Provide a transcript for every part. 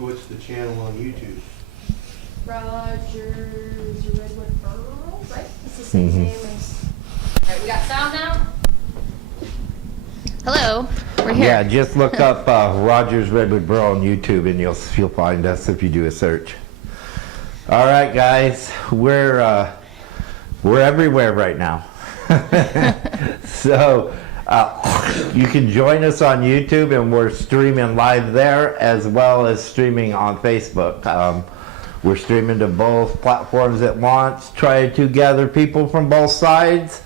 So what's the channel on YouTube? Rogers Redwood Burl, right? It's the same name as. Alright, we got sound now? Hello, we're here. Yeah, just look up Rogers Redwood Burl on YouTube and you'll find us if you do a search. All right, guys, we're everywhere right now. So you can join us on YouTube, and we're streaming live there as well as streaming on Facebook. We're streaming to both platforms at once, trying to gather people from both sides.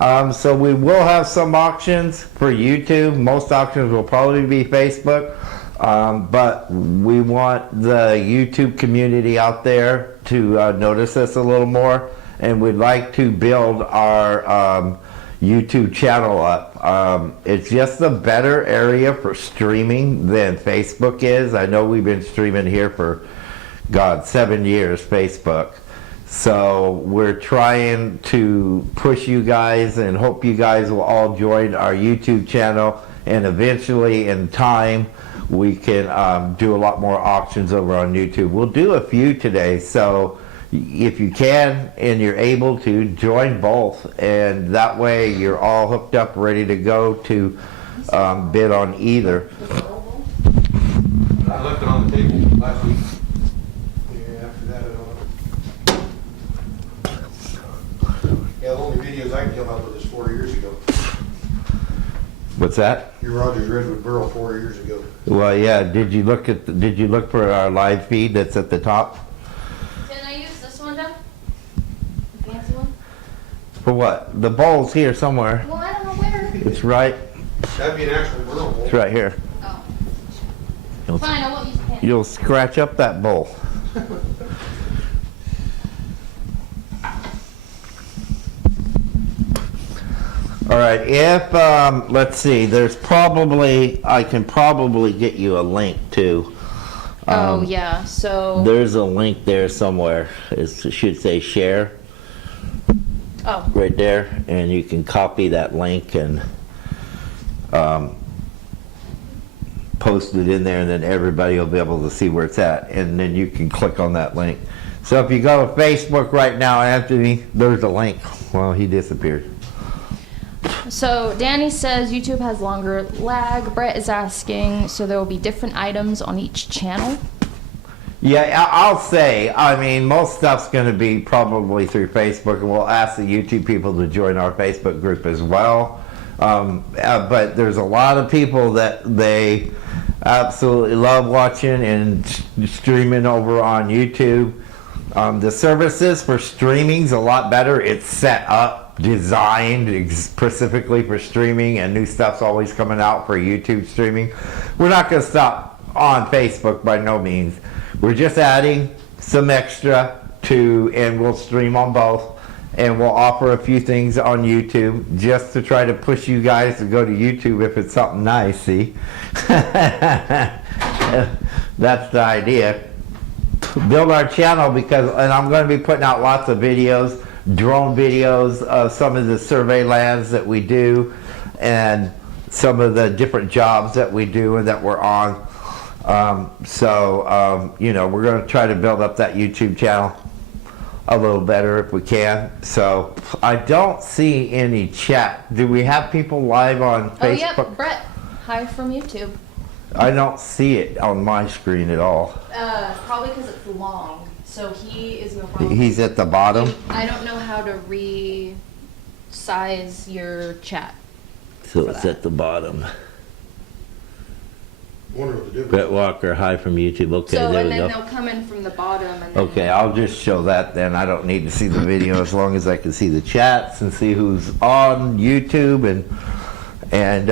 So we will have some auctions for YouTube. Most auctions will probably be Facebook. But we want the YouTube community out there to notice us a little more. And we'd like to build our YouTube channel up. It's just a better area for streaming than Facebook is. I know we've been streaming here for, God, 7 years, Facebook. So we're trying to push you guys and hope you guys will all join our YouTube channel, and eventually in time we can do a lot more auctions over on YouTube. We'll do a few today, so if you can and you're able to, join both, and that way you're all hooked up, ready to go to bid on either. I left it on the table last week. Yeah, after that I don't. Yeah, the only videos I can come up with is 4 years ago. What's that? Your Rogers Redwood Burl 4 years ago. Well, yeah. Did you look for our live feed that's at the top? Can I use this one, Doug? The fancy one? For what? The bowl's here somewhere. Well, I don't know where. It's right. That'd be an actual Burl bowl. It's right here. Oh. You'll, Fine, I won't use the pen. you'll scratch up that bowl. All right, if, let's see, I can probably get you a link to. Oh, yeah, so. There's a link there somewhere. It should say share Oh. right there, and you can copy that link and post it in there, and then everybody will be able to see where it's at, and then you can click on that link. So if you go to Facebook right now, Anthony, there's a link. Well, he disappeared. So Danny says YouTube has longer lag. Brett is asking, so there will be different items on each channel? Yeah, I'll say, I mean, most stuff's going to be probably through Facebook, and we'll ask the YouTube people to join our Facebook group as well. But there's a lot of people that they absolutely love watching and streaming over on YouTube. The services for streaming's a lot better. It's set up, designed specifically for streaming, and new stuff's always coming out for YouTube streaming. We're not going to stop on Facebook by no means. We're just adding some extra to, and we'll stream on both, and we'll offer a few things on YouTube just to try to push you guys to go to YouTube if it's something nice, see? That's the idea. Build our channel because, and I'm going to be putting out lots of videos, drone videos of some of the survey lands that we do and some of the different jobs that we do and that we're on. You know, we're going to try to build up that YouTube channel a little better if we can. So I don't see any chat. Do we have people live on Facebook? Oh, yep, Brett. Hi from YouTube. I don't see it on my screen at all. Probably because it's long. So he is no problem. He's at the bottom. I don't know how to resize your chat. So it's at the bottom. Wonder what to do. Brett Walker, hi from YouTube. Okay, So, there and we then go. they'll come in from the bottom. And then Okay, I'll just show that then. I don't need to see the video as long as I can see the chats and see who's on YouTube. And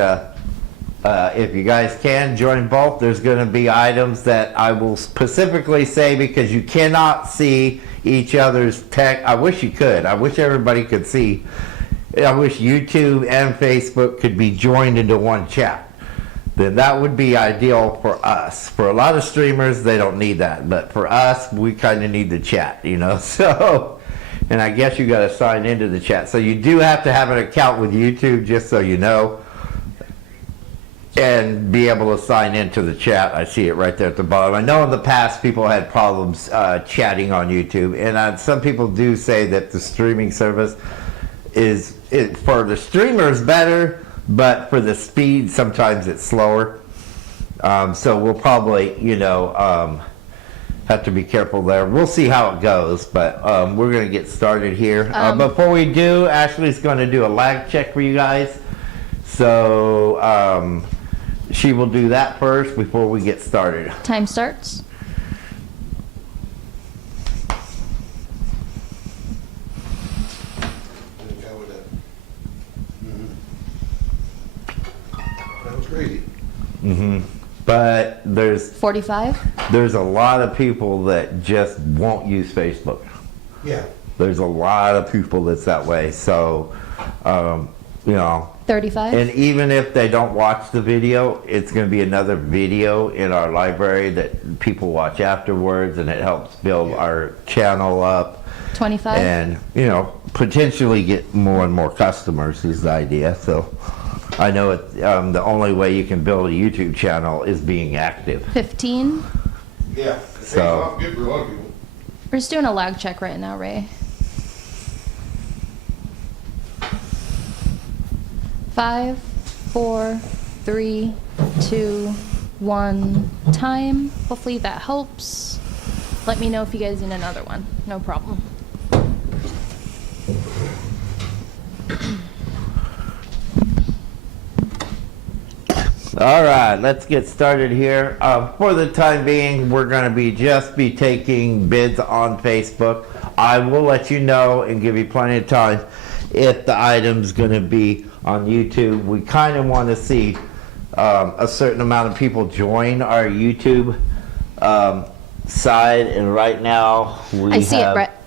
if you guys can join both, there's going to be items that I will specifically say because you cannot see each other's tech. I wish you could. I wish everybody could see. I wish YouTube and Facebook could be joined into one chat. Then that would be ideal for us. For a lot of streamers, they don't need that. But for us, we kind of need the chat, you know. So, and I guess you got to sign into the chat. So you do have to have an account with YouTube, just so you know. and be able to sign into the chat. I see it right there at the bottom. I know in the past people had problems chatting on YouTube, and some people do say that the streaming service is for the streamers better, but for the speed sometimes it's slower. So we'll probably, have to be careful there. We'll see how it goes, but we're going to get started here. Before we do, Ashleigh's going to do a lag check for you guys. So she will do that first before we get started. Time starts. That was crazy. But there's 45. a lot of people that just won't use Facebook. Yeah. There's a lot of people that's that way. So, 35. and even if they don't watch the video, it's going to be another video in our library that people watch afterwards, and it helps build our channel up 25. and, potentially get more and more customers is the idea. So I know the only way you can build a YouTube channel is being active. 15. Yeah. It pays So- off good for a lot of people. We're just doing a lag check right now, Ray. 5, 4, 3, 2, 1. Time. Hopefully that helps. Let me know if you guys need another one. No problem. All right, let's get started here. For the time being, we're going to just be taking bids on Facebook. I will let you know and give you plenty of time if the item's going to be on YouTube. We kind of want to see a certain amount of people join our YouTube side, and right now we I see it, have. Brett.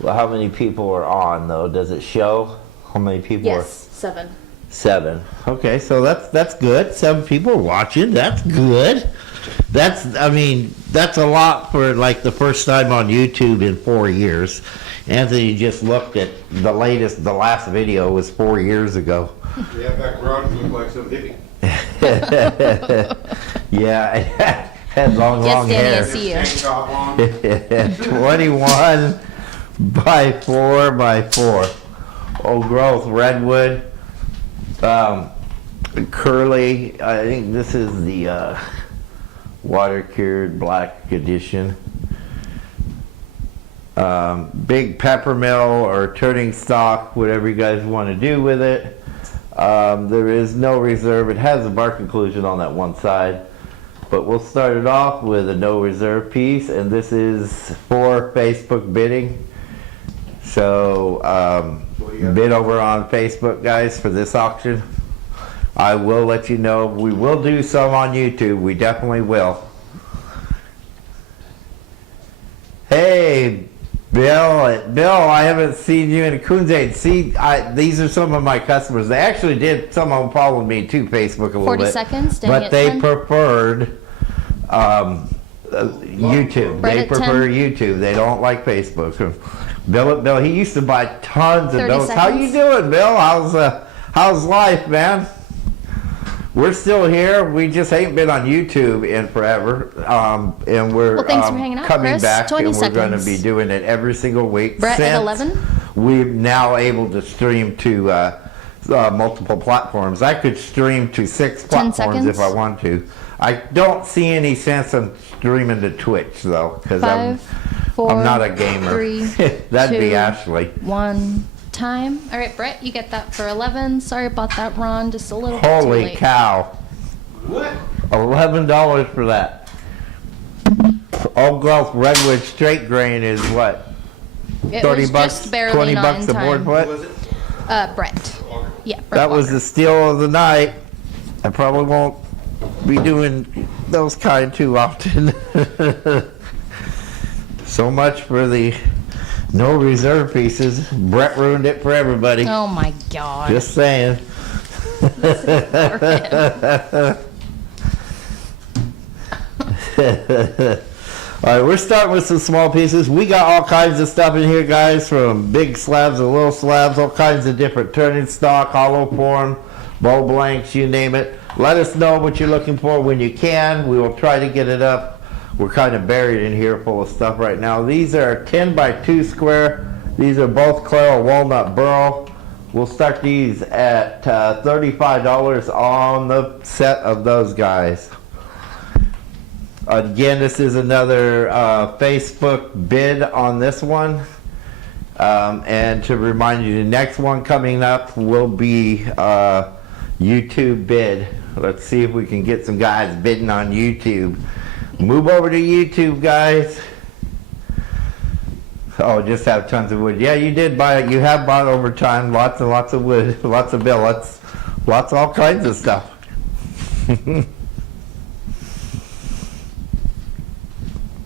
Well, how many people are on though? Does it show how many people are? Yes, 7. 7. Okay, so that's good. 7 people are watching. That's good. That's a lot for like the first time on YouTube in 4 years. Anthony just looked at the last video was 4 years ago. Yeah, back garage looked like some hippie. Yeah, I had long Danny, hair. I see you. Tank top on. 21 by 4 by 4. Old growth redwood. Curly, I think this is the water cured black edition. Big peppermill or turning stock, whatever you guys want to do with it. There is no reserve. It has a bar conclusion on that one side, but we'll start it off with a no reserve piece, and this is for Facebook bidding. So bid over on Facebook, guys, for this auction. I will let you know. We will do some on YouTube. We definitely will. Hey, Bill, I haven't seen you in a coon's age. See, these are some of my customers. They actually did, some of them followed me to Facebook a little 40 bit. seconds, Danny but at they 10. preferred YouTube. Brett They at prefer 10. YouTube. They don't like Facebook. Bill, he used to buy tons of 30 bills. How you seconds. doing, Bill? How's life, man? We're still here. We just ain't been on YouTube in forever, and we're Well, thanks for hanging out, coming Chris. back, 20 and we're going to seconds. be doing it every single week. Brett at since 11. We're now able to stream to multiple platforms. I could stream to 6 10 platforms if seconds. I want to. I don't see any sense in streaming to Twitch though, because 5, 4, I'm not a gamer. 3, That'd be 2, Ashleigh. 1. Time. All right, Brett, you get that for 11. Sorry about that, Ron. Just a little bit too Holy late. cow! What? $11 for that. Old growth redwood straight grain is what? It 30 was bucks, just barely 20 9 bucks a board time. foot. Was it? Brett. Walker. Yeah, Brett That was Walker. the steal of the night. I probably won't be doing those kind too often. So much for the no reserve pieces. Brett ruined it for everybody. Oh my God. Just saying. All right, we're starting with some small pieces. We got all kinds of stuff in here, guys, from big slabs and little slabs, all kinds of different turning stock, hollow form, bow blanks, you name it. Let us know what you're looking for when you can. We will try to get it up. We're kind of buried in here full of stuff right now. These are 10 by 2 square. These are both Claro Walnut Burl. We'll start these at $35 on the set of those guys. Again, this is another Facebook bid on this one. And to remind you, the next one coming up will be YouTube bid. Let's see if we can get some guys bidding on YouTube. Move over to YouTube, guys. Oh, just have tons of wood. Yeah, you did buy it. You have bought over time. Lots and lots of wood, lots of billets, lots of all kinds of stuff.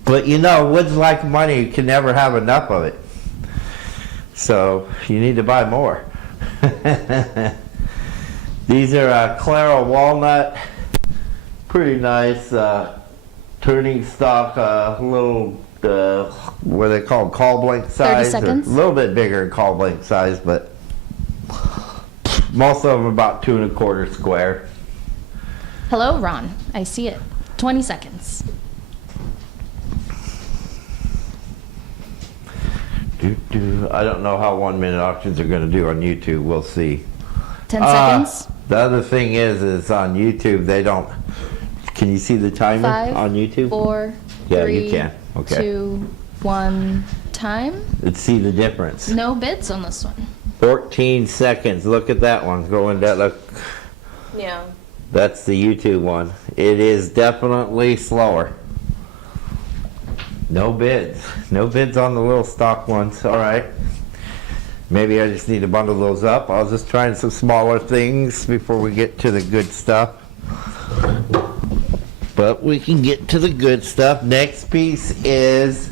But you know, wood's like money. You can never have enough of it. So you need to buy more. These are Claro Walnut. Pretty nice turning stock, little, what are they called, call blank size? 30 seconds. A little bit bigger than call blank size, but most of them about 2 1/4 square. Hello, Ron. I see it. 20 seconds. I don't know how 1 minute auctions are going to do on YouTube. We'll see. 10 seconds. The other thing is on YouTube they don't. Can you see the timer 5, on YouTube? 4, Yeah, 3, you can. Okay. 2, 1. Time. Let's see the difference. No bids on this one. 14 seconds. Look at that one going down. Look, Yeah. that's the YouTube one. It is definitely slower. No bids. No bids on the little stock ones. All right. Maybe I just need to bundle those up. I was just trying some smaller things before we get to the good stuff. But we can get to the good stuff. Next piece is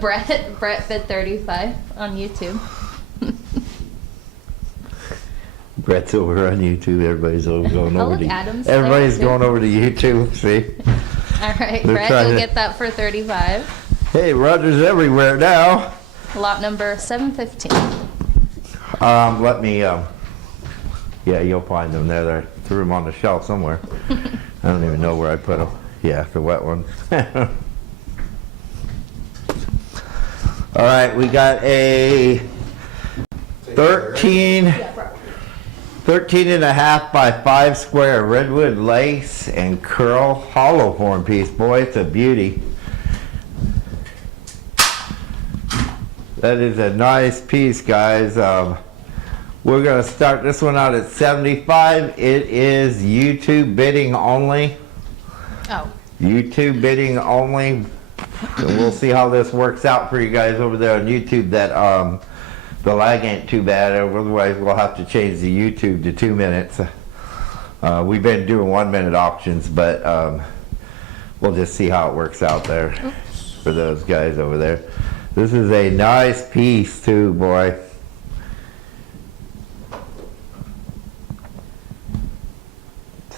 Brett bid 35 on YouTube. Brett's over on YouTube. Everybody's over going Oh, over look, to Adam's there, everybody's too. going over to YouTube. See? All right, They're Brett, trying you'll to- get that for 35. Hey, Roger's everywhere now. Lot number 715. Let me. Yeah, you'll find them there. I threw them on the shelf somewhere. I don't even know where I put them. Yeah, the wet ones. All right, we got a 13 and a half by 5 square redwood lace and curl hollow form piece. Boy, it's a beauty. That is a nice piece, guys. We're gonna start this one out at 75. It is YouTube bidding only. Oh, YouTube bidding only. And we'll see how this works out for you guys over there on YouTube. That the lag ain't too bad. Otherwise, we'll have to change the YouTube to 2 minutes. We've been doing 1 minute auctions, but we'll just see how it works out there for those guys over there. This is a nice piece too, boy.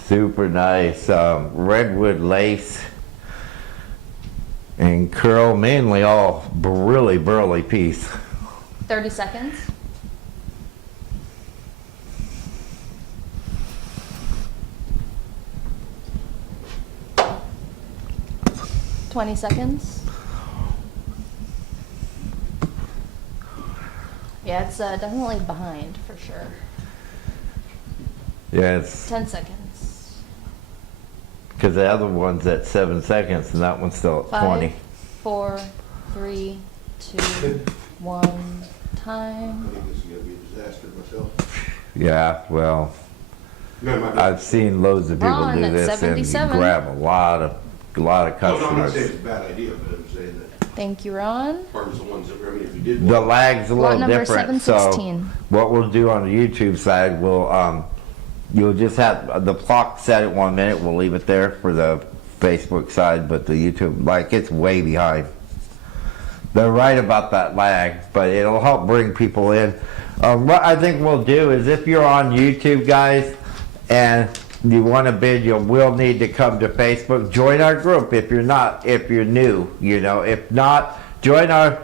Super nice redwood lace and curl, mainly all really burly piece. 30 seconds. $20 seconds. Yeah, it's definitely behind for sure. Yeah, it's 10 seconds. because the other one's at 7 seconds and that one's still at 5, 20. 4, 3, 2, 1. Time. I think this is gonna be a disaster myself. Yeah, well, No, my bad. I've seen loads of people Ron do at this and 77. grab a lot of No, no, I'm not saying customers. it's a bad idea, but I'm saying that Thank you, Ron. part of the ones that, I mean, if you did. The want- lag's a Lot little number different, so 716. what we'll do on the YouTube side, you'll just have the clock set at 1 minute. We'll leave it there for the Facebook side, but the YouTube, like, it's way behind. They're right about that lag, but it'll help bring people in. What I think we'll do is if you're on YouTube, guys, and you want to bid, you will need to come to Facebook. Join our group if you're not, if you're new, you know. If not, join our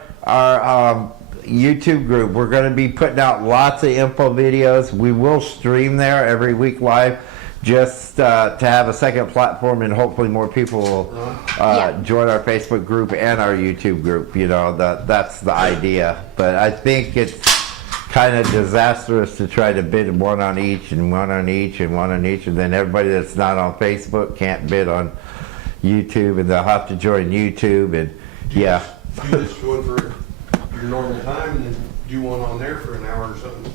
YouTube group. We're going to be putting out lots of info videos. We will stream there every week live. just to have a second platform, and hopefully more people will Yeah. join our Facebook group and our YouTube group. You know, that's the idea. But I think it's kind of disastrous to try to bid one on each and one on each and one on each, and then everybody that's not on Facebook can't bid on YouTube, and they'll have to join YouTube, and yeah. You just one for your normal time and then do one on there for an hour or something,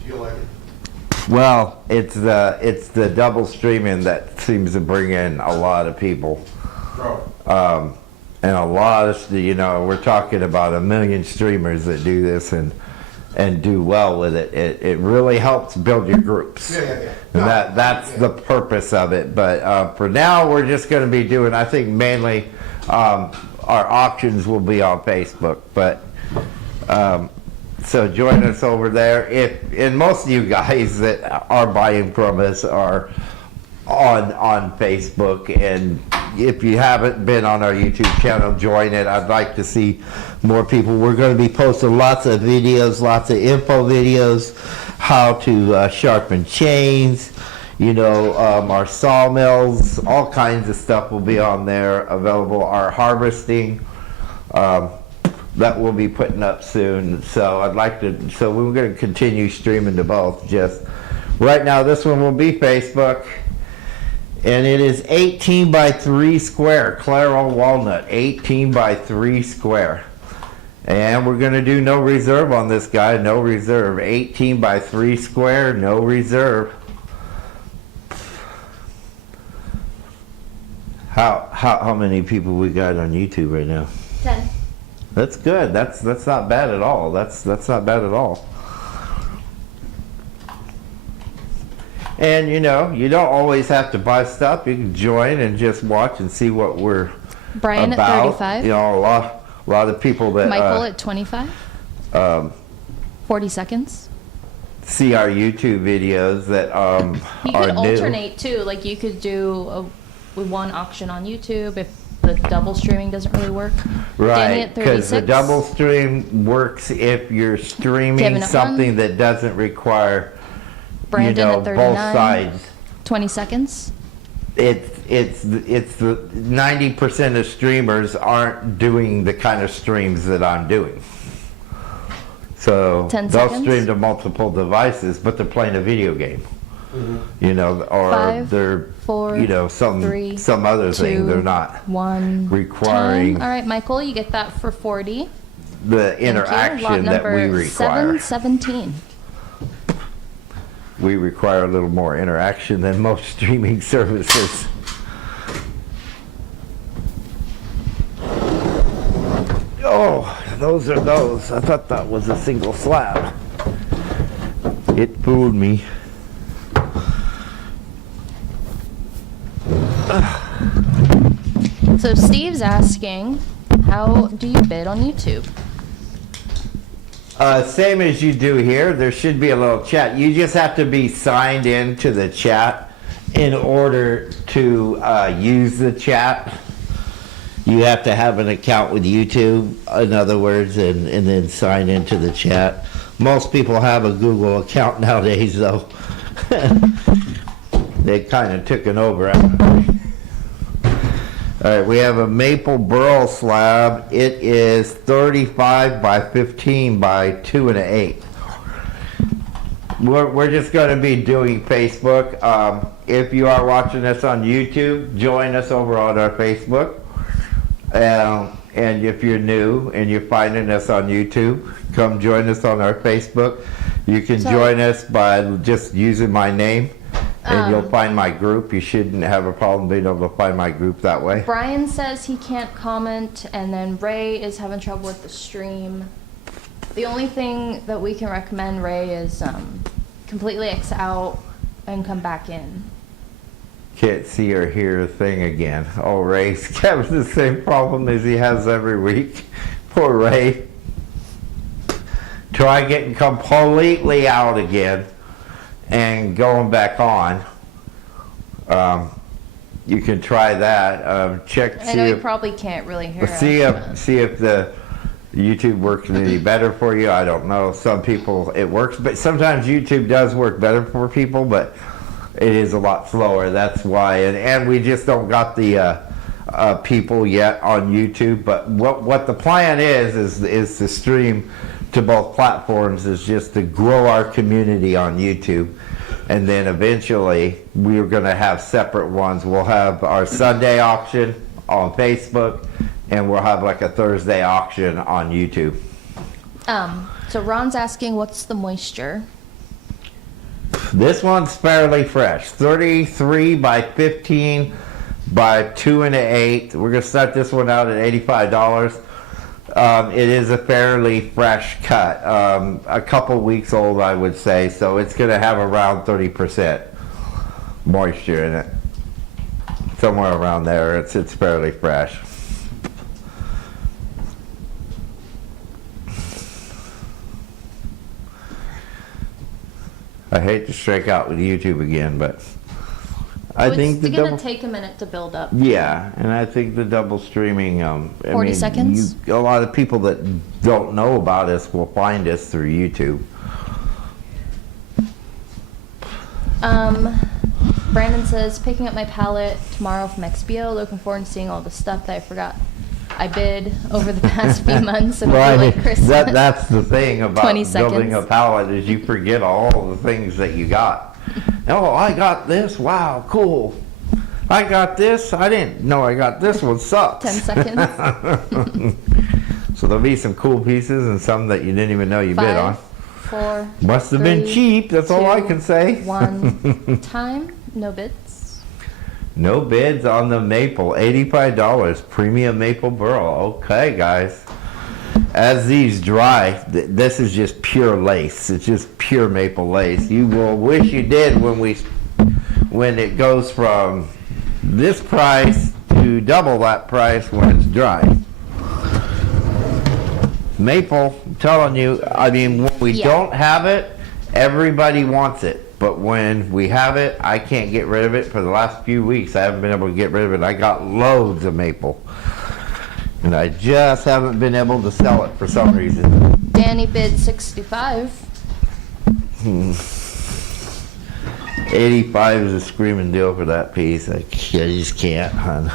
if you like it. Well, it's the double streaming that seems to bring in a lot of people. Bro. And a lot of, you know, we're talking about 1 million streamers that do this and do well with it. It really helps build your groups. Yeah. And that's the purpose of it. But for now, we're just going to be doing, I think mainly our auctions will be on Facebook. But so join us over there. And most of you guys that are buying from us are on Facebook, and if you haven't been on our YouTube channel, join it. I'd like to see more people. We're going to be posting lots of videos, lots of info videos, how to sharpen chains, you know, our sawmills, all kinds of stuff will be on there available. Our harvesting, that we'll be putting up soon. So we're going to continue streaming to both. Just right now, this one will be Facebook. And it is 18 by 3 square, Claro walnut, 18 by 3 square. And we're going to do no reserve on this guy, no reserve. 18 by 3 square, no reserve. How many people we got on YouTube right now? 10. That's good. That's not bad at all. That's not bad at all. And you know, you don't always have to buy stuff. You can join and just watch and see what we're Brian about. at 35. You know, a lot of people that Michael at 25. 40 seconds. see our YouTube videos that You are could new. alternate too. Like you could do one auction on YouTube if the double streaming doesn't really work. Danny Right, at because the 36. double stream works if you're streaming Kevin at something 1. that doesn't require Brandon you know, at 39. both sides. 20 seconds. It's the 90% of streamers aren't doing the kind of streams that I'm doing. So 10 they'll seconds. stream to multiple devices, but they're playing a video game. You know, or 5, they're 4, you know, 3, some other thing. 2, They're not 1. requiring All right, Michael, you get that for 40. the Thank you. Lot interaction that we number require. 717. We require a little more interaction than most streaming services. Oh, those are those. I thought that was a single slab. It fooled me. So Steve's asking, how do you bid on YouTube? Same as you do here. There should be a little chat. You just have to be signed into the chat in order to use the chat. You have to have an account with YouTube, in other words, and then sign into the chat. Most people have a Google account nowadays, though. They kind of took it over. All right, we have a maple burl slab. It is 35 by 15 by 2 1/8. We're just going to be doing Facebook. If you are watching us on YouTube, join us over on our Facebook. And if you're new and you're finding us on YouTube, come join us on our Facebook. You can join us by just using my name, and you'll find my group. You shouldn't have a problem being able to find my group that way. Brian says he can't comment, and then Ray is having trouble with the stream. The only thing that we can recommend, Ray, is completely X out and come back in. Can't see or hear a thing again. Oh, Ray's having the same problem as he has every week. Poor Ray. Try getting completely out again and going back on. You can try that. Check. I know you probably can't really hear us. See if the YouTube works any better for you. I don't know. Some people it works, but sometimes YouTube does work better for people. But it is a lot slower. That's why, and we just don't got the people yet on YouTube. But what the plan is to stream to both platforms, is just to grow our community on YouTube. And then eventually we're going to have separate ones. We'll have our Sunday auction on Facebook, and we'll have like a Thursday auction on YouTube. So Ron's asking, what's the moisture? This one's fairly fresh. 33 by 15 by 2 1/8. We're going to start this one out at $85. It is a fairly fresh cut, a couple weeks old, I would say, so it's going to have around 30% moisture in it, somewhere around there. It's fairly fresh. I hate to strike out with YouTube again, but I think the it's gonna double, take a minute to build up. yeah, and I think the double streaming, 40 seconds? a lot of people that don't know about us will find us through YouTube. Brandon says, picking up my pallet tomorrow from XBO. Looking forward to seeing all the stuff that I forgot I bid over the past few months. It'll Well, I be mean, like Christmas. that's the thing about 20 building a seconds. pallet, is you forget all the things that you got. Oh, I got this. Wow, cool. I got this. I didn't know I got this one. Sucks. 10 seconds. So there'll be some cool pieces and some that you didn't even know you bid on. 5, 4, Must have been 3, cheap. That's all I 2, can say. 1. Time. No bids. No bids on the maple. $85. Premium maple burl. Okay, guys. As these dry, this is just pure lace. It's just pure maple lace. You will wish you did when it goes from this price to double that price when it's dry. Maple, I'm telling you, I mean, when we Yeah. don't have it, everybody wants it. But when we have it, I can't get rid of it. For the last few weeks, I haven't been able to get rid of it. I got loads of maple. And I just haven't been able to sell it for some reason. Danny bid 65. 85 is a screaming deal for that piece. I just can't, hon.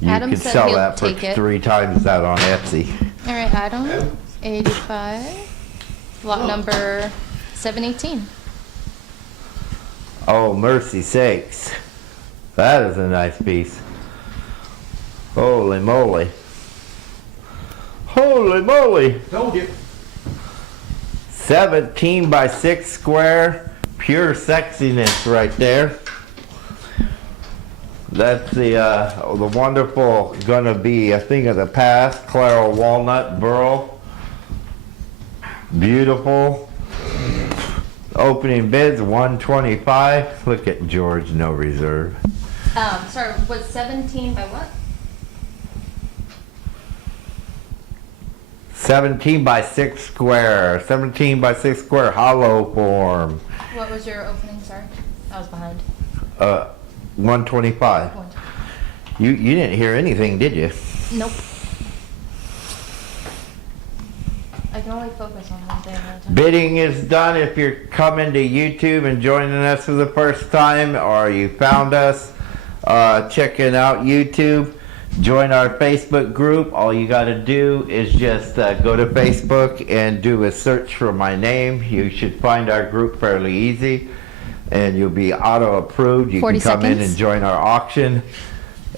You Adam could said sell he'll that for take it. 3 times that on Etsy. All right, Adam. 85. Lot number 718. Oh, mercy sakes. That is a nice piece. Holy moly. Holy moly. Told you. 17 by 6 square. Pure sexiness right there. That's the wonderful, gonna be a thing of the past, Claro Walnut Burl. Beautiful. Opening bids, 125. Look at George, no reserve. Sorry, was 17 by what? 17 by 6 square. 17 by 6 square hollow form. What was your opening? Sorry, I was behind. 125. You didn't hear anything, did you? Nope. I can only focus on one thing at a time. Bidding is done. If you're coming to YouTube and joining us for the first time, or you found us checking out YouTube, join our Facebook group. All you got to do is just go to Facebook and do a search for my name. You should find our group fairly easy, and you'll be auto approved. You 40 can come in seconds. and join our auction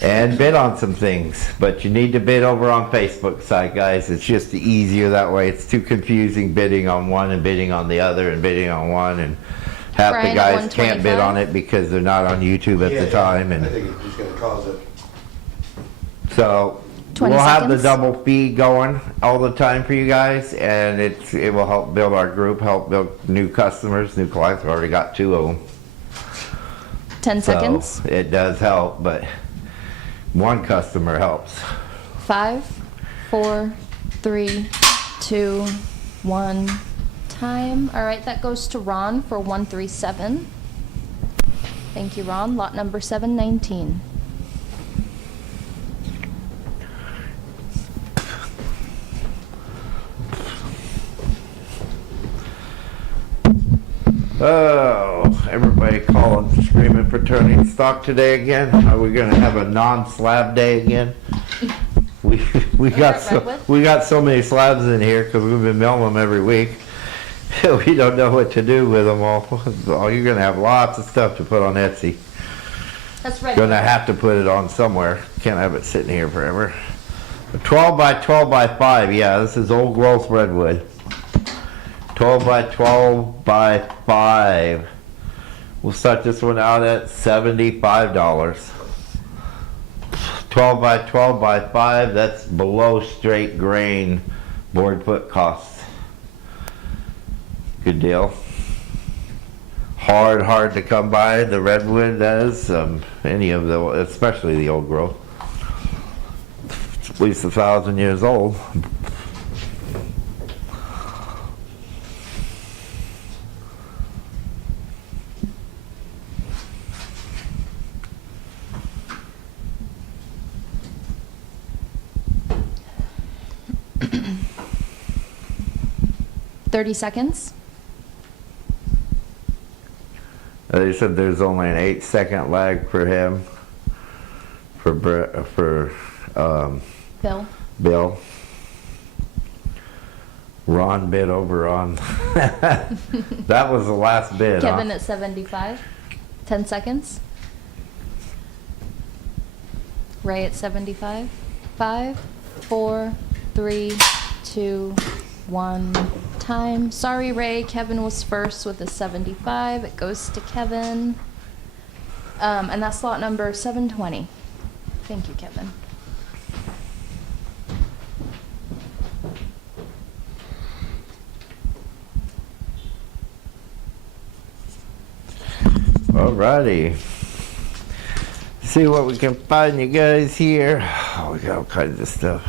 and bid on some things, but you need to bid over on Facebook side, guys. It's just easier that way. It's too confusing bidding on one and bidding on the other and bidding on one, and half Brian the at guys can't bid 125? on it because they're not on YouTube at Yeah, the time. I And think it's just gonna cause it. so 20 we'll have the seconds. double fee going all the time for you guys, and it will help build our group, help build new customers, new clients. We've already got 2 of them. 10 So seconds. it does help, but one customer helps. 5, 4, 3, 2, 1. Time. All right, that goes to Ron for 137. Thank you, Ron. Lot number 719. Oh, everybody calling, screaming for turning stock today again? Are we gonna have a non-slab day again? We got so many slabs in here because we've been mailing them every week. We don't know what to do with them all. You're gonna have lots of stuff to put on Etsy. That's right. Gonna have to put it on somewhere. Can't have it sitting here forever. 12 by 12 by 5. Yeah, this is old growth redwood. 12 by 12 by 5. We'll start this one out at $75. 12 by 12 by 5. That's below straight grain board foot costs. Good deal. Hard to come by. The redwood as any of the, especially the old growth. It's at least 1,000 years old. $30 seconds. They said there's only an 8-second lag for him, for Bill. Ron bid over on. That was the last bid. Kevin huh? at 75. 10 seconds. Ray at 75. 5, 4, 3, 2, 1. Time. Sorry, Ray. Kevin was first with a 75. It goes to Kevin. And that's slot number 720. Thank you, Kevin. Alrighty. See what we can find you guys here. Oh, we got all kinds of stuff.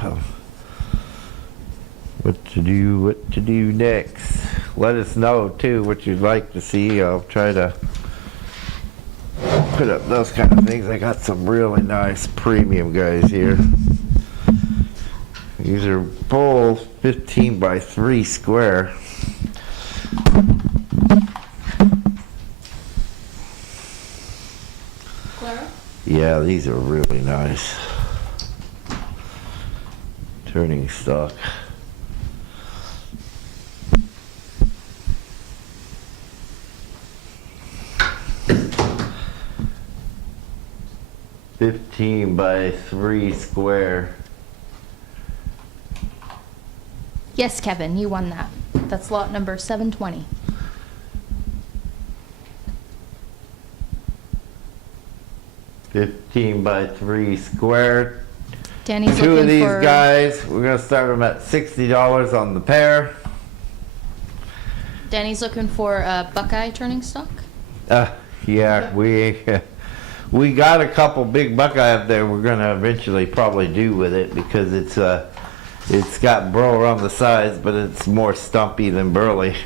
What to do next. Let us know too what you'd like to see. I'll try to put up those kind of things. I got some really nice premium guys here. These are both 15 by 3 square. Clara? Yeah, these are really nice. Turning stock. $15 by 3 square. Yes, Kevin, you won that. That's lot number 720. $15 by 3 square. Danny's Two looking of these for guys, we're gonna start them at $60 on the pair. Danny's looking for a Buckeye turning stock. Yeah, we got a couple big Buckeye up there. We're gonna eventually probably do with it because it's got Burl around the sides, but it's more stumpy than burly.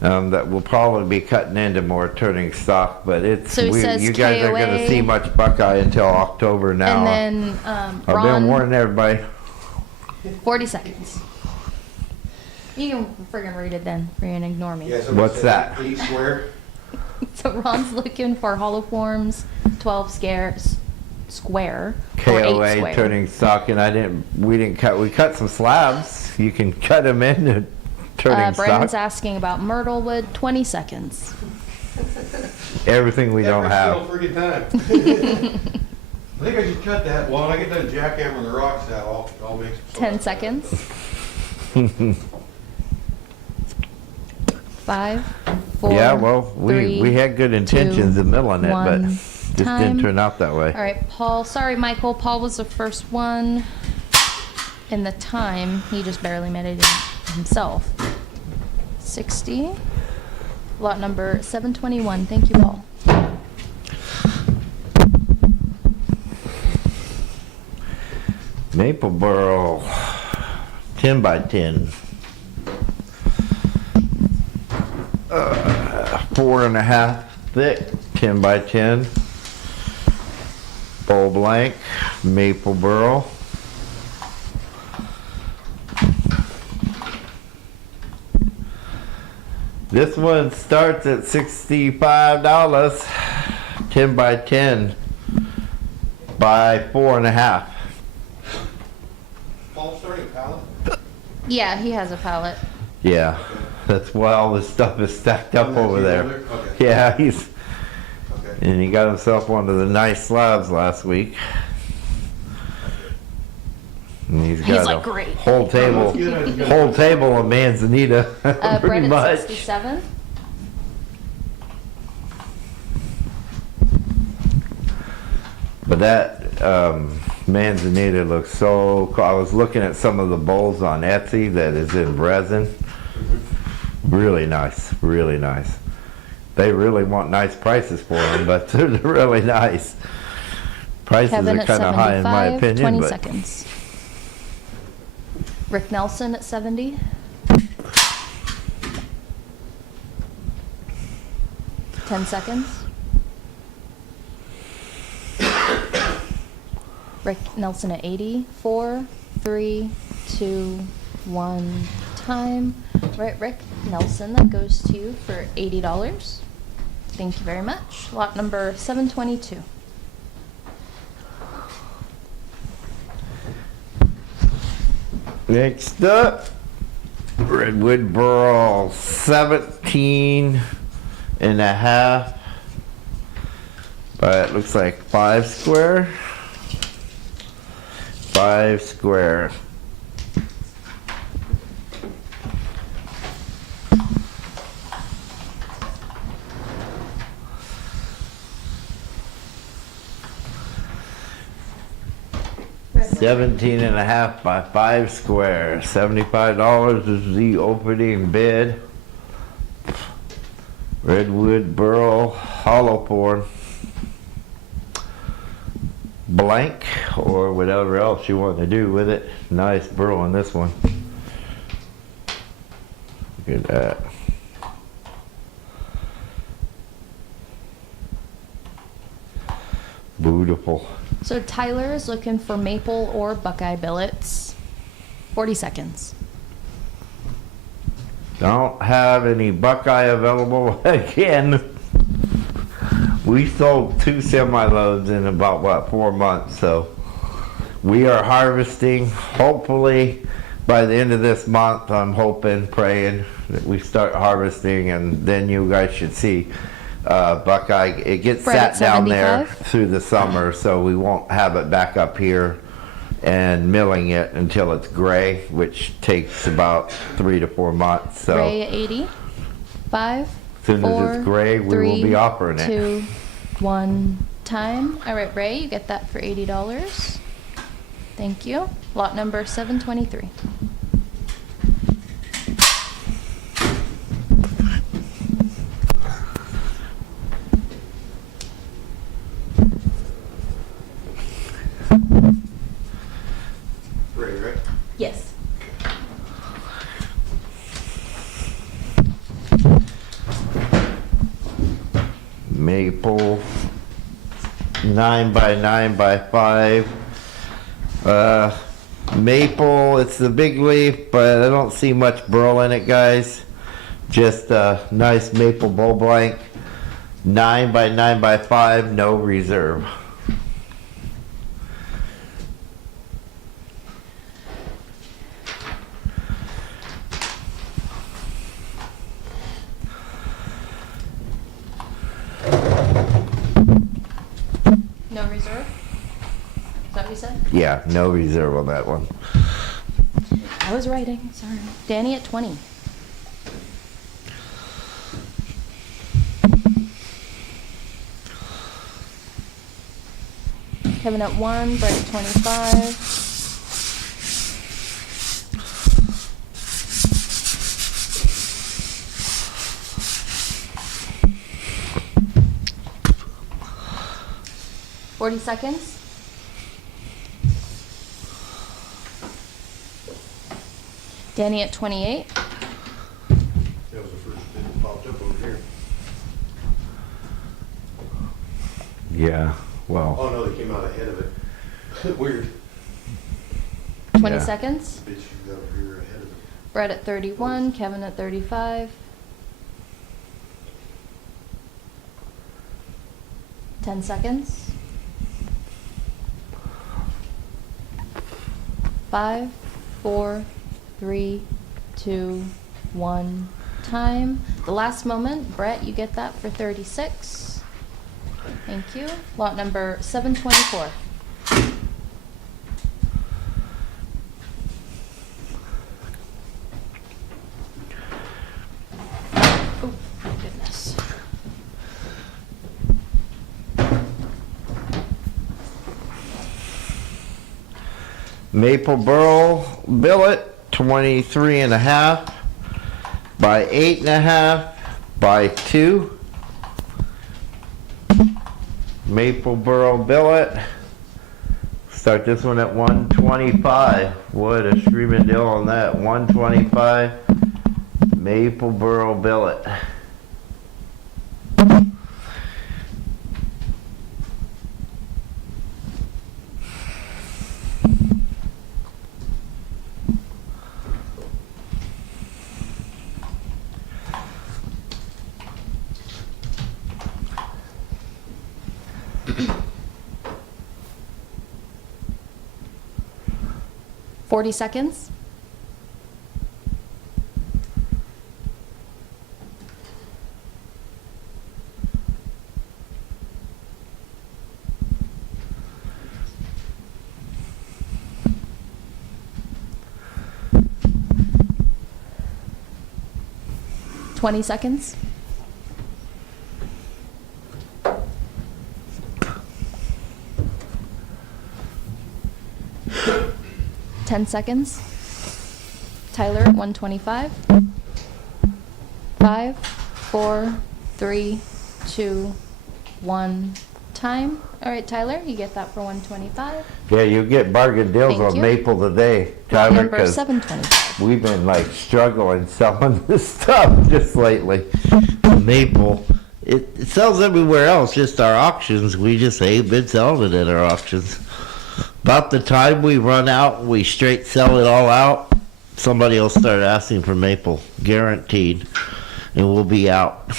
That will probably be cutting into more turning stock, but it's So he says you guys aren't gonna KOA. see much Buckeye until October now. And then I've been Ron, warning everybody. 40 seconds. You can friggin' read it then, or you can ignore me. Yeah, somebody What's said that? 8 square. So Ron's looking for hollow forms, 12 square, or 8 KOA square. turning stock, and we cut some slabs. You can cut them into turning Brandon's stock. asking about myrtle wood, 20 seconds. Everything we don't Every have. single friggin' time. I think I should cut that. Well, when I get done jackhammering the rocks out, I'll make some. 10 seconds. 5, 4, Yeah, well, we 3, had good intentions 2, of milling it, but 1. just Time. didn't turn out that way. All right, Paul. Sorry, Michael. Paul was the first one in the time. He just barely made it himself. 60. Lot number 721. Thank you, Paul. Maple Burl, 10 by 10. 4.5 thick, 10 by 10. Bowl blank, Maple Burl. This one starts at $65, 10 by 10 by 4.5. Paul starting a pallet? Yeah, he has a pallet. Yeah, that's why all this stuff is stacked up And that's over you there. Okay. Yeah, Okay. and he got himself one of the nice slabs last week. And he's got like, a "Great." whole table, That's good. That's good. whole table of manzanita, Brett pretty at much. 67. But that manzanita looks so cool. I was looking at some of the bowls on Etsy that is in resin. Really nice, really nice. They really want nice prices for them, but they're really nice. Prices Kevin are at kind of high in my 75, opinion, 20 but seconds. Rick Nelson at 70. Ten seconds. Rick Nelson at 80. 4, 3, 2, 1. Time. Right, Rick Nelson, that goes to you for $80. Thank you very much. Lot number 722. next up, Redwood Burl, 17.5 but it looks like 5 square. 5 square. Redwood. 17.5 by 5 square. $75 is the opening bid. Redwood Burl hollow pour. Blank or whatever else you want to do with it. Nice burl on this one. Look at that. Beautiful. So Tyler is looking for maple or buckeye billets. 40 seconds. Don't have any buckeye available again. We sold 2 semi-loads in about, what, 4 months, so we are harvesting. Hopefully, by the end of this month, I'm hoping, praying that we start harvesting, and then you guys should see buckeye. It gets Brett sat at down there 75. through the summer, so we won't have it back up here and milling it until it's gray, which takes about 3 to 4 months. So Ray at 80. 5, as soon as it's gray, we will be offering it. 2, 1. Time. All right, Ray, you get that for $80. Thank you. Lot number 723. Ray, right? Yes. Maple 9 by 9 by 5. Maple, it's the big leaf, but I don't see much burl in it, guys. Just a nice maple bowl blank. 9 by 9 by 5, no reserve. No reserve? Is that what you said? Yeah, no reserve on that one. I was writing, sorry. Danny at 20. Kevin at 1, Brett at 25. $40 seconds. Danny at 28. That was the first thing that popped up over here. Yeah, well, Oh, no, they came out ahead of it. Weird. 20 Yeah. seconds. Bitch, you got over here ahead of it. Brett at 31. Kevin at 35. 10 seconds. 5, 4, 3, 2, 1. Time. The last moment, Brett, you get that for 36. Thank you. Lot number 724. Oh, my goodness. Maple Burl billet, 23.5 by 8.5 by 2. Maple Burl billet. Start this one at 125. What a screaming deal on that. 125 Maple Burl billet. Forty seconds. Twenty seconds. 10 seconds. Tyler at 125. 5, 4, 3, 2, 1. Time. All right, Tyler, you get that for 125. Yeah, you get bargain deals Thank on you. Maple today, Lot Tyler, number 'cause 725. we've been like struggling selling this stuff just lately. Maple, it sells everywhere else, just our auctions. We just ain't been selling it at our auctions. About the time we run out, we straight sell it all out, somebody will start asking for maple, guaranteed, and we'll be out.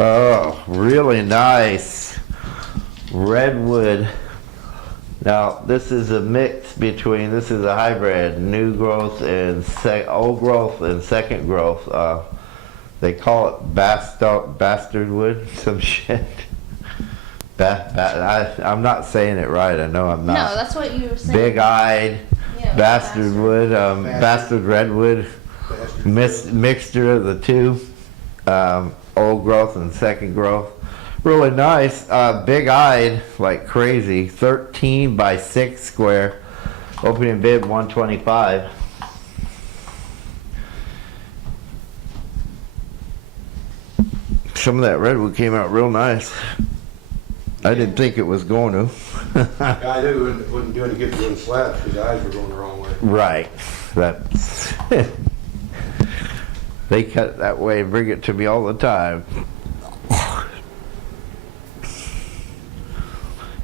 Oh, really nice redwood. Now, this is a mix between, this is a hybrid, new growth and old growth and second growth. They call it bastard wood, some shit. I'm not saying it right, I know I'm not. No, that's what you were saying. Big-eyed, Yeah, bastard wood, bastard redwood, mixture of the two, old growth and second growth. Really nice, big-eyed like crazy, 13 by 6 square, opening bid 125. Some of that redwood came out real nice. I didn't think it was going to. I knew it wouldn't do any good doing slabs because the eyes were going the wrong way. Right. That's they cut it that way and bring it to me all the time.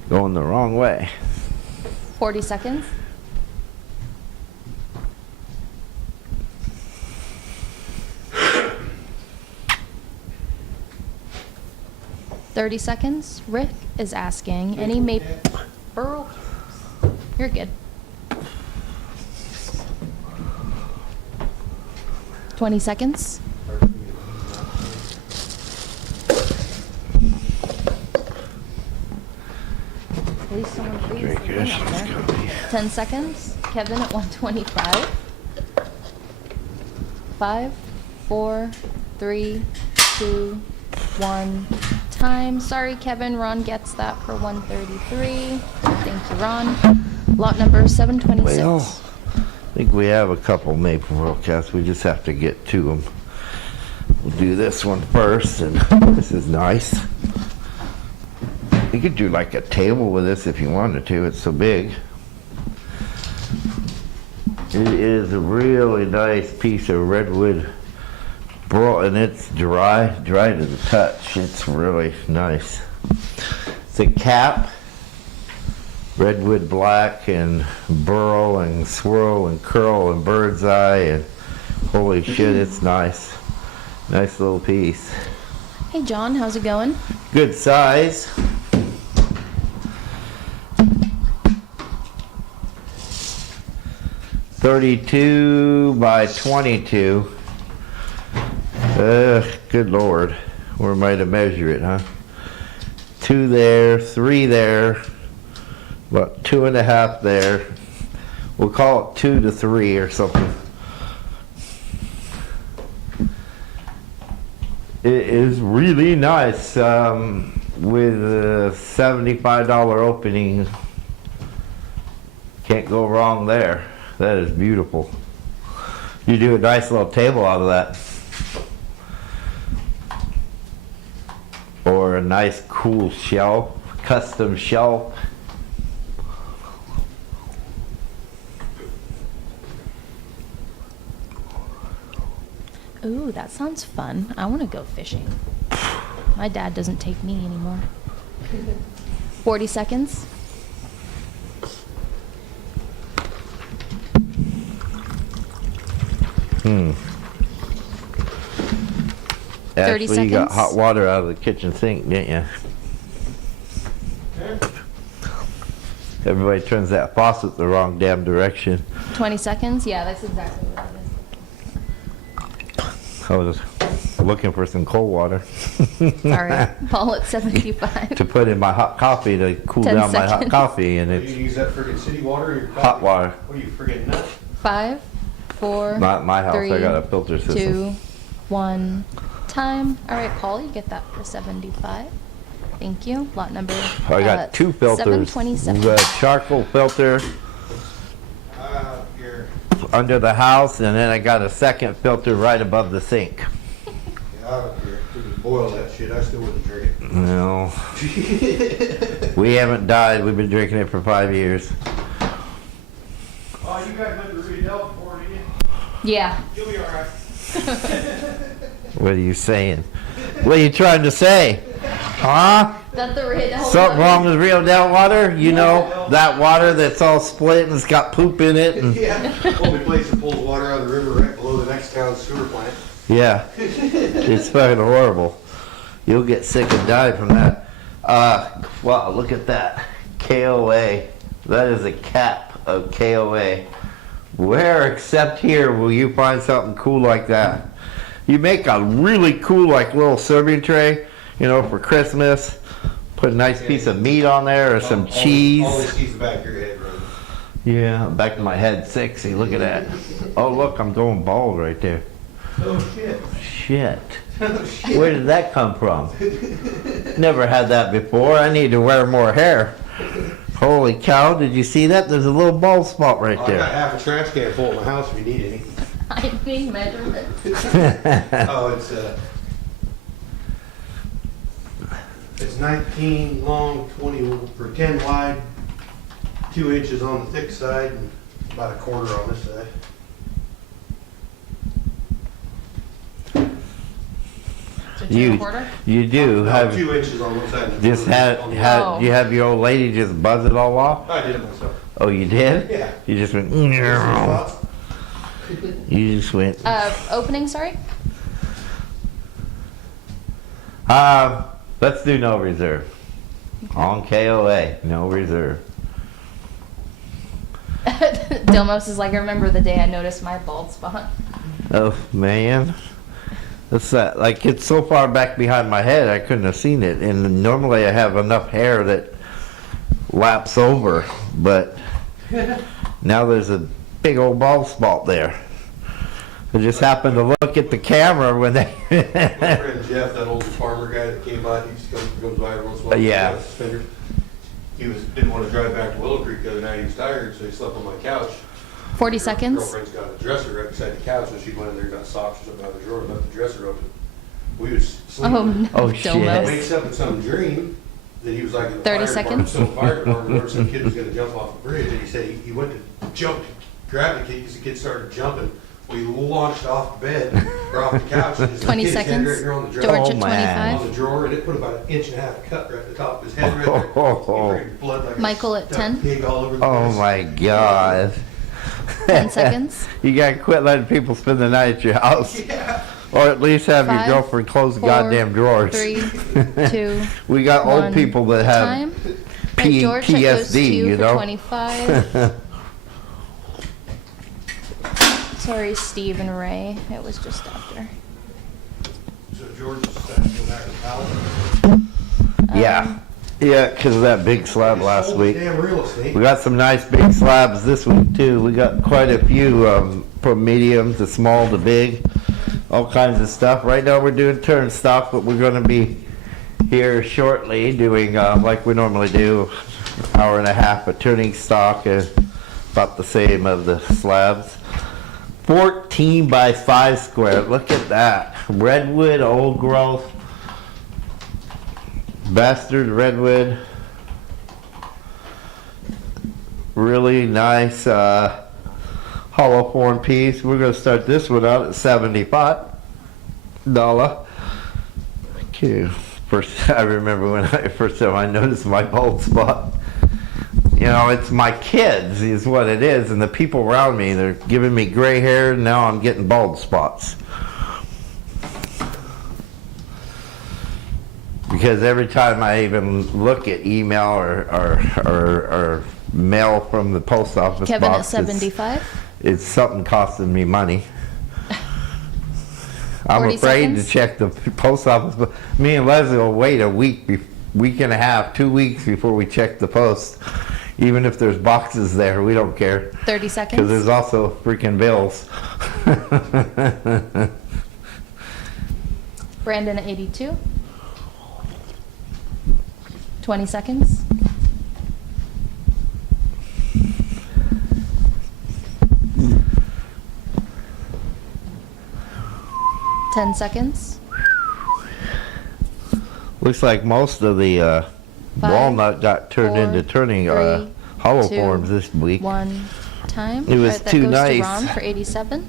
Going the wrong way. 40 seconds. Thirty seconds. Rick is asking, any maple Burl? You're good. 20 seconds. At least someone please. Very good. Let's go. 10 seconds. Kevin at 125. 5, 4, 3, 2, 1. Time. Sorry, Kevin. Ron gets that for 133. Thank you, Ron. Lot number 726. Well, I think we have a couple maple broadcasts. We just have to get to them. We'll do this one first, and this is nice. You could do like a table with this if you wanted to. It's so big. It is a really nice piece of redwood, and it's dry to the touch. It's really nice. It's a cap, redwood black and burl and swirl and curl and bird's eye, and holy shit, it's nice. Nice little piece. Hey John, how's it going? Good size. .32 by 22. Good Lord. Where am I to measure it, huh? 2 there, 3 there, about 2.5 there. We'll call it 2 to 3 or something. It is really nice with a $75 opening. Can't go wrong there. That is beautiful. You do a nice little table out of that. Or a nice cool shelf, custom shelf. Ooh, that sounds fun. I want to go fishing. My dad doesn't take me anymore. 40 seconds. Hmm. 30 Ashleigh, you got seconds. hot water out of the kitchen sink, didn't you? Okay. Everybody turns that faucet the wrong damn direction. 20 seconds? Yeah, that's exactly what it I was looking for some cold water is. Sorry. Paul at 75. to put in my hot coffee to cool 10 down my hot seconds. coffee, and You it's use that friggin' city water in your coffee? hot water. What are you, friggin' nuts? 5, 4, Not in my house. I 3, got a filter system. 2, 1. Time. All right, Paul, you get that for 75. Thank you. Lot number. I got 2 filters. 727. The charcoal filter Here. under the house, and then I got a second filter right above the sink. Yeah, I don't care. If you boil that shit, I still wouldn't drink it. No, we haven't died. We've been drinking it for 5 years. Oh, you guys went to Riedel before, didn't you? Yeah. You'll be alright. What are you saying? What are you trying to say? Huh? That's the red. Something wrong with Rio Del water? You know, that water that's all split and it's got poop in it. And, Yeah, only place that pulls water out of the river right below the next town's sewer plant. yeah, it's fucking horrible. You'll get sick and die from that. Wow, look at that. KOA. That is a cap of KOA. Where except here will you find something cool like that? You make a really cool like little serving tray, you know, for Christmas. Put a nice piece of meat on there or some cheese. Always keeps the back of your head running. Yeah, back of my head sexy. Look at that. Oh look, I'm going bald right there. Oh shit. Shit. Oh shit. Where did that come from? Never had that before. I need to wear more hair. Holy cow, did you see that? There's a little bald spot right I got there. half a trash can full in my house if you need any. I need measurements. Oh, it's 19 long, 20 or 10 wide, 2 inches on the thick side, and about a quarter on this side. So You you do No, have 2 inches on one side. And just 2 had inches on the had Oh. you have your old lady just buzz it all off? other. I did it myself. Oh, you did? Yeah. You just went. Spots. You just went. Opening, sorry? Let's do no reserve. On KOA, no reserve. Dilmos is like, I remember the day I noticed my bald spot. Oh man, that's that. Like it's so far back behind my head, I couldn't have seen it. And normally I have enough hair that laps over, but now there's a big old bald spot there. I just happened to look at the camera when they. My friend Jeff, that old farmer guy that came by, he just goes by every once in a while. Yeah. with suspenders. He didn't want to drive back to Willow Creek the other night. He was tired, so he slept on my couch. 40 His seconds. Girlfriend's got a dresser right beside the couch, so she went in there, got socks or something out of the drawer, and left the dresser open. We was sleeping. Oh, no, Oh, shit. Dilmos. Wakes up in some dream that he was like in the 30 fire seconds. department, some fire department, or some kid was gonna jump off the bridge, and he said he went to jump, grab the kid, because the kid started jumping. We launched off the bed, or off the couch, and his 20 kid's head seconds. right here on the George dresser. Oh, at man. 25. On the drawer, and it put about 1.5 inches cut right at the top of his head right there. Oh. He blood like a Michael at stuck 10. pig all over the Oh place. my God. 10 seconds. You gotta quit letting people spend the night at your house. Yeah. Or at least have your 5, girlfriend close the 4, goddamn drawers. 3, 2, We got old 1, people that have time. All right, George, that goes to PTSD, you you for know? 25. Sorry, Steve and Ray. It was just after. So George is going to go back to Palo. Yeah. Yeah, because of that big slab last Sold week. Damn real estate. We got some nice big slabs this week too. We got quite a few from medium to small to big, all kinds of stuff. Right now we're doing turn stock, but we're going to be here shortly doing like we normally do, hour and a half of turning stock, about the same of the slabs. 14 by 5 square. Look at that. Redwood, old growth. Bastard redwood. Really nice hollow form piece. We're going to start this one out at $75. Okay. First, I remember when first time I noticed my bald spot. You know, it's my kids is what it is, and the people around me, they're giving me gray hair, and now I'm getting bald spots. Because every time I even look at email or mail from the post office Kevin at box, 75. it's something costing me money. I'm 40 afraid seconds. to check the post office, but me and Leslie will wait a week and a half, 2 weeks before we check the post. Even if there's boxes there, we don't care. 30 Because seconds. there's also freaking bills. Brandon at 82. 20 seconds. Ten seconds. Looks like most of the 5, walnut got turned 4, into turning 3, hollow 2, forms this week. 1 time. It was Alright, that too goes nice. to Ron for 87.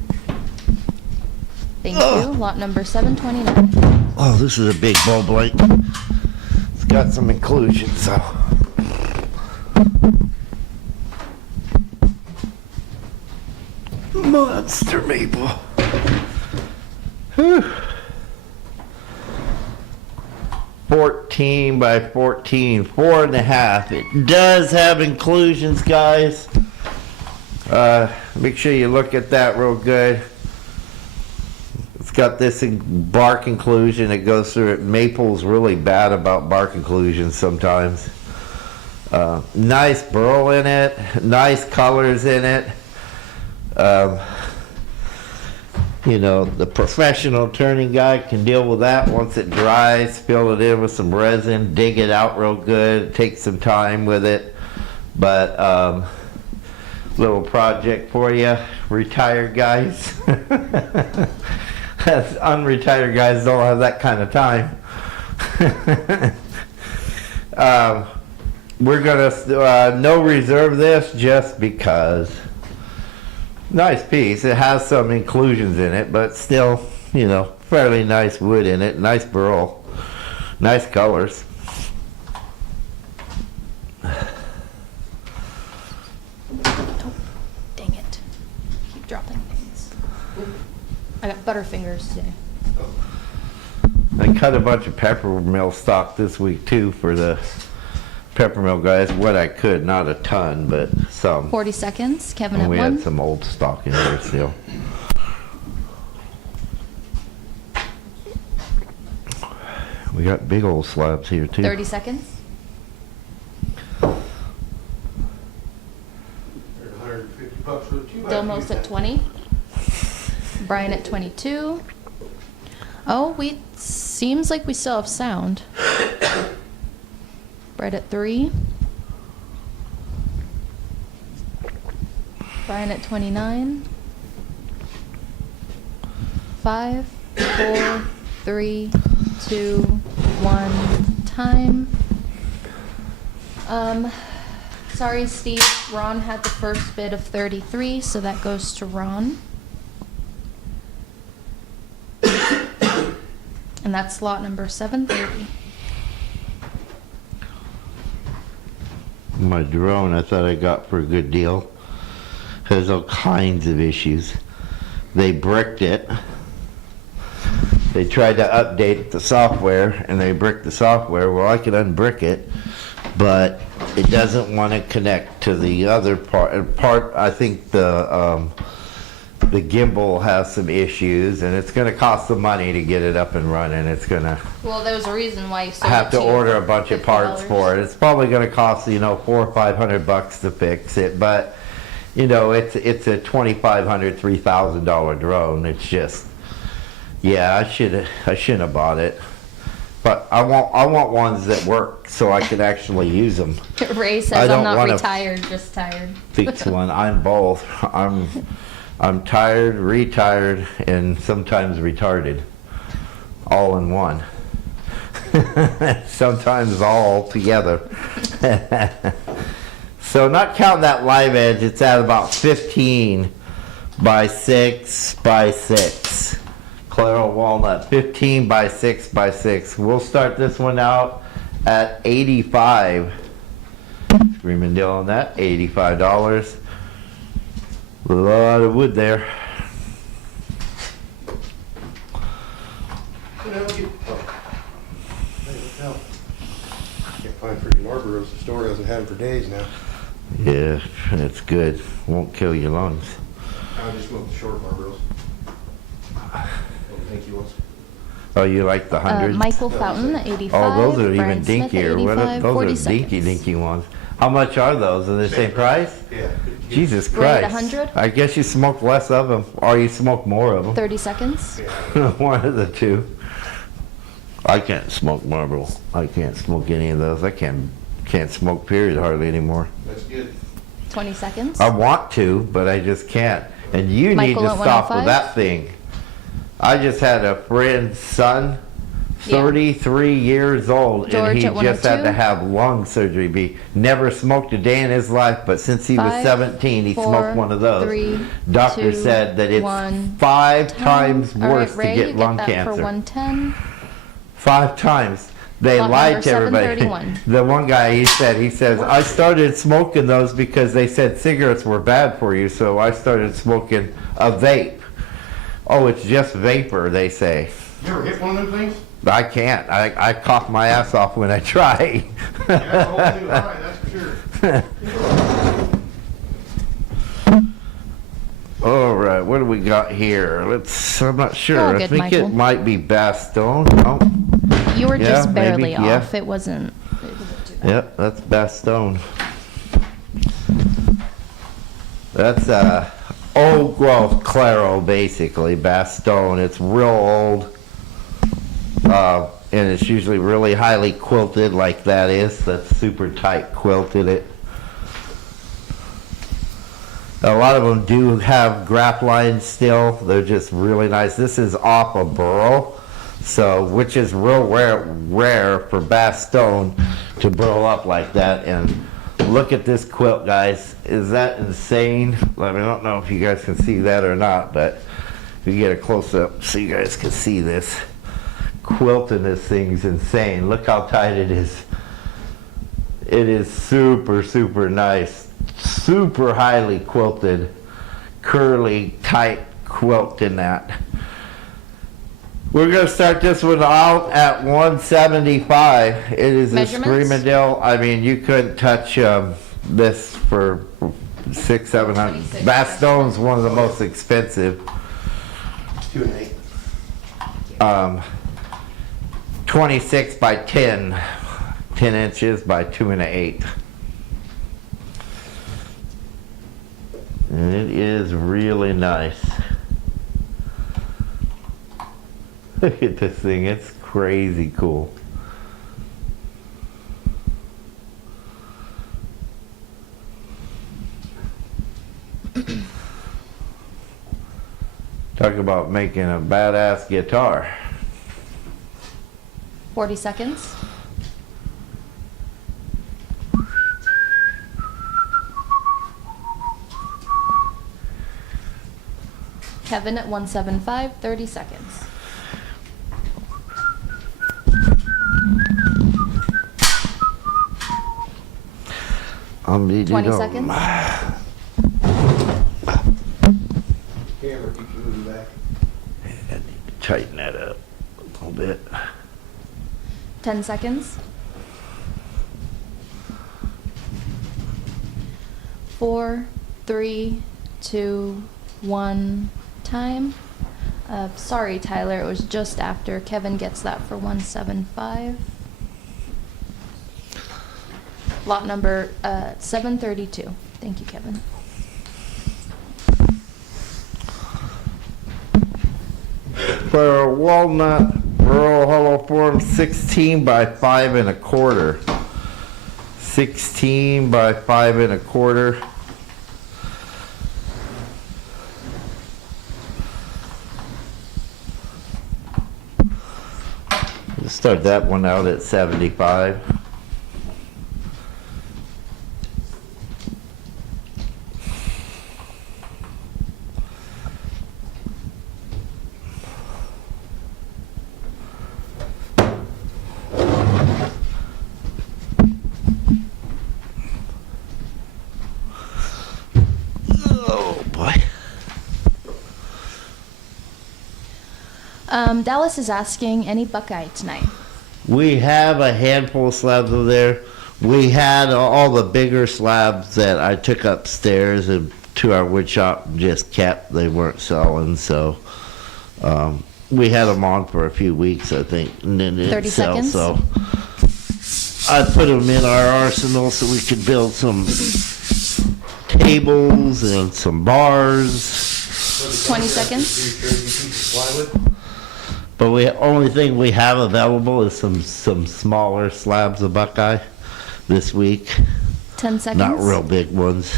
Thank you. Lot number 729. Oh, this is a big bulb light. It's got some inclusion, so. Monster maple. Whew. 14 by 14, 4.5. It does have inclusions, guys. Make sure you look at that real good. It's got this bark inclusion that goes through it. Maple's really bad about bark inclusions sometimes. Nice burl in it, nice colors in it. You know, the professional turning guy can deal with that once it dries, fill it in with some resin, dig it out real good, take some time with it. But little project for you, retired guys. As unretired guys don't have that kind of time. We're gonna no reserve this just because. Nice piece. It has some inclusions in it, but still, you know, fairly nice wood in it. Nice burl. Nice colors. Oh, dang it. Keep dropping things. I got butterfingers today. I cut a bunch of peppermill stock this week too for the peppermill guys. What I could, not a ton, but some. 40 seconds. Kevin And at we 1. had some old stock in there still. We got big old slabs here too. 30 seconds. $150 for the 2 by 2 Dilmos at set. 20. Brian at 22. Oh, seems like we still have sound. Brett at 3. Brian at 29. 5, 4, 3, 2, 1, time. Sorry, Steve. Ron had the first bid of 33, so that goes to Ron. And that's lot number 730. My drone I thought I got for a good deal. Has all kinds of issues. They bricked it. they tried to update the software and they bricked the software. Well, I could unbrick it, but it doesn't want to connect to the other part. I think the gimbal has some issues, and it's going to cost some money to get it up and running. It's going to Well, there was a reason why you sold have it to to order a bunch of parts $50. for it. It's probably going to cost, you know, $400 or $500 to fix it, but you know, it's a $2,500, $3,000 drone. It's just, yeah, I shouldn't have bought it, but I want ones that work so I can actually use them. Ray I says don't I'm not wanna retired, just tired. Fix one. I'm both. I'm tired, retired, and sometimes retarded, all in one. Sometimes all together. So not counting that live edge, it's at about 15 by 6 by 6. Claro walnut, 15 by 6 by 6. We'll start this one out at 85. Screaming deal on that, $85. A lot of wood there. Can't find freaking Marlboros. The store hasn't had them for days now. Yeah, it's good. Won't kill your lungs. I just smoked the short Marlboros. What do you think he wants? Oh, you like the 100? Michael Fountain at 85. Oh, those are Brian even Smith at dinkier. What 85, are, 40 those are dinky, seconds. dinky ones. How much are those? Are they the same price? Yeah. Jesus Right, Christ. 100? I guess you smoke less of them, or you smoke more of them. 30 seconds. Yeah. One of the two. I can't smoke Marlboro. I can't smoke any of those. I can't smoke period hardly anymore. That's good. 20 seconds. I want to, but I just can't. And you Michael need to at stop with 105? that thing. I just had a friend's son, Yeah. 33 years old, George and he at just had 102? to have lung surgery. Never smoked a day in his life, but since he was 5, 17, he 4, smoked one of those. 3, Doctor 2, said that it's 1, 5 10. times All right, worse Ray, to you get lung that cancer. for 110. 5 times. They Lot lied number to everybody. 731. The one guy, he says, I started smoking those because they said cigarettes were bad for you, so I started smoking a vape. Oh, it's just vapor, they say. You ever hit one of them things? I can't. I cough my ass off when I try. That's a whole new high, that's for sure. All right, what do we got here? I'm not sure. All I good, think Michael. it might be Bastogne. Oh, You were Yeah, just barely maybe, yeah. off. It wasn't too bad. yep, that's Bastogne. That's old growth Claro, basically. Bastogne. It's real old. And it's usually really highly quilted like that is. That's super tight quilted it. A lot of them do have graph lines still. They're just really nice. This is off of Burl, so which is real rare for Bastogne to burl up like that. And look at this quilt, guys. Is that insane? I mean, I don't know if you guys can see that or not, but if you get a close up so you guys can see this. Quilting this thing's insane. Look how tight it is. It is super, super nice. Super highly quilted, curly, tight quilt in that. We're going to start this one out at 175. It is a Measurements? Screamadale. I mean, you couldn't touch this for $600, $700. Bastone's one of the most expensive. 2 and 8. 26 by 10 inches by 2 and 8. And it is really nice. Look at this thing, it's crazy cool. Talk about making a badass guitar. 40 seconds. Kevin at 175, 30 seconds. Um, 20 seconds. Camera keeps moving back. I need to tighten that up. bit. 10 seconds. 4, 3, 2, 1, time. Sorry, Tyler, it was just after. Kevin gets that for 175. Lot number 732. Thank you, Kevin. For Walnut Burl Hollow Form, 16 by 5 1/4. 16 by 5 1/4. Let's start that one out at 75. Oh boy. Dallas is asking, any Buckeye tonight? We have a handful of slabs over there. We had all the bigger slabs that I took upstairs and to our wood shop and just kept. They weren't selling, so we had them on for a few weeks, I think, and then it 30 sell. seconds. So I put them in our arsenal so we could build some tables and some bars. 20 seconds. Plywood? But only thing we have available is some smaller slabs of Buckeye this week. 10 seconds. Not real big ones.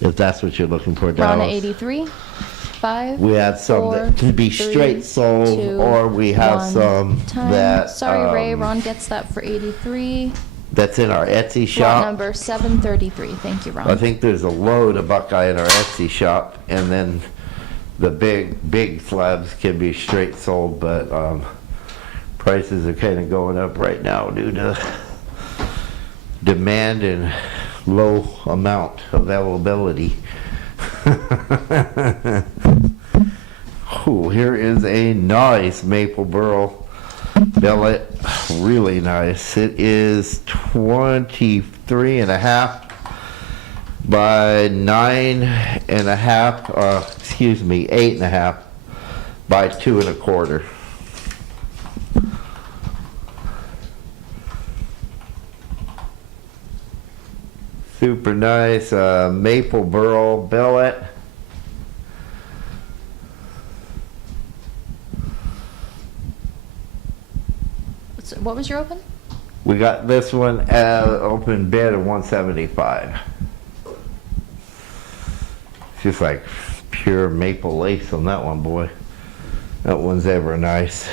If that's what you're looking for, Ron at Dallas. 83. 5. We had some 4, that can be 3, straight sold, 2, or we have 1, some time. that Sorry, Ray. Ron gets that for 83. that's in our Etsy Lot shop. number 733. Thank you, Ron. I think there's a load of Buckeye in our Etsy shop, and then the big slabs can be straight sold, but prices are kind of going up right now due to demand and low amount availability. Ooh, here is a nice maple burl billet, really nice. It is 23 and a half by 9 and a half, 8 and a half by 2 1/4. Super nice maple burl billet. What was your open? We got this one open bid at 175. It's just like pure maple lace on that one, boy. That one's ever nice.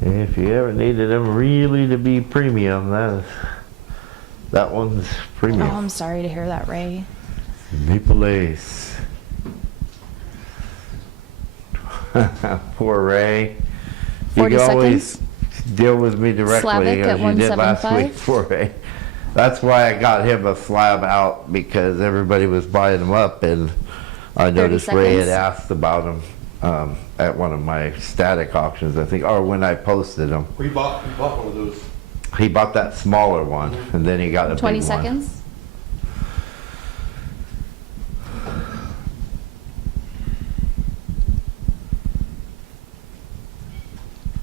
If you ever needed them really to be premium, that one's premium. Oh, I'm sorry to hear that, Ray. Maple lace. Poor Ray. 40 You can always seconds. deal with me directly Slavic as at you did last 175. week, poor Ray. That's why I got him a slab out, because everybody was buying them up, and I 30 noticed Ray had seconds. asked about them at one of my static auctions, I think, or when I posted them. We bought one of those. He bought that smaller one, and then he got a 20 big one. seconds.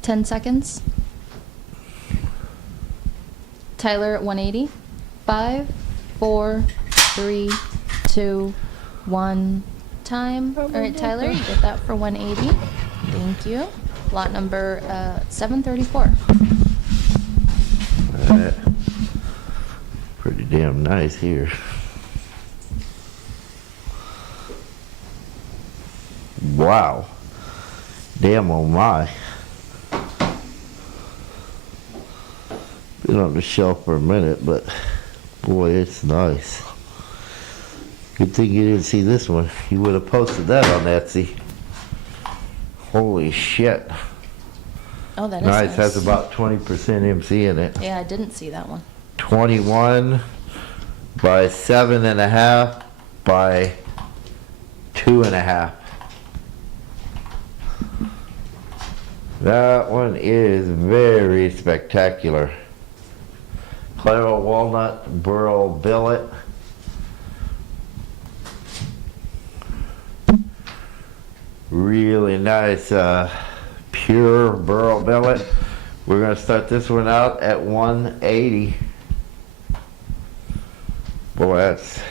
Ten seconds. Tyler at 180. 5, 4, 3, 2, 1. Time. All right, Tyler, you get that for 180. Thank you. Lot number 734. Pretty damn nice here. Wow. Damn, oh my. Been on the shelf for a minute, but boy, it's nice. Good thing you didn't see this one. You would have posted that on Etsy. Holy shit. Oh, that is Nice, nice. has about 20% MC in it. Yeah, I didn't see that one. 21 by 7.5 by 2.5. That one is very spectacular. Claro walnut, Burl billet. Really nice, pure Burl billet. We're gonna start this one out at 180. Boy, that's,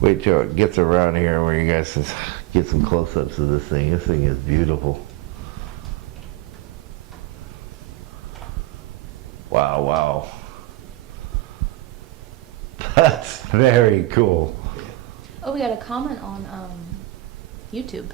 wait till it gets around here where you guys can get some close-ups of this thing. This thing is beautiful. Wow, wow. That's very cool. Oh, we got a comment on YouTube.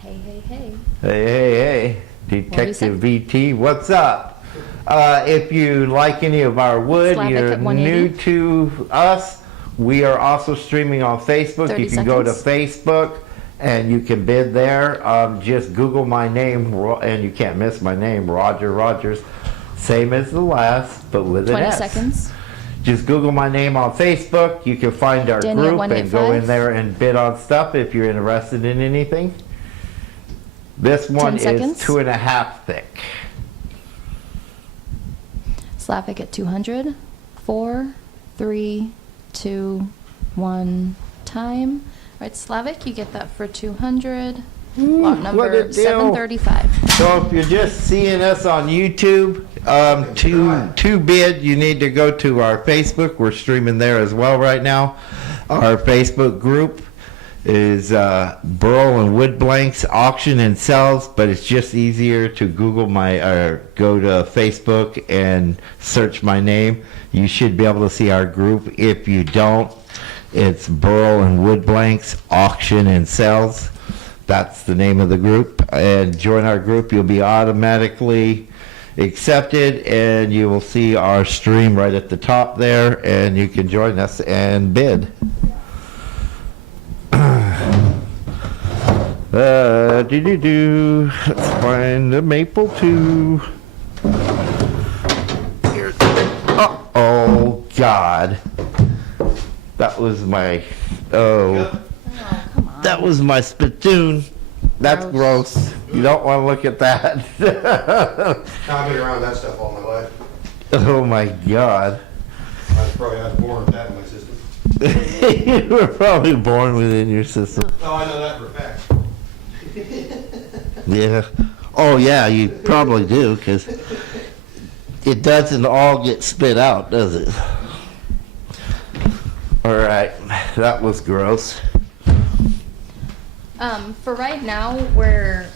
Hey, hey, hey. Hey, hey, hey. Detective VT, what's up? If you like any of our wood, Slavic you're at 180. new to us, we are also streaming on Facebook. 30 You can go to seconds. Facebook and you can bid there. Just Google my name, and you can't miss my name, Roger Rogers. Same as the last, but with an 20 S. seconds. Just Google my name on Facebook. You can find our Danny at group and go 185. in there and bid on stuff if you're interested in anything. This one 10 is seconds. 2.5 thick. Slavic at 200. 4, 3, 2, 1, time. All right, Slavic, you get that for 200. Lot what a number deal. 735. So if you're just seeing us on YouTube, to bid, you need to go to our Facebook. We're streaming there as well right now. Our Facebook group is Burl and Wood Blanks Auction and Sells, but it's just easier to Google go to Facebook and search my name. You should be able to see our group. If you don't, it's Burl and Wood Blanks Auction and Sells. That's the name of the group. And join our group, you'll be automatically accepted, and you will see our stream right at the top there, and you can join us and bid. Let's find the maple too. Here. Oh God, that was my Oh, come on. that was my spittoon. That's gross. You don't want to look at that. I've been around that stuff all my life. Oh my God. I was born with that in my system. You were probably born within your system. Oh, I know that for a fact. Yeah. Oh yeah, you probably do, because it doesn't all get spit out, does it? All right, that was gross. For right now, we're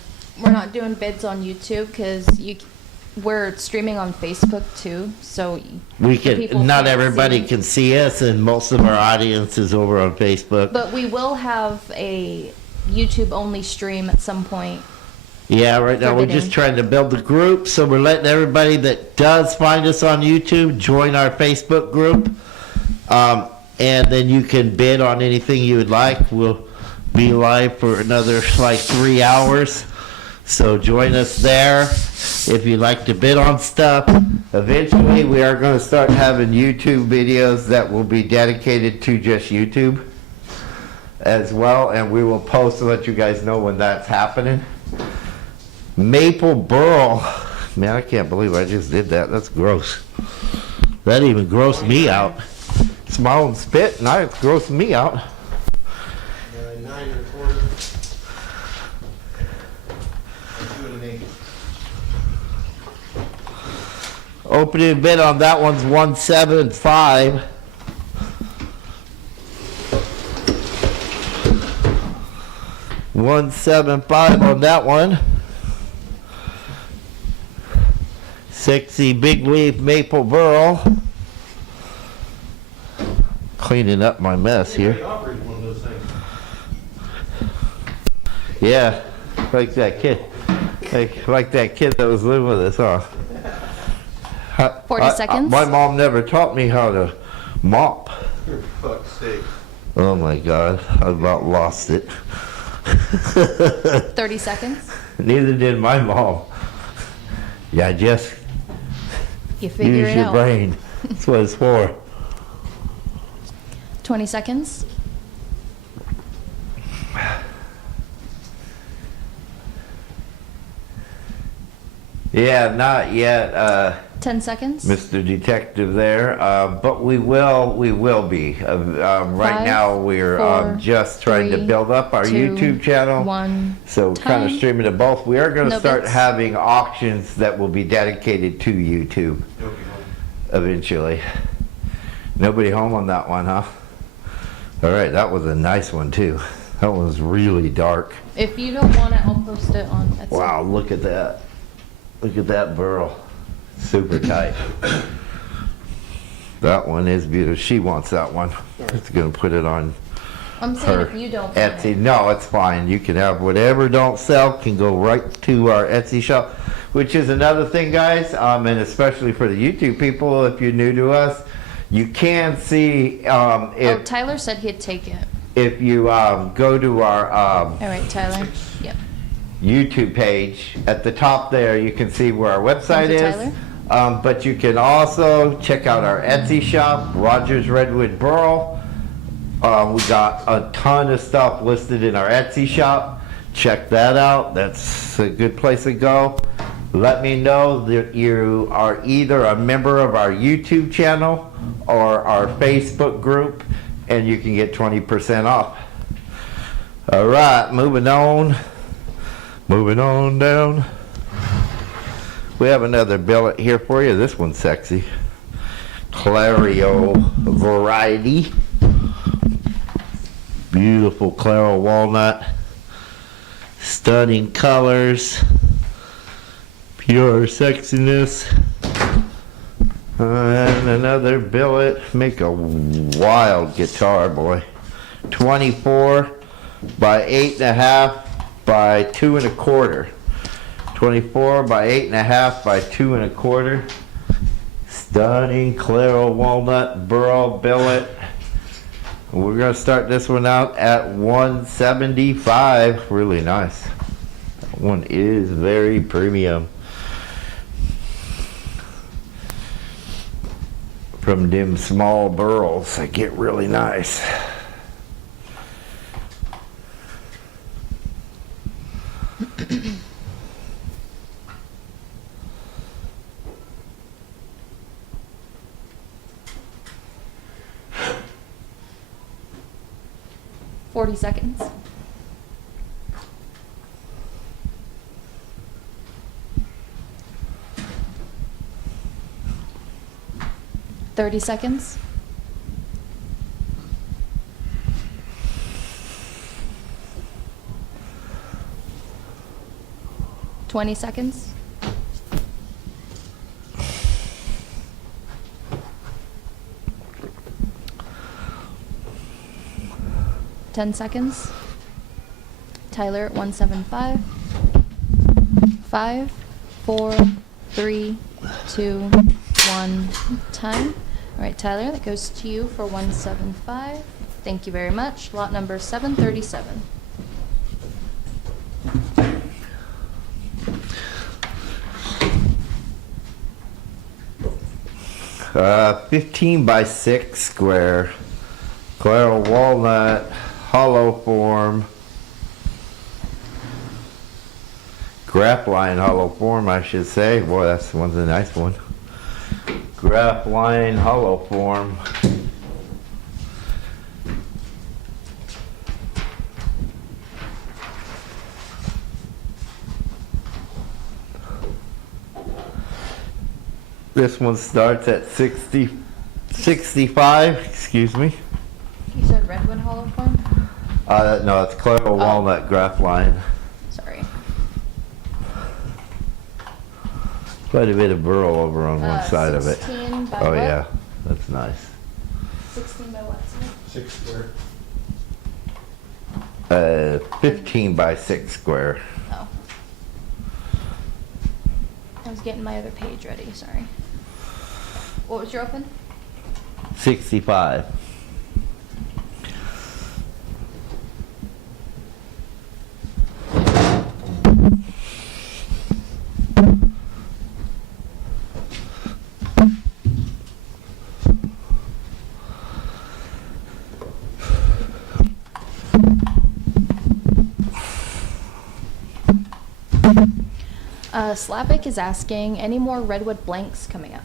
not doing bids on YouTube because we're streaming on Facebook too. So We people can. Not can't everybody see. can see us, and most of our audience is over on Facebook. But we will have a YouTube only stream at some point. Yeah, right now we're Forbidding. just trying to build the group, so we're letting everybody that does find us on YouTube join our Facebook group, and then you can bid on anything you would like. We'll be live for another like 3 hours, so join us there if you'd like to bid on stuff. Eventually, we are going to start having YouTube videos that will be dedicated to just YouTube as well, and we will post to let you guys know when that's happening. Maple Burl. Man, I can't believe I just did that. That's gross. That even grossed me out. It's my own spit, and it's grossed me out. 9 1/4. 2 1/8. Opening bid on that one's 175. $175 on that one. Sexy big leaf maple burl. Cleaning up my mess here. He operated one of those things. Yeah, like that kid. Like that kid that was living with us, huh? 40 seconds. My mom never taught me how to mop. For fuck's sake. Oh my God, I about lost it. 30 seconds. Neither did my mom. Yeah, just You figure use it your out. brain. That's what it's for. 20 seconds. Yeah, not yet, 10 seconds. Mr. Detective there, but we will be. Right Five, now, we're four, just trying to three, build up our 2, YouTube channel. 1. So kind of Time. streaming to both. We are going to No start bits. having auctions that will be dedicated to YouTube Nobody home. eventually. Nobody home on that one, huh? All right, that was a nice one too. That one was really dark. If you don't want it, I'll post it on Etsy. Wow, look at that. Look at that Burl. Super tight. That one is beautiful. She wants that one. It's gonna put it on I'm saying her if you don't want Etsy. it. No, it's fine. You can have whatever don't sell can go right to our Etsy shop, which is another thing, guys, and especially for the YouTube people, if you're new to us, you can see Oh, if Tyler said he'd take it. if you go to our All right, Tyler. Yep. YouTube page. At the top there, you can see where our website Thank you, is. But you can also check out our Etsy shop, Rogers Redwood Burl. We got a ton of stuff listed in our Etsy shop. Check that out. That's a good place to go. Let me know that you are either a member of our YouTube channel or our Facebook group, and you can get 20% off. All right, moving on. Moving on down. We have another billet here for you. This one's sexy. Clario variety. Beautiful Claro walnut. Stunning colors. Pure sexiness. And another billet. Make a wild guitar, boy. 24 by 8.5 by 2 1/4. 24 by 8.5 by 2 1/4. Stunning Claro walnut Burl billet. We're gonna start this one out at 175. Really nice. That one is very premium. From them small burls, they get really nice. $40 seconds. $30 seconds. $20 seconds. $10 seconds. Tyler at 175. 5, 4, 3, 2, 1. Time. All right, Tyler, that goes to you for 175. Thank you very much. Lot number 737. Uh, 15 by 6 square. Claro walnut, hollow form. Graphline hollow form, I should say. Boy, that's one's a nice one. Graphline hollow form. This one starts at 65, excuse me. You said redwood hollow form? No, it's Claro walnut graphline. Sorry. Quite a bit of burl over on one side of it. 16 by Oh what? yeah, that's nice. 16 by what, sir? 6 square. 15 by 6 square. Oh. I was getting my other page ready, sorry. What was your open? 65. Slavic is asking, any more redwood blanks coming up?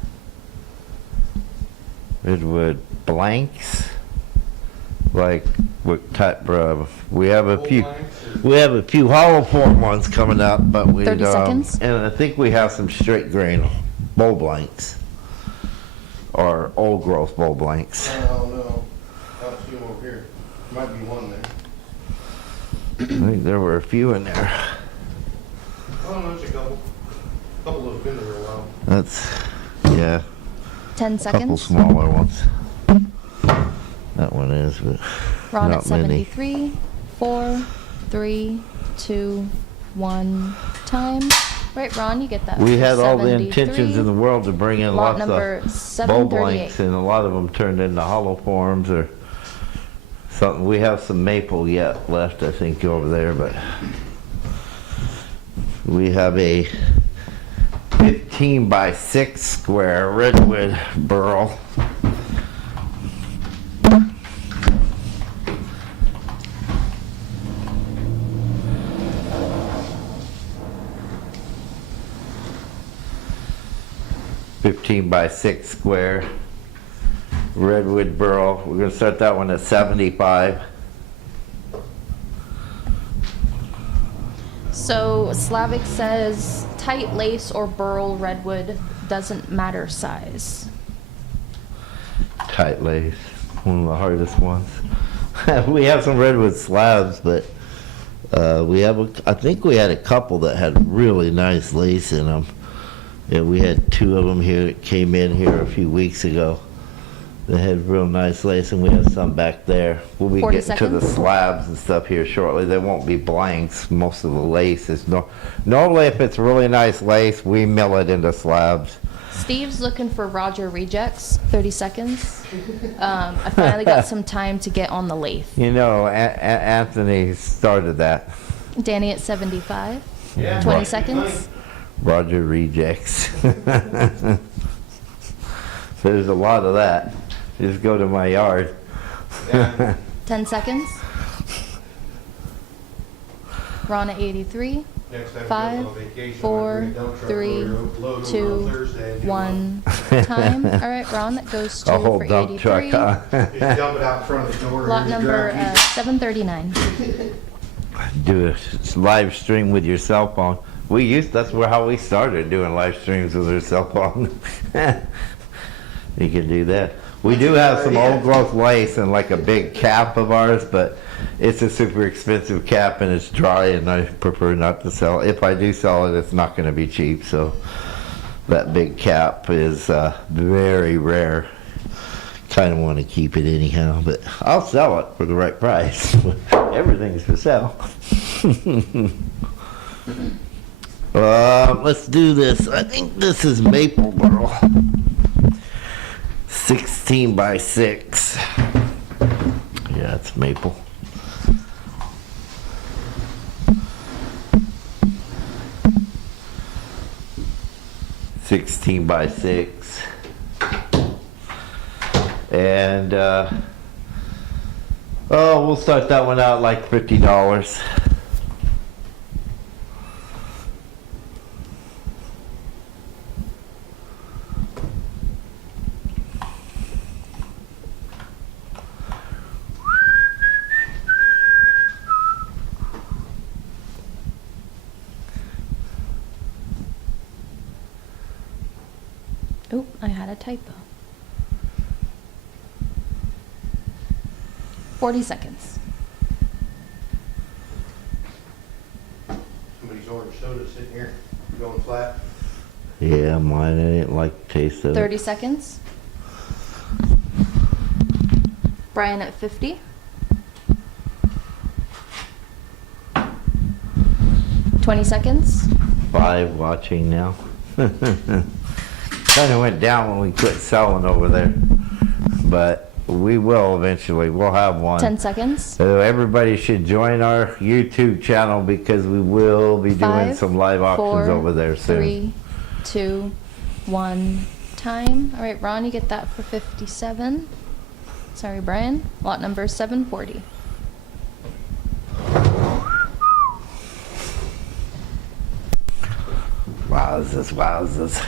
Redwood blanks? Like what type, bro? We have a Full few. blanks or- We have a few hollow form ones coming up, but we 30 seconds. and I think we have some straight grain bowl blanks or old growth bowl blanks. I don't know. I'll see them over here. Might be one there. I think there were a few in there. Oh, no, there's a couple. Couple of been there a while. That's yeah, 10 a couple seconds. smaller ones. That one is, but Ron not at many. 73. 4, 3, 2, 1. Time. Right, Ron, you get that. We for had all the 73. intentions in the world to bring in Lot lots number of bowl 738. blanks, and a lot of them turned into hollow forms or something. We have some maple yet left, I think, over there, but we have a 15 by 6 square redwood burl. (15 by 6 square) redwood burl. We're going to start that one at 75. So Slavic says tight lace or burl redwood doesn't matter size. Tight lace, one of the hardest ones. We have some redwood slabs, but we have I think we had a couple that had really nice lace in them. Yeah, we had 2 of them here that came in here a few weeks ago. They had real nice lace, and we have some back there. We'll be 40 getting to the seconds. slabs and stuff here shortly. They won't be blanks. Most of the lace is normally if it's really nice lace, we mill it into slabs. Steve's looking for Roger rejects. 30 seconds. I finally got some time to get on the lathe. You know, Anthony started that. Danny at 75. Yeah. 20 Right. seconds. Roger rejects. There's a lot of that. Just go to my yard. Yeah. 10 seconds. Ron at 83. Next time we 5, go on vacation, I 4, might bring a dump truck 3, over, load over on 2, Thursday and do 1. Time. All right, Ron, that goes to A whole for dump 83. truck, huh? Just dump it out in front of the door. Lot and just number grab it. 739. Do a live stream with your cell phone. That's how we started doing live streams with our cell phone. You can do that. We do have some old growth lace and like a big cap of ours, but it's a super expensive cap and it's dry, and I prefer not to sell it. If I do sell it, it's not going to be cheap, so that big cap is very rare. Kind of want to keep it anyhow, but I'll sell it for the right price. Everything's for sale. Let's do this. I think this is maple burl. 16 by 6. Yeah, it's maple. (16 by 6). And we'll start that one out like $50. Oop, I had a typo. 40 seconds. Somebody's orange soda sitting here, going flat. Yeah, mine. I didn't like the taste of it. 30 seconds. Brian at 50. 20 seconds. 5 watching now. Kind of went down when we quit selling over there, but we will eventually. We'll have one. 10 seconds. So everybody should join our YouTube channel because we will be doing 5, some live auctions 4, over there soon. 3, 2, 1. Time. All right, Ron, you get that for 57. Sorry, Brian. Lot number 740. Wowzers, wowzers.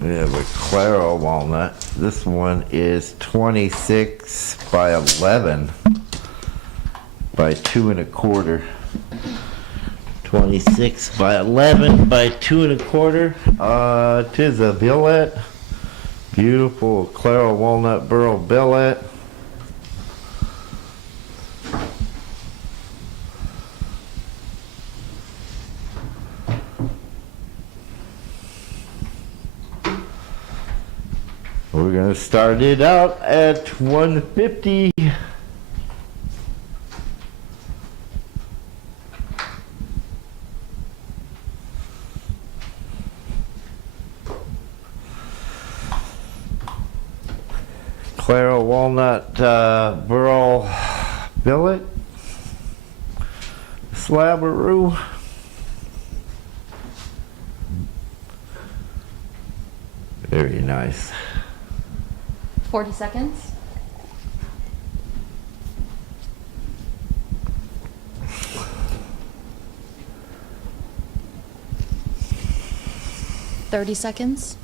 We have a Claro walnut. This one is 26 by 11 by 2 1/4. 26 by 11 by 2 1/4. It is a billet. Beautiful Claro walnut Burl billet. We're gonna start it out at $150. Claro walnut Burl billet, slabberoo. Very nice. 40 seconds. Thirty seconds.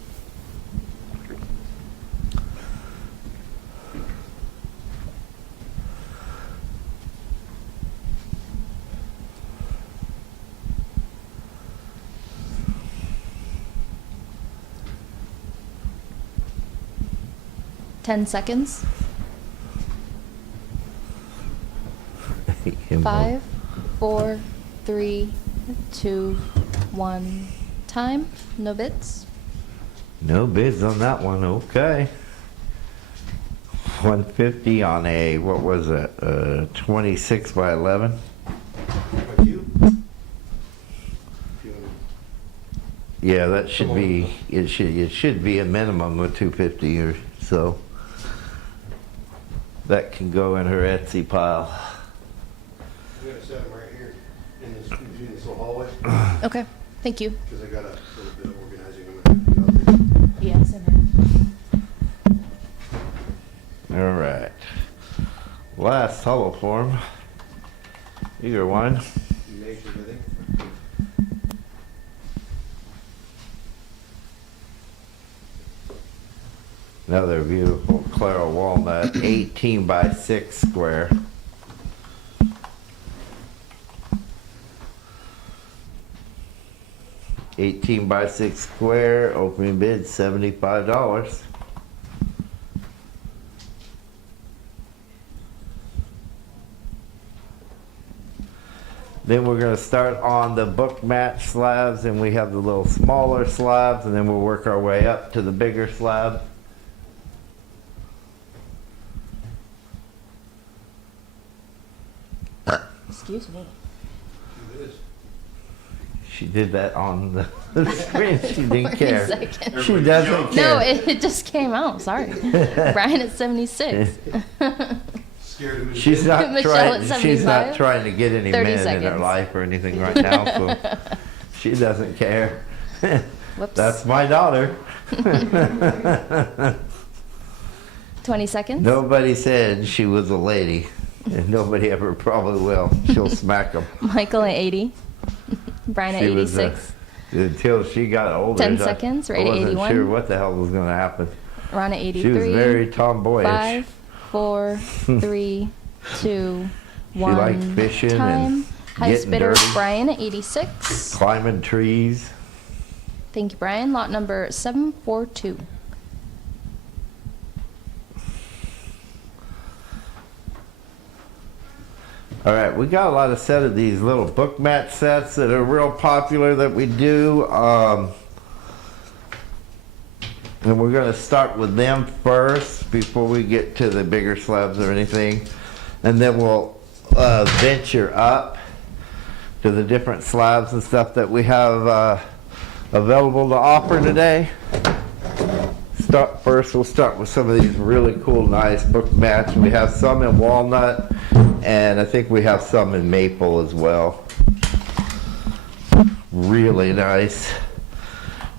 Ten seconds. 5, 4, 3, 2, 1. Time. No bits. No bids on that one. Okay. 150 on a, what was it? 26 by 11. Like you? Yeah, that should be, it should be a minimum of 250 or so. That can go in her Etsy pile. I'm gonna set them right here in this, between this little hallway, Okay. Thank you. because I got a little bit of organizing I'm gonna have to do out there. Yes, All right. Last hollow form. Either one. Major, I think. Another beautiful Claro walnut, 18 by 6 square. $18 by 6 square, opening bid $75. Then we're going to start on the book match slabs, and we have the little smaller slabs, and then we'll work our way up to the bigger slab. Excuse me. Do this. She did that on the screen. She didn't 40 care. seconds. She doesn't care. No, it just came out. Sorry. Brian at 76. Scared of me. She's not Michelle trying. at She's 75? not trying to get any 30 men in her seconds. life or anything right now, so she doesn't care. Whoops. That's my daughter. 20 seconds. Nobody said she was a lady, and nobody ever probably will. She'll smack them. Michael at 80. Brian at She was, 86. until she got older. 10 seconds, right I at wasn't 81. sure what the hell was going to happen. Ron at She 83. was very tomboyish. 5, 4, 3, 2, 1. liked fishing and Time. Highest getting bidder, dirty. Brian at 86. Climbing trees. Thank you, Brian. Lot number 742. All right, we got a lot of set of these little book mat sets that are real popular that we do. And we're going to start with them first before we get to the bigger slabs or anything. And then we'll venture up to the different slabs and stuff that we have available to offer today. We'll start with some of these really cool, nice book mats. We have some in walnut, and I think we have some in maple as well. Really nice.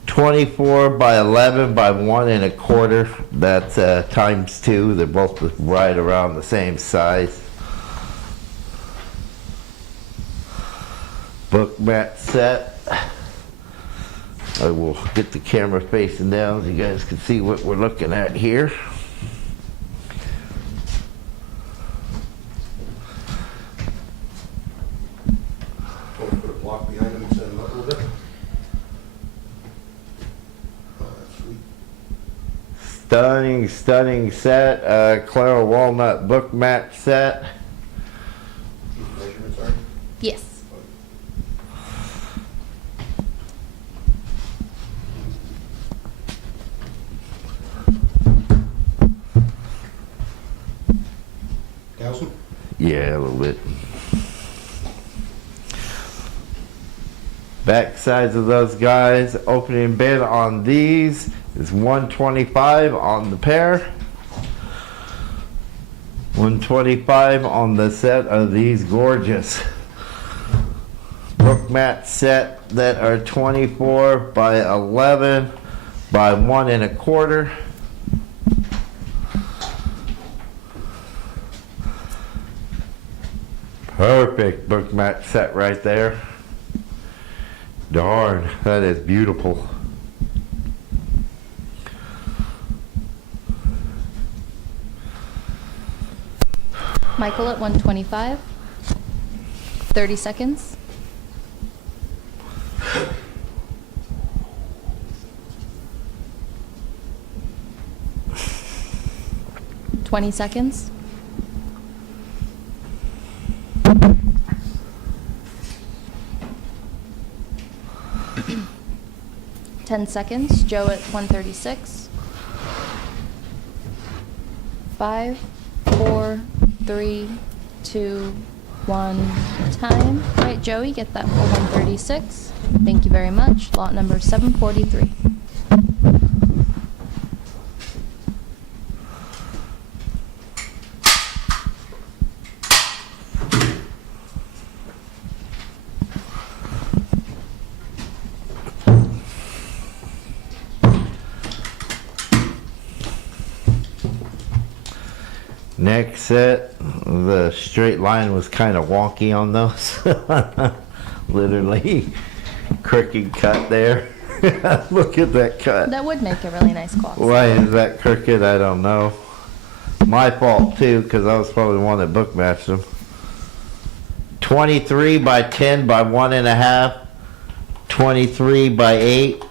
24 by 11 by 1 1/4. That's times 2. They're both right around the same size. book mat set. I will get the camera facing down so you guys can see what we're looking at here. Want to put a block behind them and set them up a little bit? Oh, that's sweet. Stunning, stunning set. Clara walnut book mat set. These measurements are? Yes. Thousand? Yeah, a little bit. Back sides of those guys. Opening bid on these is $125 on the pair. $125 on the set of these gorgeous book mat set that are 24 by 11 by 1 1/4. Perfect book mat set right there. Darn, that is beautiful. Michael at 125. 30 seconds. Twenty seconds. 10 seconds. Joe at 136. 5, 4, 3, 2, 1. Time. All right, Joey, get that for 136. Thank you very much. Lot number 743. Next set, the straight line was kind of wonky on those. Literally, crooked cut there. Look at that cut. That would make a really nice clock. Why is that crooked? I don't know. My fault too, because I was probably the one that book matched them. 23 by 10 by 1 1/2. 23 by 8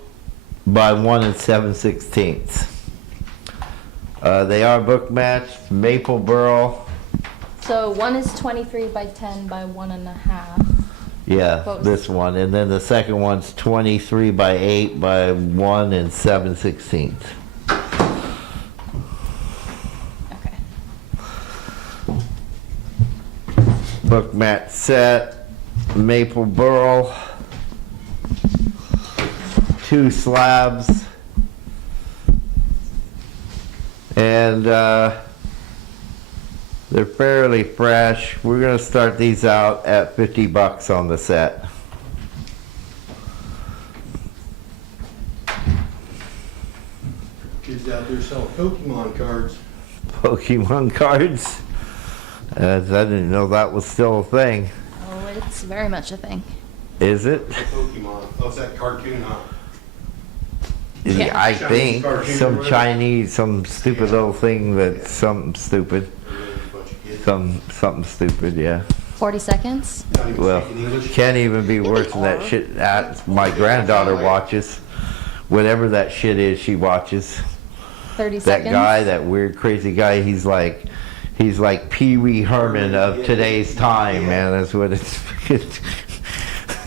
by 1 7/16. They are book matched, maple burl. So one is 23 by 10 by 1 1/2. Yeah, What was- this one. And then the second one's 23 by 8 by 1 7/16. Okay. Book mat set, maple burl, 2 slabs. And they're fairly fresh. We're gonna start these out at $50 on the set. Kids out there selling Pokemon cards. Pokemon cards. I didn't know that was still a thing. Oh, it's very much a thing. Is it? Pokemon. Oh, it's that cartoon, huh? Yeah. I Chinese think cartoon or some whatever. Chinese, some stupid little thing that's something stupid. A bunch of kids. Something stupid, yeah. 40 seconds. Not even Well, speaking English. can't even be worse than that shit that my granddaughter watches. Whatever that shit is, she watches. 30 That seconds. guy, that weird crazy guy, he's like Pee Wee Herman of today's time, man. That's what it's.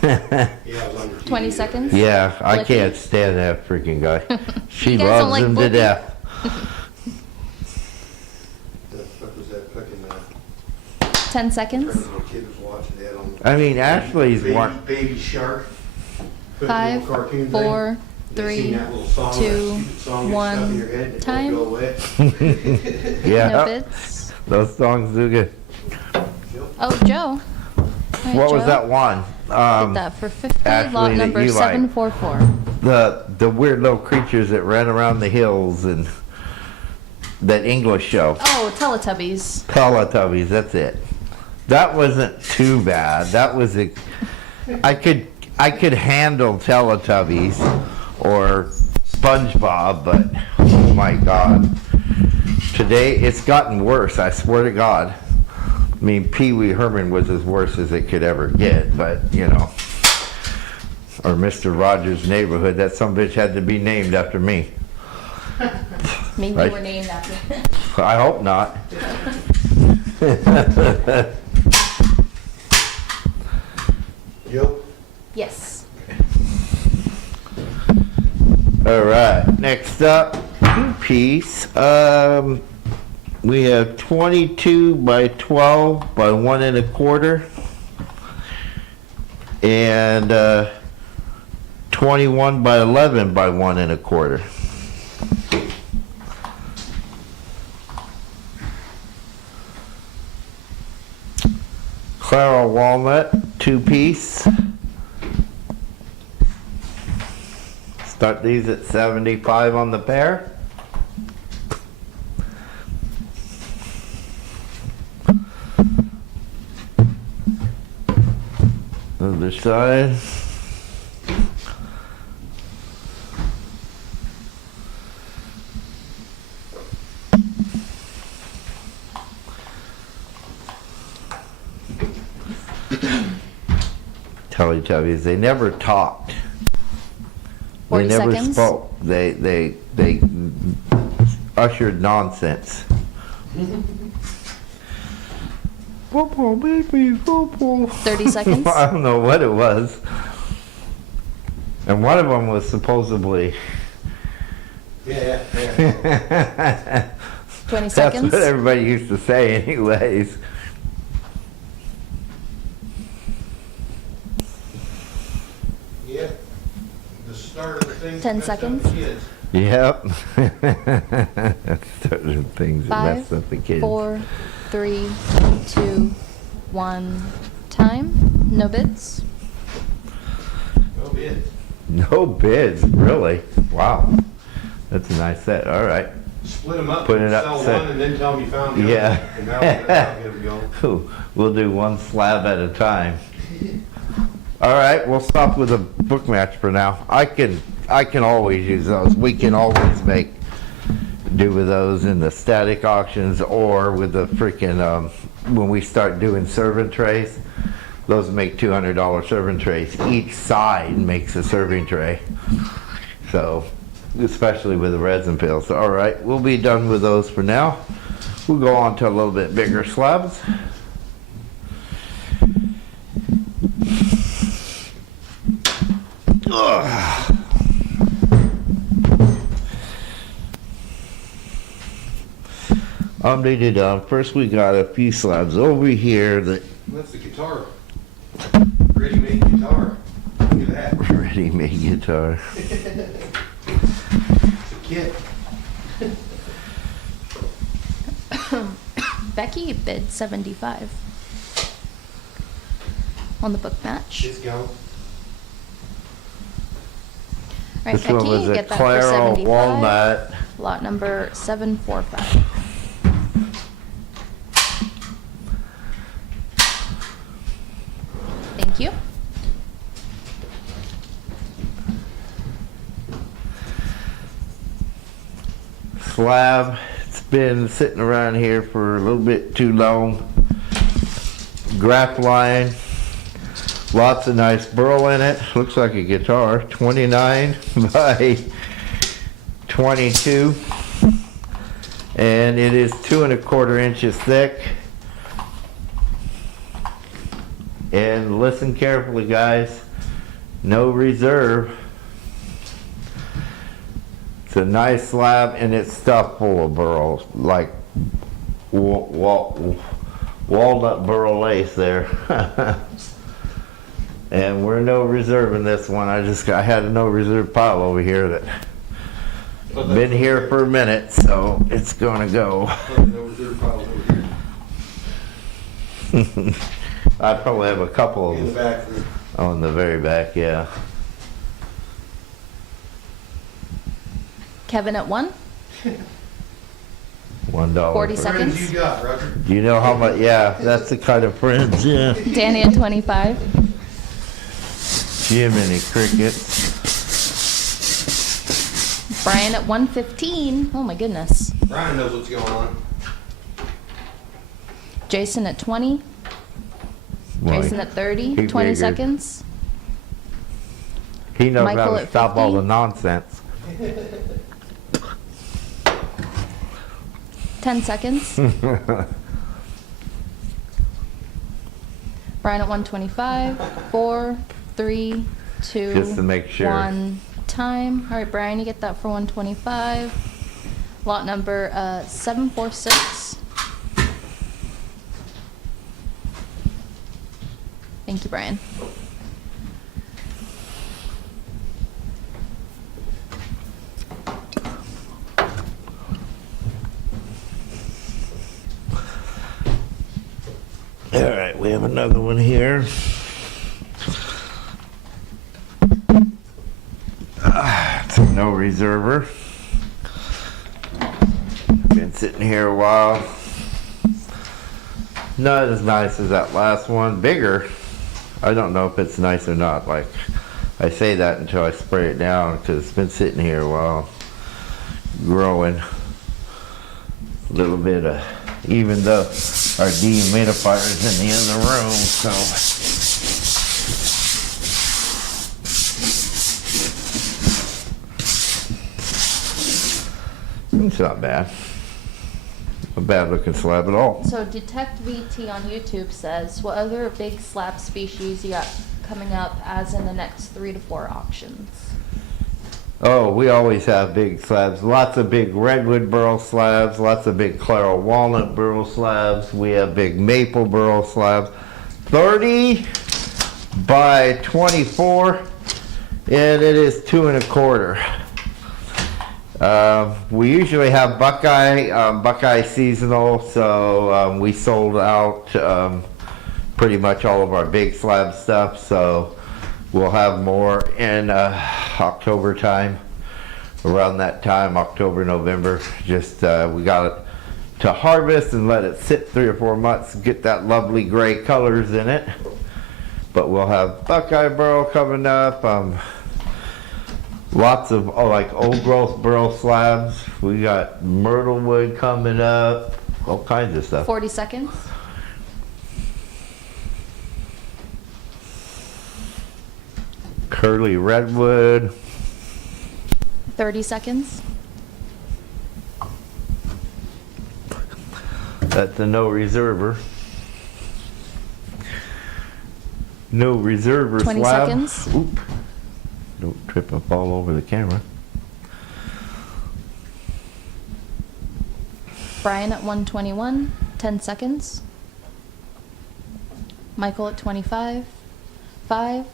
Yeah, it was on your 20 TV. seconds. Yeah, I Blippy. can't stand that freaking guy. She You guys don't loves like him to Blippy? death. What was that fucking, 10 seconds. little kid was watching that on. I mean, Ashleigh's Baby, one. Baby Shark. Put the 5, little cartoon thing. 4, You seen 3, that little song, that 2, stupid song you stuff in your head and it Time. won't go away? Yeah, No bids. those songs do good. Oh, Joe. All right, What was Joe. that one? Did that for 50. Ashleigh, Lot that number you like. 744. The weird little creatures that ran around the hills and that English show. Oh, Teletubbies. Teletubbies, that's it. That wasn't too bad. That was I could handle Teletubbies or SpongeBob, but oh my God. Today it's gotten worse, I swear to God. I mean, Pee Wee Herman was as worse as it could ever get, but you know. Or Mr. Rogers' Neighborhood, that some bitch had to be named after me. Maybe Right. you were named after. I hope not. Yep. Yes. All right, next up, piece. We have 22 by 12 by 1 1/4, and 21 by 11 by 1 1/4. Clara walnut, 2-piece. Start these at 75 on the pair. Other side. Teletubbies, they never talked. 40 They never seconds. spoke. They ushered nonsense. Popo, baby, popo. 30 seconds. I don't know what it was. And one of them was supposedly. Yeah. 20 That's seconds. what everybody used to say, anyways. Yeah. The start of the thing. 10 messed up seconds. the kids. Yep. Certain things that 5, mess up the kids. 4, 3, 2, 1. Time. No bids. No bids. No bids, really? Wow. That's a nice set. All right. Split them up. Put it up, Sell set. one and then tell them you found the other. Yeah. And that'll get them going. We'll do one slab at a time. All right, we'll stop with a book match for now. I can always use those. We can always do with those in the static auctions or with the freaking when we start doing serving trays. Those make $200 serving trays. Each side makes a serving tray. So, especially with the resin pills. All right, we'll be done with those for now. We'll go on to a little bit bigger slabs. Ugh. First we got a few slabs over here that That's the guitar. Ready-made guitar. Look at that. ready-made guitar. It's a kit. Becky bid 75 on the book match. It's gone. Right, This one Becky, was a get that for Clara 75. walnut. Lot number 745. Thank you. Slab. It's been sitting around here for a little bit too long. Graph line. Lots of nice burl in it. Looks like a guitar. 29 by 22. And it is 2 1/4 inches thick. And listen carefully, guys. No reserve. It's a nice slab, and it's stuffed full of burls, like walnut burl lace there. And we're no reserve in this one. I had a no reserve pile over here that been here for a minute, so it's gonna go. No reserve piles over here. I probably have a couple In the of back room. on the very back, yeah. Kevin at 1. $1. 40 for- seconds. Friends you got, Roger. Do you know how much? Yeah, that's the kind of friends, yeah. Danny at 25. Jiminy Crickets. Brian at 115. Oh my goodness. Brian knows what's going on. Jason at 20. Well, Jason at 30. he 20 figured. seconds. He knows Michael how to at stop all 50. the nonsense. 10 seconds. Brian at 125. 4, 3, 2, Just to make sure. 1. Time. All right, Brian, you get that for 125. Lot number 746. Thank you, Brian. All right, we have another one here. It's a no reserver. Been sitting here a while. Not as nice as that last one. Bigger. I don't know if it's nice or not. Like, I say that until I spray it down because it's been sitting here a while. Growing. A little bit of, even though our dehumidifier's in the other room, so. It's not bad. A bad looking slab at all. So Detect VT on YouTube says, what other big slab species you got coming up as in the next 3 to 4 auctions? Oh, we always have big slabs. Lots of big redwood burl slabs, lots of big claro walnut burl slabs. We have big maple burl slabs. 30 by 24, and it is 2 1/4. We usually have Buckeye seasonal, so we sold out pretty much all of our big slab stuff, so we'll have more in October time, around that time, October, November. Just we got it to harvest and let it sit 3 or 4 months, get that lovely gray colors in it. But we'll have Buckeye burl coming up. Lots of like old growth burl slabs. We got myrtle wood coming up. All kinds of stuff. 40 seconds. Curly redwood. 30 seconds. That's a no reserver. No reserver 20 slab. seconds. Oop. Don't trip and fall over the camera. Brian at 121. 10 seconds. Michael at 25. 5,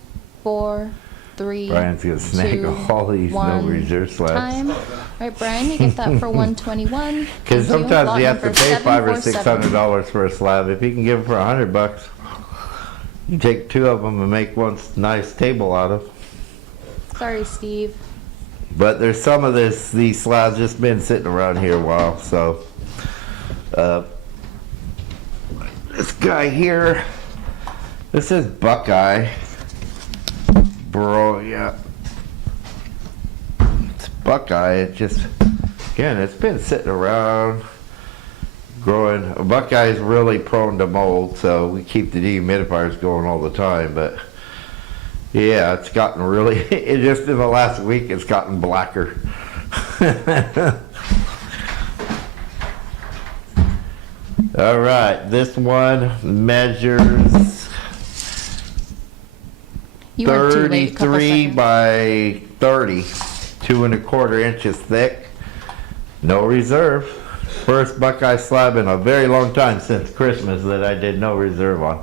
4, 3, Brian's gonna snag 2, all these no 1. reserve slabs. Time. All right, Brian, you get that for 121. Because Thank you. sometimes Lot you have to number pay $500 or 747. $600 for a slab. If you can give it for $100, you take 2 of them and make one nice table out of. Sorry, Steve. But there's some of these slabs just been sitting around here a while. So this guy here, this is Buckeye. Bro, yeah. It's Buckeye. It just, again, it's been sitting around, growing. Buckeye is really prone to mold, so we keep the dehumidifiers going all the time. But yeah, it's gotten really, it just in the last week, it's gotten blacker. All right, this one measures You were too late a couple 33 seconds. by 30, 2 1/4 inches thick. No reserve. First Buckeye slab in a very long time since Christmas that I did no reserve on.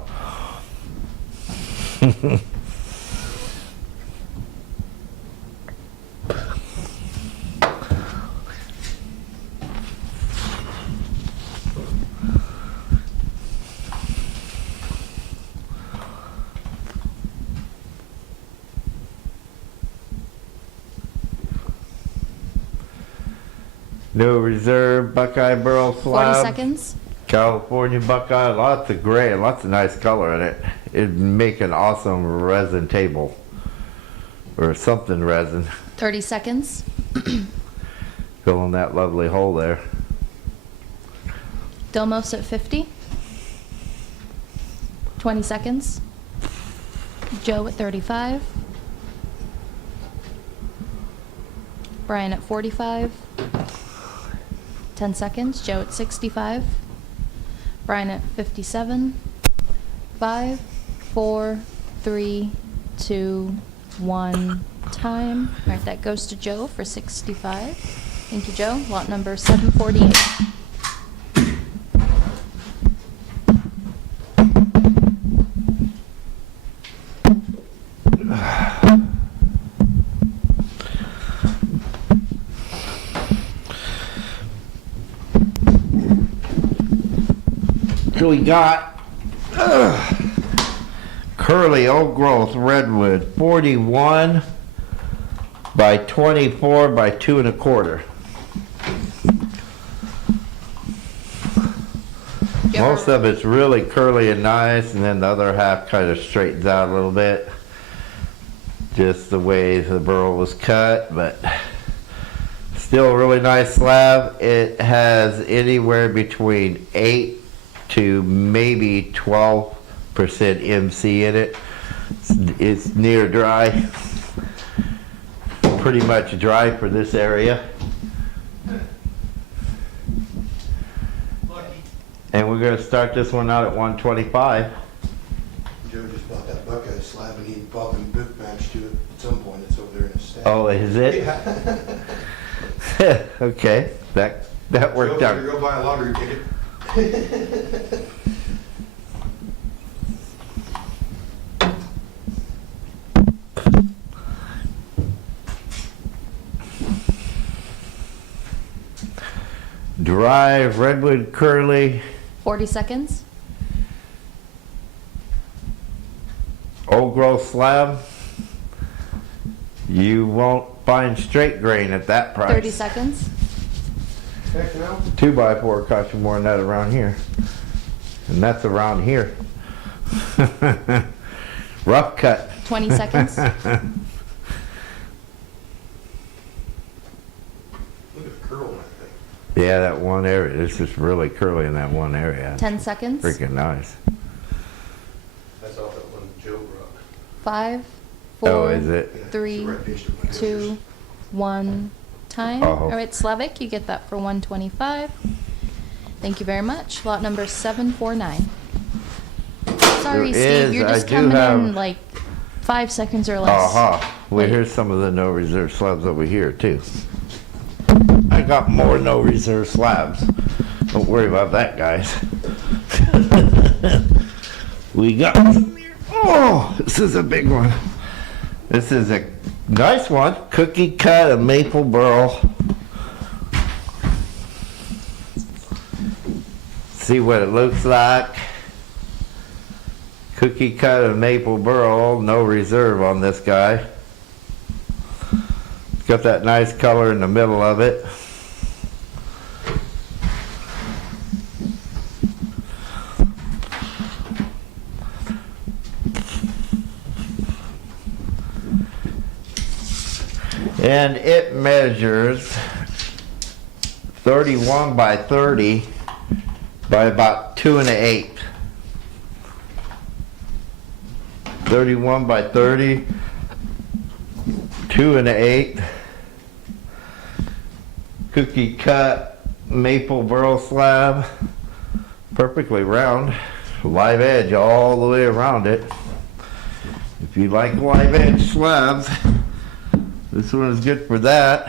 No reserve Buckeye burl 40 slab. seconds. California Buckeye, lots of gray, lots of nice color in it. It'd make an awesome resin table. or something resin. 30 seconds. Filling that lovely hole there. Delmos at 50. 20 seconds. Joe at 35. Brian at 45. 10 seconds. Joe at 65. Brian at 57. 5, 4, 3, 2, 1. Time. All right, that goes to Joe for 65. Thank you, Joe. Lot number 748. So we got curly old growth redwood 41 by 24 by 2 1/4. Most of it's really curly and nice, and then the other half kind of straightens out a little bit. Just the way the burl was cut, but still a really nice slab. It has anywhere between 8 to maybe 12% MC in it. It's near dry. Pretty much dry for this area. And we're going to start this one out at 125. Joe just bought that Buckeye slab and he bought them boot match to it at some point. It's over there in his stack. Oh, is it? Yeah. Okay, that worked Joe, out. better go buy a lottery ticket. Dry redwood curly 40 seconds. old growth slab. You won't find straight grain at that price. 30 seconds. Heck no. 2x4 costs you more than that around here. And that's around here. Rough cut. 20 seconds. Look at the curl on that thing. Yeah, that one area. It's just really curly in that one area. 10 seconds. Freaking nice. That's off that one Joe brought. 5, 4, Oh, is it? Yeah, it's 3, right next to my 2, 1. Time. Oh. All right, Slavic, you get that for 125. Thank you very much. Lot number 749. Sorry, There Steve, is- you're just I do coming have- in like 5 seconds or less. Well, Wait. here's some of the no reserve slabs over here too. I got more no reserve slabs. Don't worry about that, guys. We got some here. Oh, this is a big one. This is a nice one. Cookie cut of maple burl. See what it looks like. Cookie cut of maple burl, no reserve on this guy. It's got that nice color in the middle of it. And it measures 31 by 30 by about 2 1/8. 31 by 30, 2 1/8. Cookie cut maple burl slab, perfectly round, live edge all the way around it. If you like live edge slabs, this one is good for that,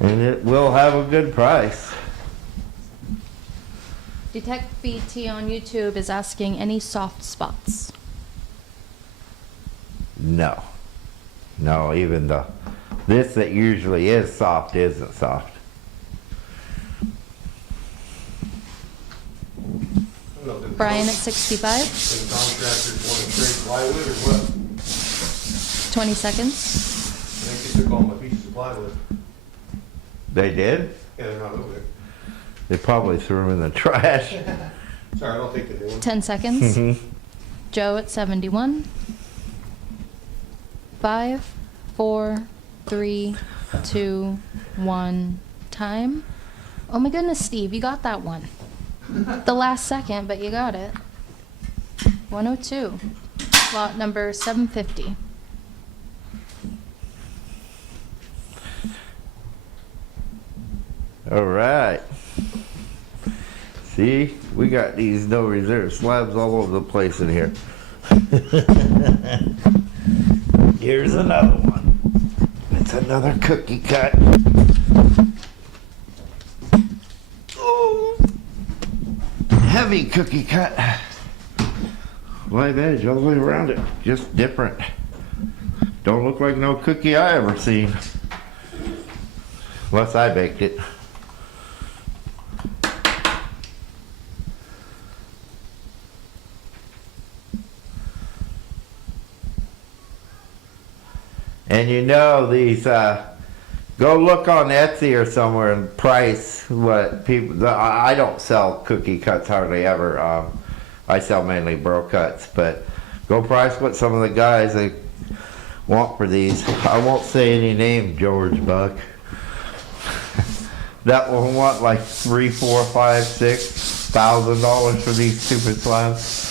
and it will have a good price. Detect BT on YouTube is asking any soft spots. No, no, even this that usually is soft isn't soft. Brian at 65. Some contractors want to trade plywood or what? 20 seconds. I think they took all my pieces of plywood. They did? Yeah, they're not over there. They probably threw them in the trash. Sorry, I don't think they do. 10 seconds. Mhm. Joe at 71. 5, 4, 3, 2, 1, time. Oh my goodness, Steve, you got that one. The last second, but you got it. 102. Lot number 750. All right. See, we got these no reserve slabs all over the place in here. Here's another one. It's another cookie cut. Oh, heavy cookie cut. Live edge all the way around it. Just different. Don't look like no cookie I ever seen. Unless I baked it. And you know these, go look on Etsy or somewhere and price what people, I don't sell cookie cuts hardly ever. I sell mainly Burl cuts, but go price what some of the guys they want for these. I won't say any name, George Buck. That will want like $3, $4, $5, $6,000 for these stupid slabs.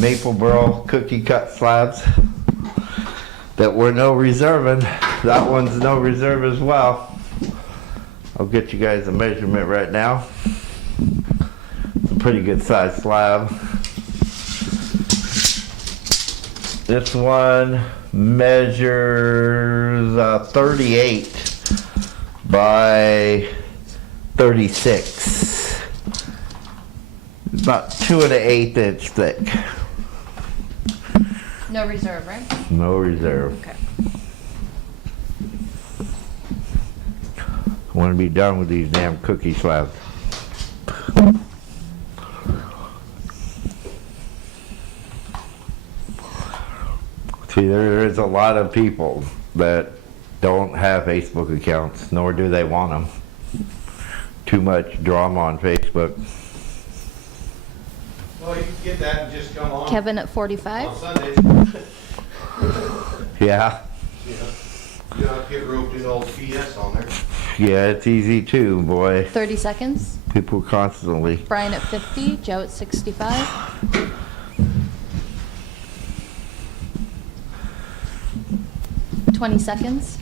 Maple Burl cookie cut slabs. That we're no reserving. That one's no reserve as well. I'll get you guys a measurement right now. It's a pretty good size slab. This one measures 38 by 36. About 2 1/8 inch thick. No reserve, right? No reserve. Okay. I want to be done with these damn cookie slabs. See, there is a lot of people that don't have Facebook accounts, nor do they want them. Too much drama on Facebook. Well, you can get that and just come on. Kevin at On 45. Sundays. Yeah, You don't have to get roped into all the BS on there. yeah, it's easy too, boy. 30 seconds. People constantly. Brian at 50. Joe at 65. $20 seconds.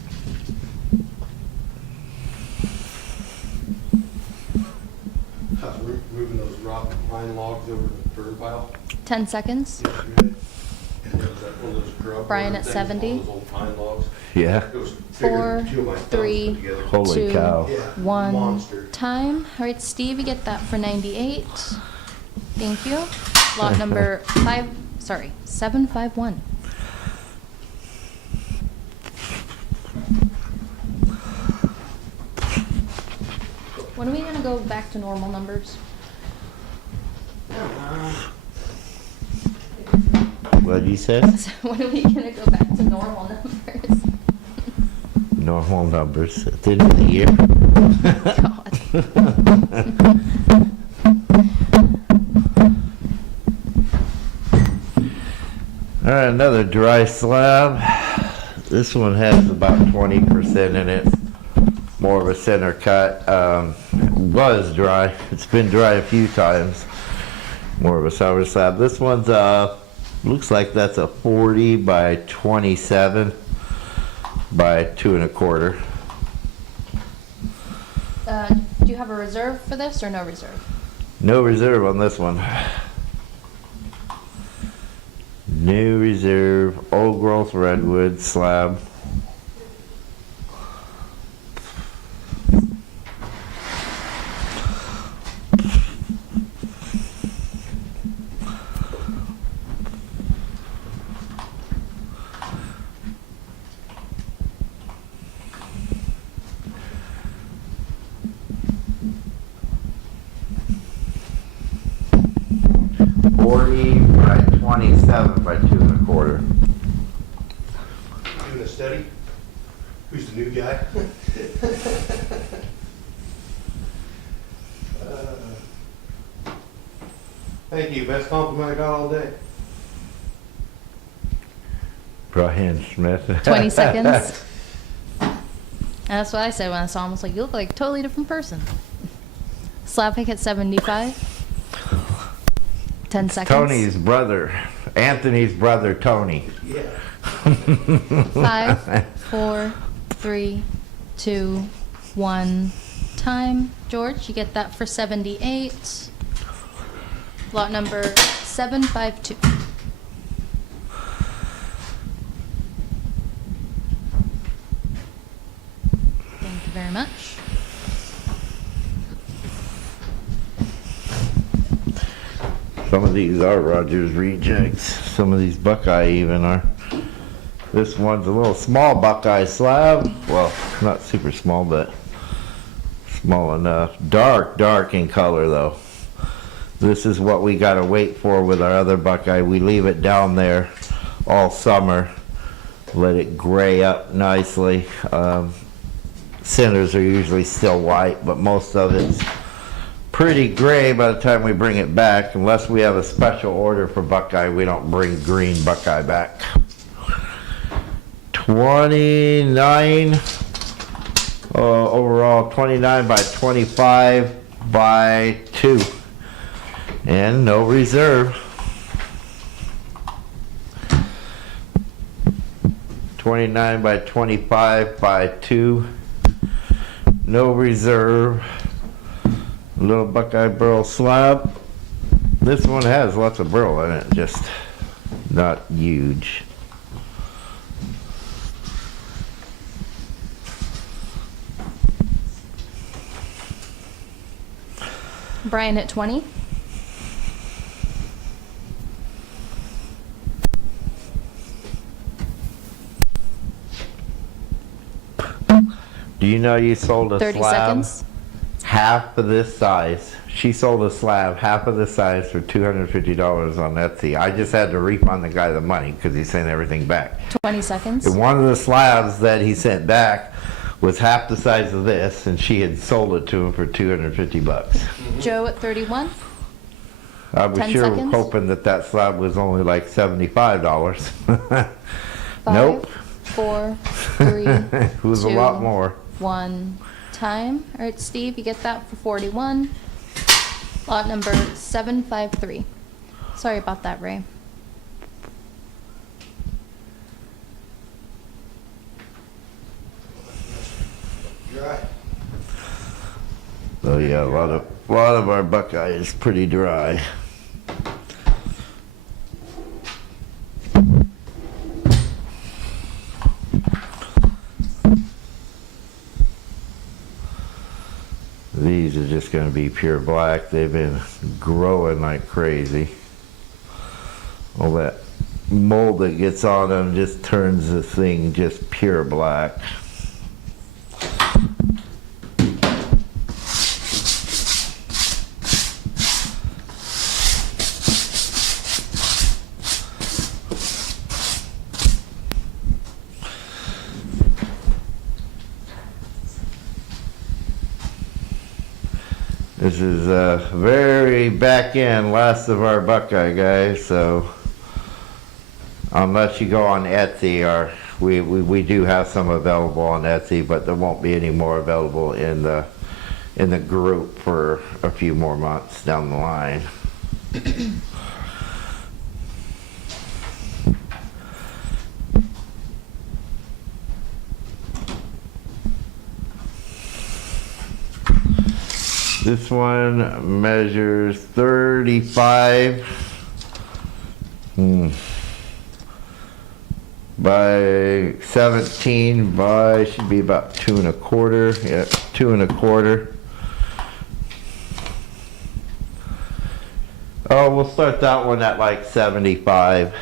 How's moving those rock pine logs over the bird pile? 10 seconds. Yesterday. And there was that one of those grub Brian burner at things, 70. all those old pine logs. Yeah. It was bigger 4, than 2 of my thumbs 3, put together. Holy 2, cow. Yeah, 1. monster. Time. All right, Steve, you get that for 98. Thank you. Lot number 751. When are we gonna go back to normal numbers? What you said? When are we gonna go back to normal numbers? Normal numbers at the end of the year. God. All right, another dry slab. This one has about 20% in it. More of a center cut. It was dry. It's been dry a few times. More of a sour slab. This one's looks like that's a 40 by 27 by 2 1/4. Do you have a reserve for this or no reserve? No reserve on this one. New reserve, old growth redwood slab. By 27 by 2 1/4. Doing a study? Who's the new guy? Thank you, best compliment I got all day. Brian Smith. 20 seconds. And that's what I said when I saw him. I was like, you look like a totally different person. Slab pick at 75. 10 seconds. Tony's brother. Anthony's brother, Tony. Yeah. 5, 4, 3, 2, 1. Time. George, you get that for 78. Lot number 752. Thank you very much. Some of these are Rogers rejects. Some of these Buckeye even are. This one's a little small Buckeye slab. Well, not super small, but small enough. Dark in color though. This is what we gotta wait for with our other Buckeye. We leave it down there all summer. Let it gray up nicely. Centers are usually still white, but most of it's pretty gray by the time we bring it back. Unless we have a special order for Buckeye, we don't bring green Buckeye back. 29 overall, 29 by 25 by 2, and no reserve. 29 by 25 by 2, no reserve. Little Buckeye Burl slab. This one has lots of burl in it, just not huge. Brian at 20. Do you know you sold a 30 slab seconds. half of this size? She sold a slab half of this size for $250 on Etsy. I just had to refund the guy the money because he sent everything back. 20 seconds. And one of the slabs that he sent back was half the size of this, and she had sold it to him for $250. Joe at 31. I was 10 sure seconds. hoping that that slab was only like $75. 5, Nope. 4, 3, It was a 2, lot more. 1. Time. All right, Steve, you get that for 41. Lot number 753. Sorry about that, Ray. Dry. So yeah, a lot of our Buckeye is pretty dry. These are just going to be pure black. They've been growing like crazy. All that mold that gets on them just turns the thing just pure black. This is very back end, last of our Buckeye guys, so unless you go on Etsy, or we do have some available on Etsy, but there won't be any more available in the group for a few more months down the line. This one measures 35 by 17 by, should be about 2 1/4. Yeah, 2 1/4. Oh, we'll start that one at like 75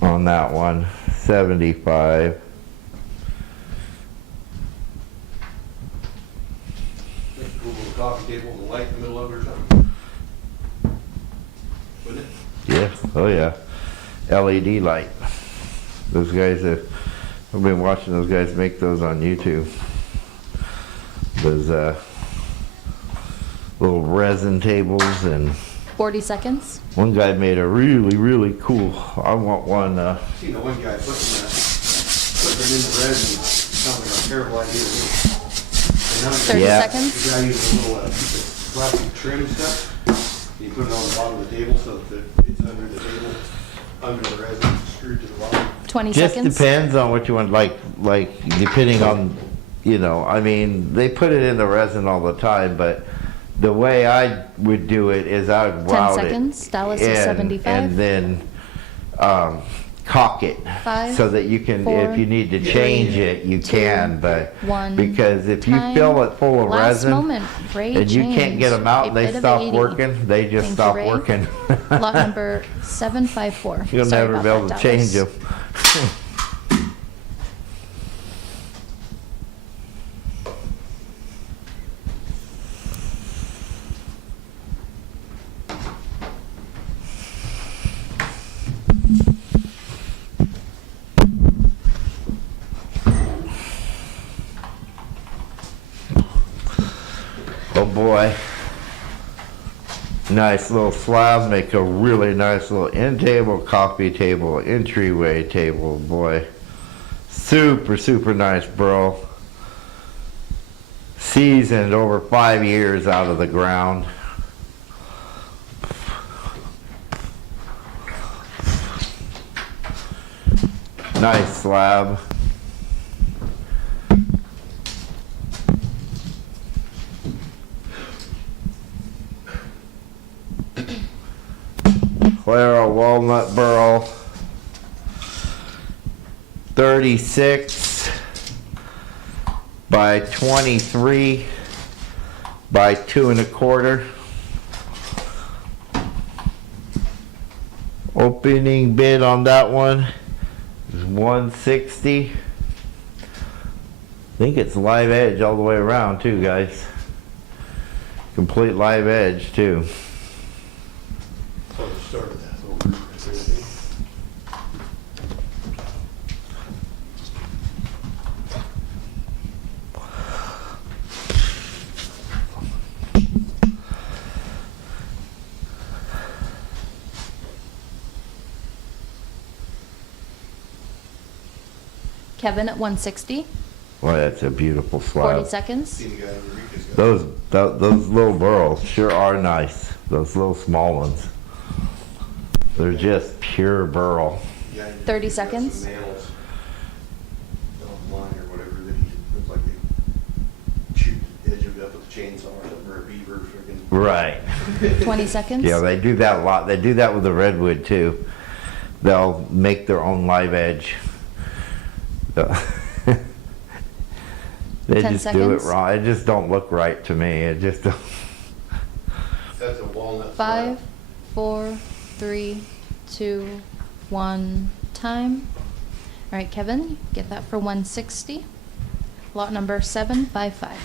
on that one. 75. Coffee table with a light in the middle of it or something. Wouldn't it? Yeah, oh yeah. LED light. Those guys I've been watching those guys make those on YouTube. Those little resin tables and 40 seconds. One guy made a really cool. I want one. Seen the one guy putting them in the resin. Sounds like a terrible idea to me. And now 30 Yeah. seconds. the guy used a little piece of plastic trim stuff. And you put it on the bottom of the table so that it's under the table, under the resin, screwed to the bottom. 20 Just seconds. depends on what you want. Like depending on, I mean, they put it in the resin all the time, but the way I would do it is I would 10 route seconds. Dallas is in 75. and then caulk it 5, so that you can, 4, if you need to change it, you 2, can. But 1. because if you Time. fill it full of Last resin moment. Ray and you can't James, get them out a and they bit of stop 80. working, they just Thank you, stop Ray. working. Lot number 754. You'll Sorry never about be able that, to change Dallas. them. Oh boy. Nice little slab, make a really nice little end table, coffee table, entryway table, boy. Super nice, bro. Seasoned over 5 years out of the ground. Nice slab. Clara Walnut Burl, 36 by 23 by 2 1/4. Opening bid on that one is $160. I think it's live edge all the way around too, guys. Complete live edge too. So the start of that little group right there, see? Kevin at 160. Boy, that's a beautiful 40 slab. seconds. Seen the guy in Eureka's got. Those little burls sure are nice. Those little small ones. They're just pure burl. Yeah, in 30 Eureka's got seconds. some nails online or whatever that he looks like they chewed the edge of it up with a chainsaw or something, or a beaver freaking. Right. 20 seconds. Yeah, they do that a lot. They do that with the redwood too. They'll make their own live edge. They 10 just do it seconds. wrong. It just don't look right to me. It just don't. That's a walnut. 5, 4, 3, 2, 1. Time. All right, Kevin, get that for 160. Lot number 755.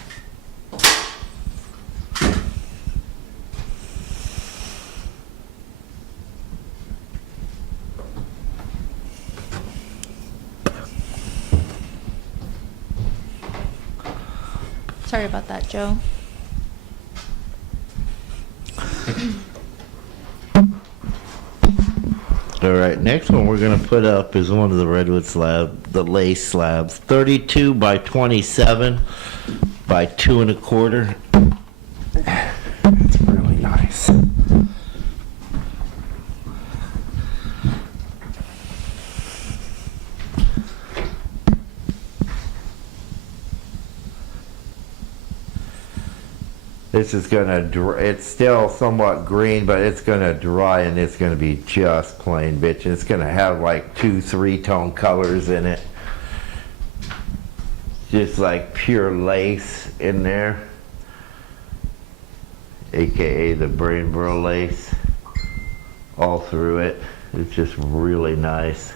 Sorry about that, Joe. All right, next one we're gonna put up is one of the redwood slab, the lace slabs, 32 by 27 by 2 1/4. It's really nice. This is gonna, it's still somewhat green, but it's gonna dry and it's gonna be just plain bitch. It's gonna have like 2 3-tone colors in it. Just like pure lace in there. AKA the brain burl lace. All through it. It's just really nice.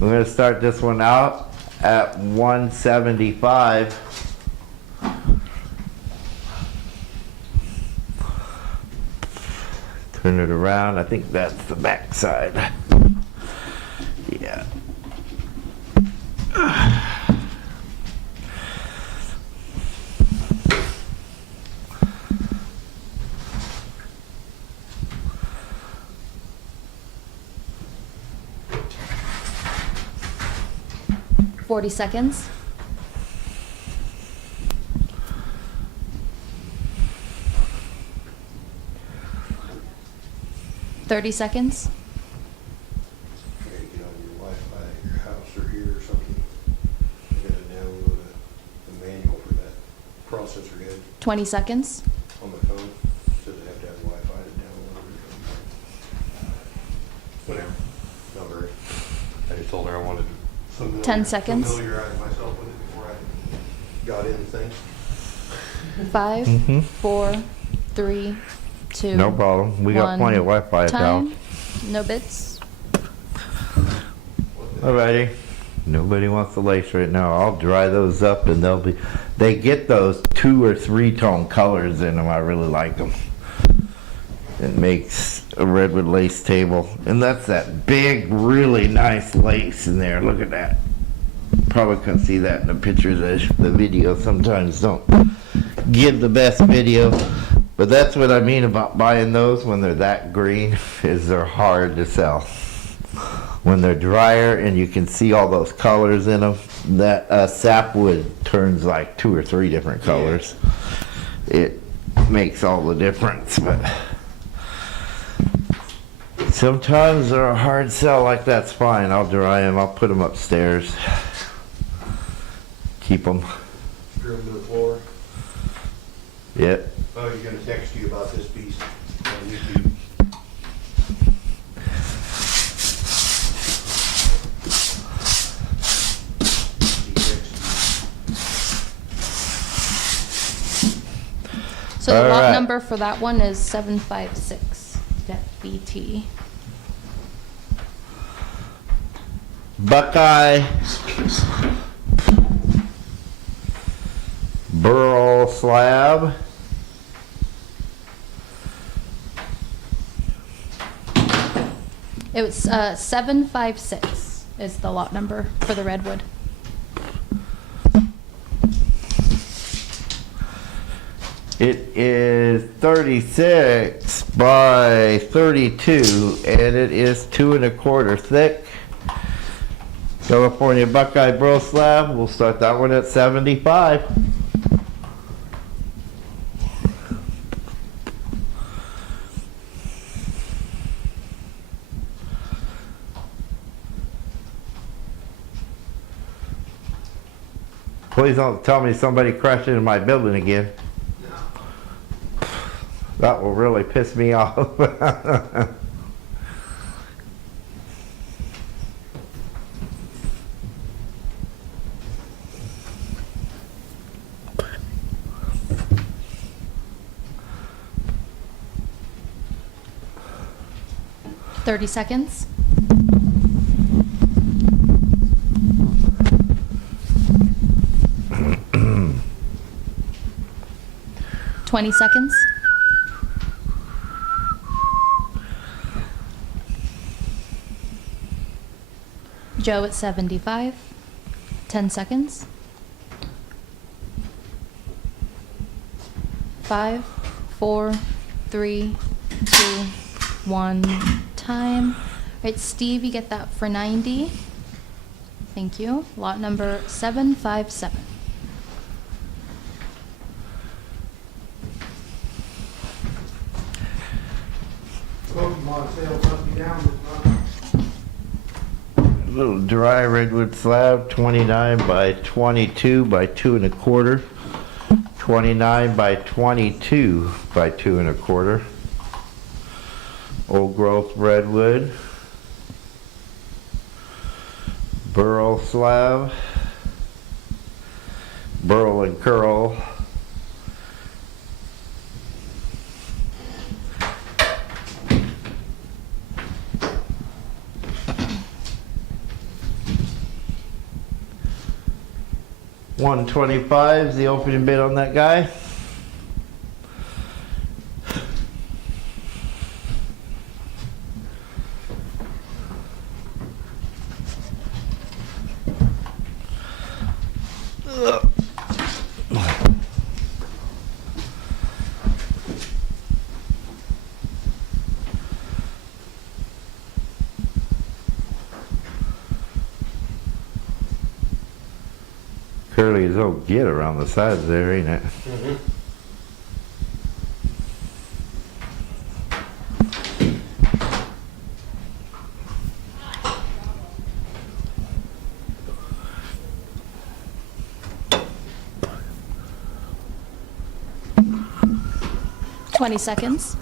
I'm gonna start this one out at 175. Turn it around. I think that's the back side. Yeah. 40 seconds. 30 seconds. Okay, get on your Wi-Fi at your house or here or something. You gotta download the manual for that processor head 20 seconds. on my phone. So they have to have Wi-Fi to download it. Whatever. Not very. I just told her I wanted to 10 seconds. familiarize myself with it before I got in things. 5, Mhm. 4, 3, 2. No problem. We got 1. plenty of Wi-Fi at the house. Time. No bits. Alrighty. Nobody wants the lace right now. I'll dry those up and they get those 2 or 3 tone colors in them. I really like them. It makes a redwood lace table. And that's that big, really nice lace in there. Look at that. Probably couldn't see that in the pictures. The video sometimes don't give the best video. But that's what I mean about buying those when they're that green, is they're hard to sell. When they're drier and you can see all those colors in them, that sapwood turns like 2 or 3 different colors. It makes all the difference, but sometimes they're a hard sell. Like that's fine. I'll dry them. I'll put them upstairs. Keep them. Screw them to the floor. Yep. Oh, he's gonna text you about this piece on YouTube. He texted So the All lot right. number for that one is 756 BT. Buckeye. Burl slab. It was 756 is the lot number for the redwood. It is 36 by 32 and it is 2 1/4 thick. California Buckeye Burl slab. We'll start that one at 75. Please don't tell me somebody crashed into my building again. That will really piss me off. Thirty seconds. Twenty seconds. Joe at 75. 10 seconds. 5, 4, 3, 2, 1. Time. All right, Steve, you get that for 90. Thank you. Lot number 757. Pokemon sales must be down this month. Little dry redwood slab, 29 by 22 by 2 1/4. 29 by 22 by 2 1/4. Old growth redwood. Burl slab. Burl and curl. $125 is the opening bid on that guy. curly as oh get around the sides there, ain't it? Mhm. 20 seconds.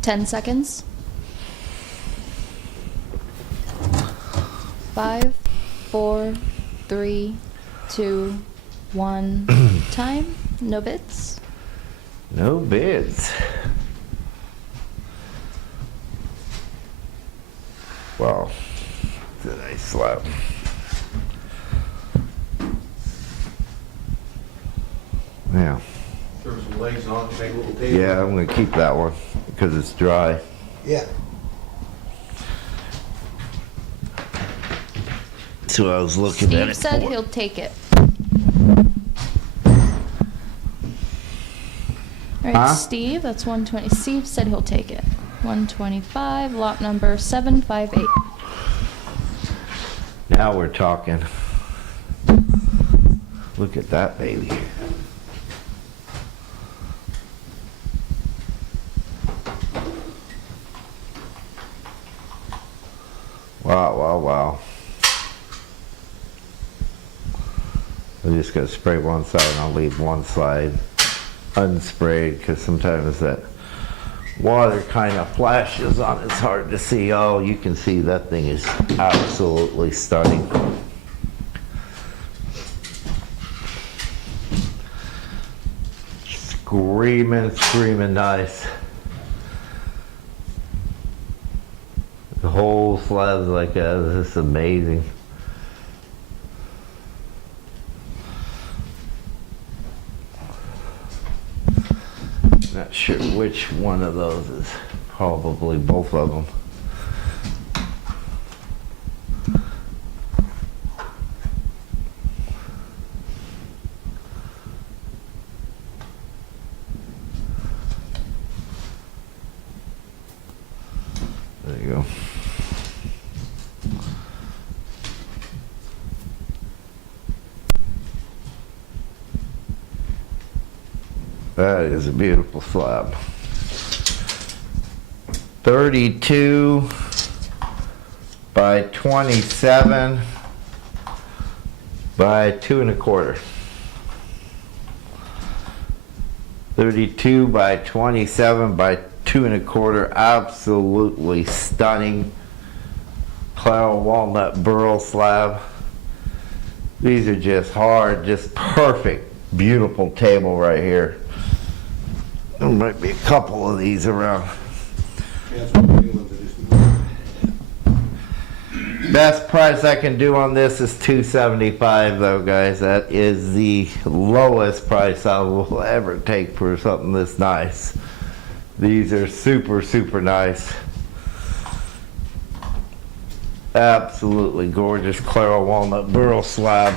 Ten seconds. 5, 4, 3, 2, 1. Time. No bits. No bids. Wow. It's a nice slab. Yeah. Throw some legs on it, make a little table. Yeah, I'm gonna keep that one because it's dry. Yeah. So I was looking at Steve it. said for. he'll take it. All right, Huh? Steve, that's 120. Steve said he'll take it. 125, lot number 758. Now we're talking. Look at that baby. Wow, wow, wow. I'm just gonna spray one side and I'll leave one side unsprayed because sometimes that water kind of flashes on. It's hard to see. Oh, you can see that thing is absolutely stunning. Screaming, screaming nice. The whole slab's like that. This is amazing. Not sure which one of those is. Probably both of them. There you go. That is a beautiful slab. 32 by 27 by 2 1/4. 32 by 27 by 2 1/4. Absolutely stunning cloud walnut burl slab. These are just hard, just perfect, beautiful table right here. There might be a couple of these around. Yeah, that's what the new ones are just. Best price I can do on this is $275 though, guys. That is the lowest price I will ever take for something this nice. These are super, super nice. Absolutely gorgeous Clara walnut burl slab.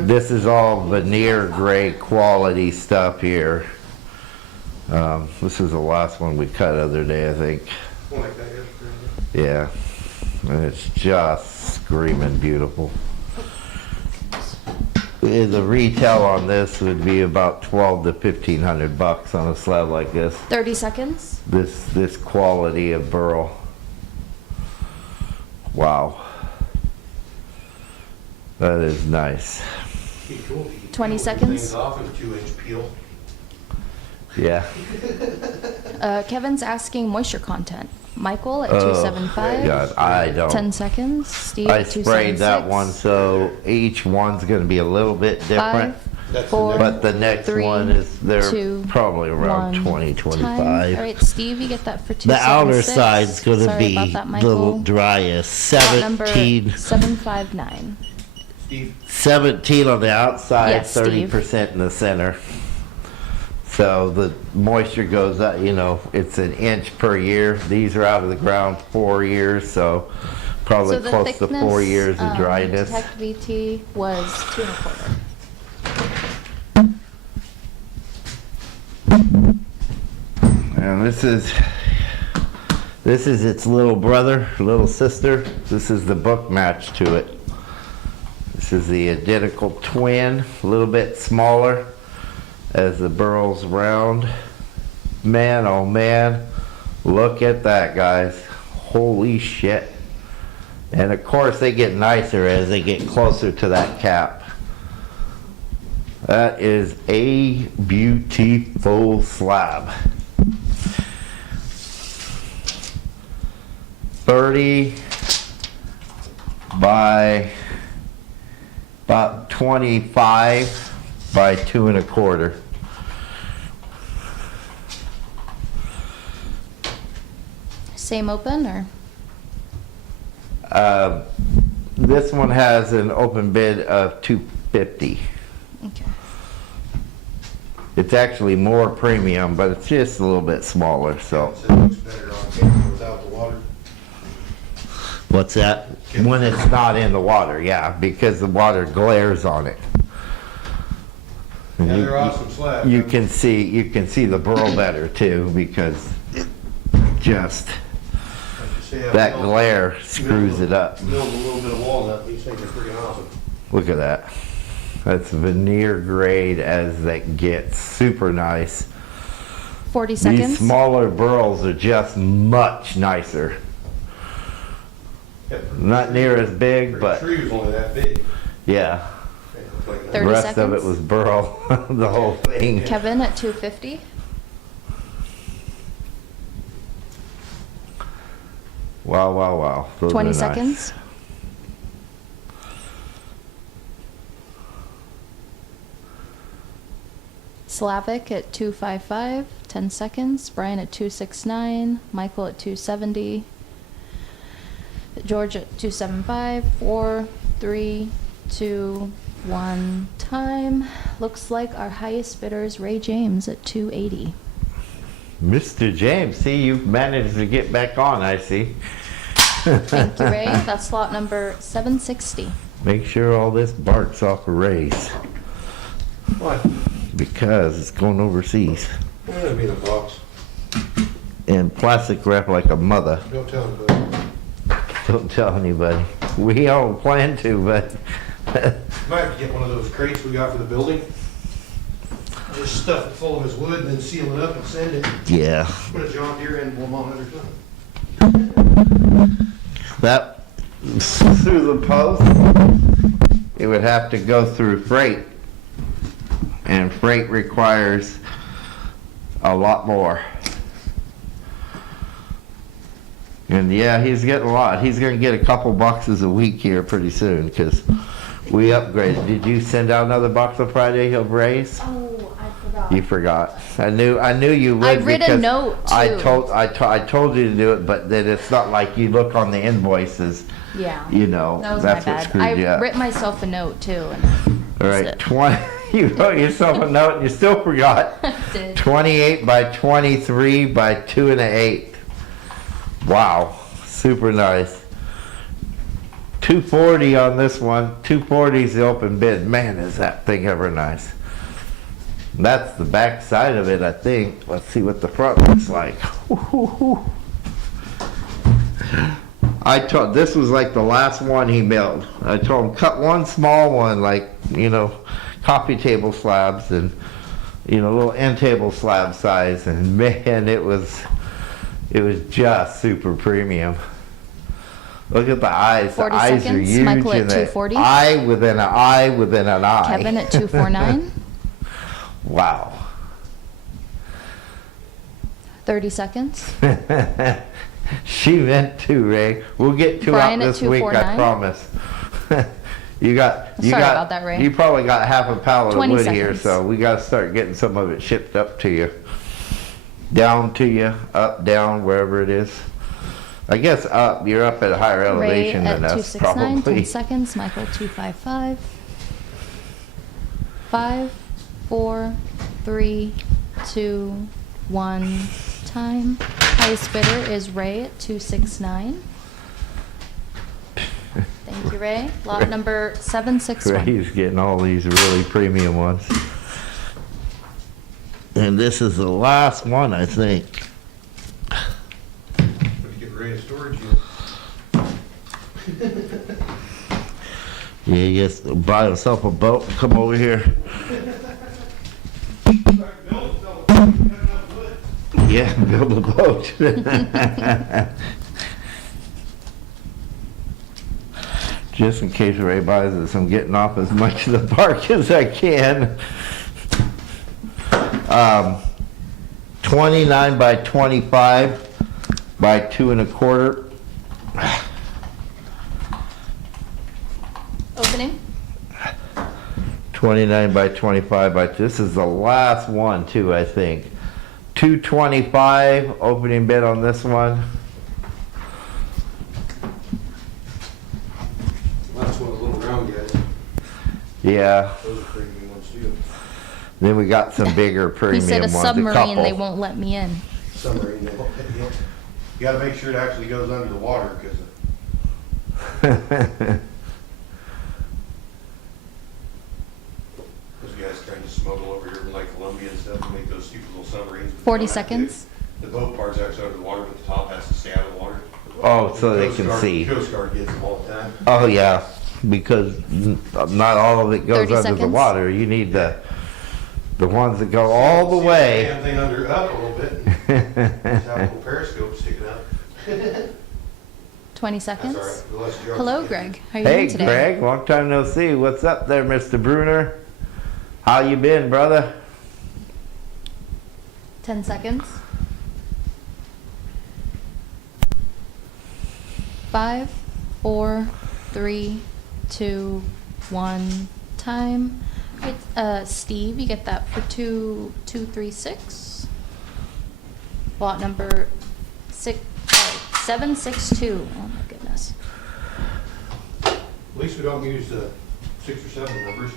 This is all veneer grade quality stuff here. This is the last one we cut the other day, I think. One like that, yeah. Yeah, and it's just screaming beautiful. The retail on this would be about $1,200 to $1,500 on a slab like this. 30 seconds. This quality of burl. Wow, that is nice. Be cool if you could 20 peel seconds. things off of a 2-inch peel. Yeah. Kevin's asking moisture content. Michael at Oh, 275. God, I don't. 10 seconds. Steve I at sprayed that 276. one, so each one's going to be a little bit different. 5, That's the 4, next But the next 3, one is, they're 2, probably around 1. 20, Time. 25. All right, Steve, you get that for 276. The outer side's going to Sorry be about that, the Michael. driest. Lot number 17, 759. Steve, 17 on the outside, Yes, Steve. 30% in the center. So the moisture goes up, you know, it's an inch per year. These are out of the ground 4 years, so probably So the close to thickness, 4 years of dryness. Tech VT was 2 1/4. This is its little brother, little sister. This is the book match to it. This is the identical twin, a little bit smaller as the Burl's round. Man, oh man, look at that, guys. Holy shit. And of course they get nicer as they get closer to that cap. That is a beautiful slab. 30 by about 25 by 2 1/4. Same open or? This one has an open bid of $250. Okay. It's actually more premium, but it's just a little bit smaller, so. It looks better on camera without the water. What's that? When it's not in the water, yeah, because the water glares on it. Yeah, they're awesome slabs. You can see the Burl better too, because it just, Like you say, that I've glare screws it up. milled a little bit of walnut, these things are freaking awesome. Look at that. That's veneer grade as that gets. Super nice. 40 seconds. These smaller Burls are just much nicer. Yep. Not near as big, The but tree was only that big. yeah. It looked like that. The 30 rest of seconds. it was Burl, the whole thing. Kevin at 250. Wow, wow, wow. Those 20 are nice. seconds. Slavic at 255, 10 seconds. Brian at 269. Michael at 270. George at 275. 4, 3, 2, 1. Time. Looks like our highest bidder is Ray James at 280. Mr. James, see, you've managed to get back on, I see. Thank you, Ray. That's slot number 760. Make sure all this bark's off of Ray's, What? because it's going overseas. It'll be in a box. And plastic wrap like a mother. Don't tell anybody. Don't tell anybody. We don't plan to, but Might have to get one of those crates we got for the building. Just stuff it full of his wood and then seal it up and send it. yeah. Put a John Deere in, we'll monitor it. That, through the post, it would have to go through freight. And freight requires a lot more. And yeah, he's getting a lot. He's gonna get a couple boxes a week here pretty soon, because we upgraded. Did you send out another box on Friday of Ray's? Oh, I forgot. You forgot. I knew you would. I read a because note, I too. told you to do it, but then it's not like you look on the invoices. Yeah. You know, That was that's my what bad. screwed you I up. wrote myself a note too. And All missed right, it. 20. You wrote yourself a note and you still forgot. Did. 28 by 23 by 2 1/8. Wow, super nice. 240 on this one. 240 is the open bid. Man, is that thing ever nice. That's the back side of it, I think. Let's see what the front looks like. I told, this was like the last one he milled. I told him, cut one small one, like, you know, coffee table slabs and, you know, little end table slab size. And man, it was just super premium. Look at the eyes. The 40 eyes are seconds. huge. Michael at and 240. an eye within an eye within an eye. Kevin at 249. Wow. 30 seconds. She meant to, Ray. We'll get two Brian out at this week, I 249. promise. you got. Sorry about that, Ray. You probably got half a pallet of 20 wood here, seconds. so we got to start getting some of it shipped up to you, down to you, up, down, wherever it is. I guess up. You're up at a higher Ray elevation at than us, 269. probably. 10 seconds. Michael 255. 5, 4, 3, 2, 1. Time. Highest bidder is Ray at 269. Thank you, Ray. Lot number 761. Ray's getting all these really premium ones. And this is the last one, I think. Yeah, he gets to buy himself a boat and come over here. Yeah, build a boat. Just in case Ray buys this, I'm getting off as much of the park as I can. 29 by 25 by 2 1/4. Opening? 29 by 25 by, this is the last one too, I think. 225 opening bid on this one. Last one, a little round guys. Yeah. Those are pretty good ones too. Then we got some bigger He premium said a ones, submarine, they couple. won't let me in. Submarine, they won't hit you. You gotta make sure it actually goes under the water, because those guys trying to smuggle over here from like Colombia and stuff, and make those stupid little submarines. but they 40 don't have to. seconds. The boat part's actually under the water, but the top has to stay out of the water. Oh, so they Coast can Guard- see. Coast Guard gets them all the time. Oh, yeah, because not all of it goes 30 under the seconds. water. You need the ones that go all the See way. Damn thing under, up a little bit, and just have a little periscope sticking out. 20 That's seconds. all right. The less jokes Hello, you get. Greg. How are you Hey, doing today? Greg, long time no see. What's up there, Mr. Bruner? How you been, brother? 10 seconds. 5, 4, 3, 2, 1. Time. Right, Steve, you get that for 2236. Lot number 762. Oh my goodness. At least we don't use the 6 or 7 numbers.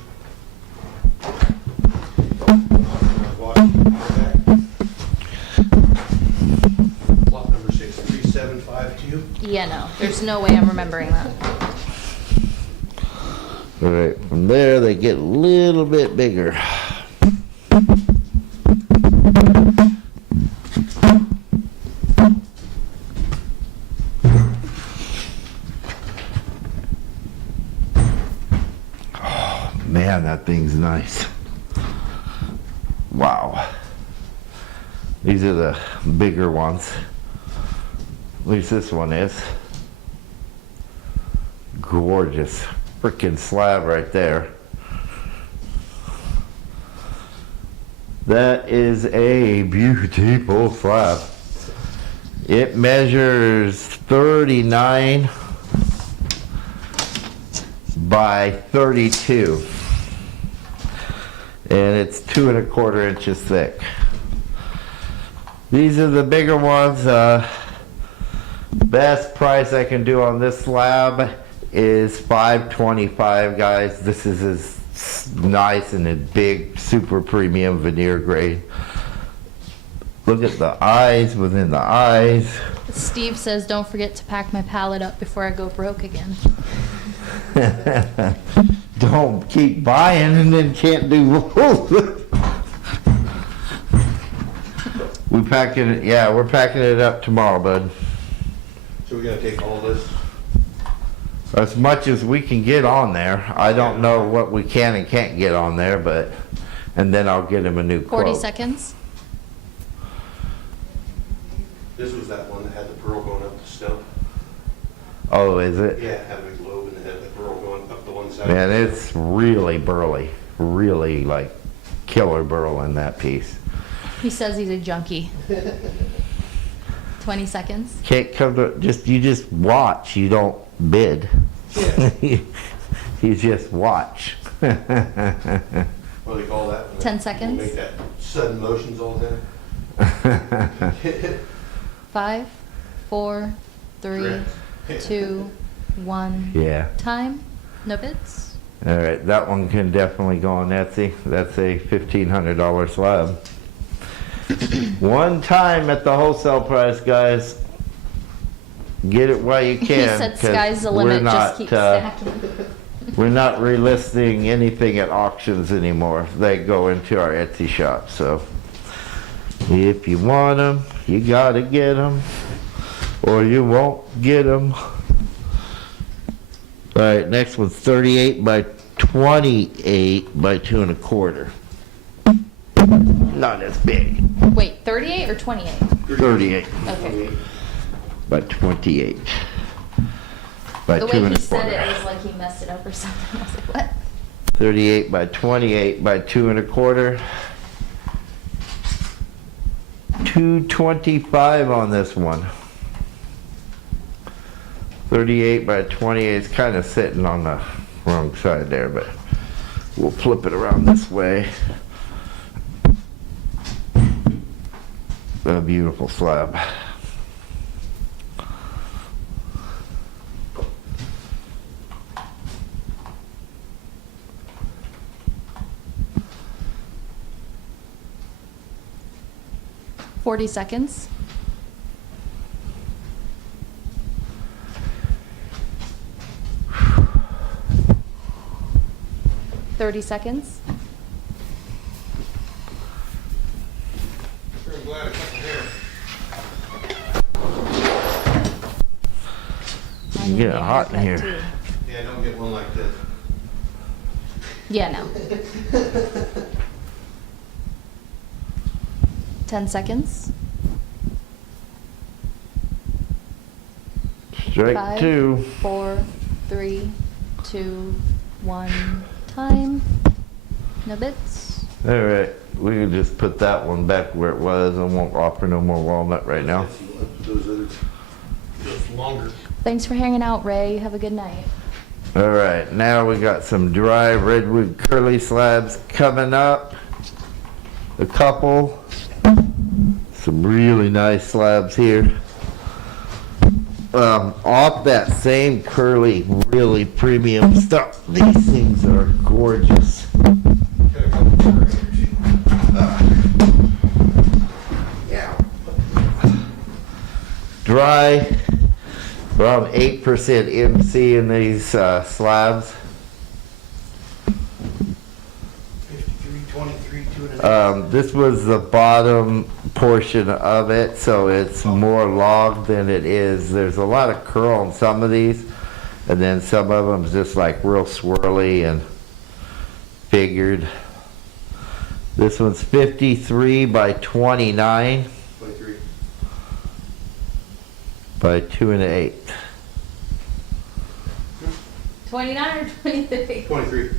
Lot number 63752. Yeah, no, there's no way I'm remembering that. All right, from there they get a little bit bigger. Oh, man, that thing's nice. Wow. These are the bigger ones. At least this one is. Gorgeous. Freaking slab right there. That is a beautiful slab. It measures 39 by 32. And it's 2 1/4 inches thick. These are the bigger ones. Best price I can do on this slab is $525, guys. This is as nice and a big, super premium veneer grade. Look at the eyes within the eyes. Steve says, don't forget to pack my pallet up before I go broke again. Don't keep buying and then can't do both. We're packing it up tomorrow, bud. So we're gonna take all this. As much as we can get on there. I don't know what we can and can't get on there, but, and then I'll get him a new 40 quote. seconds. This was that one that had the pearl going up the stump. Oh, is it? Yeah, it had a big lobe and it had the pearl going up the one side. Man, it's really burly. Really like killer burl in that piece. He says he's a junkie. 20 seconds. Can't come to, you just watch, you don't bid. Yeah. You just watch. What do they call that? 10 seconds. Make that sudden motions all the time. 5, 4, 3, Correct. 2, 1. Yeah. Time. No bids. All right, that one can definitely go on Etsy. That's a $1,500 slab. One time at the wholesale price, guys. Get it while you can. He said 'cause sky's the we're limit, not, just keep stacking. We're not relisting anything at auctions anymore. They go into our Etsy shop. So if you want them, you gotta get them, or you won't get them. All right, next one's 38 by 28 by 2 1/4. Not as big. Wait, 38 or 28? 38 Okay. by 28 by The 2 way he said 1/4. it was like he messed it up or something. I was like, what? 38 by 28 by 2 1/4. 225 on this one. 38 by 28 is kind of sitting on the wrong side there, but we'll flip it around this way. A beautiful slab. "40 seconds. "30 seconds. Sure, I'm glad I cut the hair. I It's need getting a hot in haircut, here. too. Yeah, don't get one like this. Yeah, no. 10 seconds. Strike 5, 2. 4, 3, 2, 1. Time. No bits. All right, we can just put that one back where it was. I won't offer no more walnut right now. Those other, those longer. Thanks for hanging out, Ray. Have a good night. All right, now we got some dry redwood curly slabs coming up. A couple. Some really nice slabs here. Off that same curly, really premium stuff. These things are gorgeous. Got a couple more here. Yeah. Dry, around 8% MC in these slabs. 53, 23, 2 1/8. This was the bottom portion of it, so it's more logged than it is. There's a lot of curl on some of these, and then some of them just like real swirly and figured. This one's 53 by 29 23. by 2 1/8. 29 or 23? 23.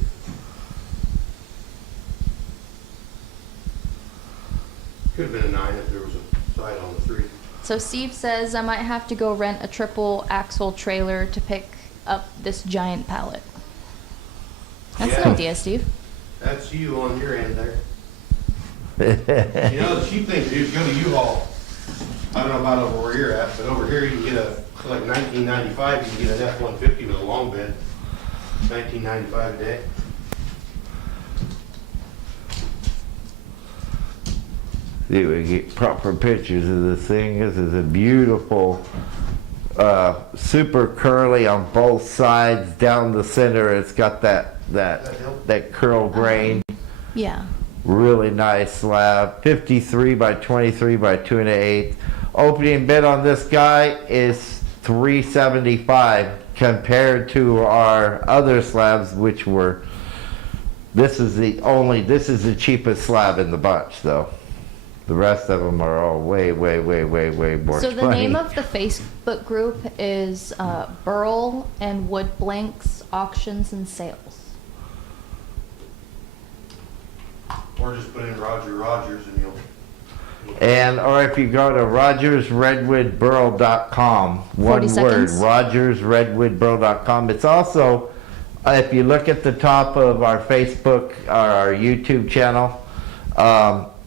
Could have been a 9 if there was a side on the 3. So Steve says I might have to go rent a triple axle trailer to pick up this giant pallet. That's an Yeah. idea, Steve. That's you on your end there. You know, the cheap thing to do is go to U-Haul. I don't know about over where you're at, but over here you can get a, for like $19.95, you can get an F-150 with a long bed. $19.95 a day. See, we get proper pictures of this thing. This is a beautiful, super curly on both sides. Down the center, it's got that curl grain. Yeah. Really nice slab. 53 by 23 by 2 1/8. Opening bid on this guy is $375 compared to our other slabs, which were. This is the cheapest slab in the bunch, though. The rest of them are all way more So the money. name of the Facebook group is Burl and Wood Blanks Auctions and Sales. Or just put in Roger Rogers and you'll. Or if you go to rogersredwoodburl.com, 40 one word, seconds. rogersredwoodburl.com. It's also, if you look at the top of our Facebook, our YouTube channel,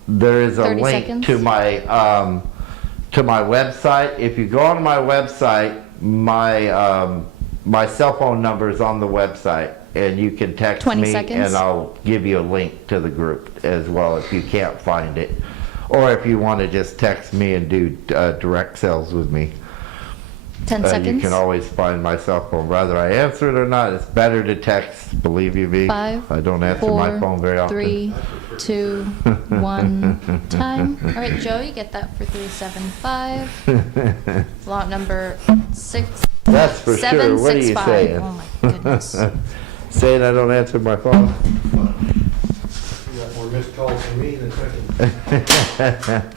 there is a 30 link seconds. to my website. If you go on my website, my cell phone number is on the website, and you can text 20 me, seconds. and I'll give you a link to the group as well if you can't find it, or if you want to just text me and do direct sales with me. 10 You seconds. can always find my cell phone, whether I answer it or not. It's better to text, believe you me. 5, I don't answer my phone very often. 3, 2, 1. Time. All right, Joe, you get that for 375. Lot number 6. That's for sure. What are you 765. saying? Oh my goodness. Saying I don't answer my phone. You got more missed calls from me than freaking.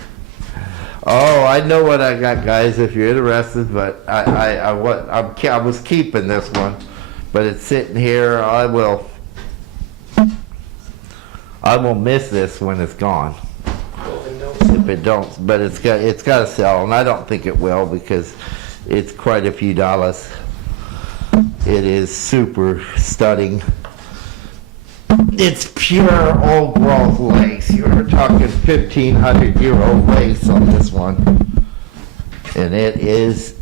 Oh, I know what I got, guys, if you're interested, but I was keeping this one, but it's sitting here. I will miss this when it's gone. If it don't, but it's got to sell, and I don't think it will because it's quite a few dollars. It is super stunning. It's pure old growth lace. You're talking 1,500-year-old lace on this one, and it is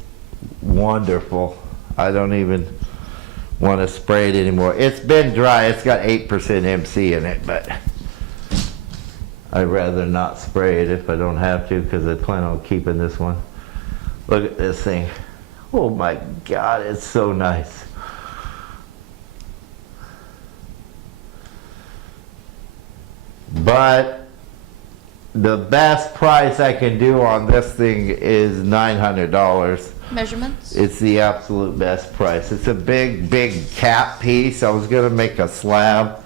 wonderful. I don't even want to spray it anymore. It's been dry. It's got 8% MC in it, but I'd rather not spray it if I don't have to because I plan on keeping this one. Look at this thing. Oh my God, it's so nice. But the best price I can do on this thing is $900. Measurements? It's the absolute best price. It's a big, big cap piece. I was gonna make a slab,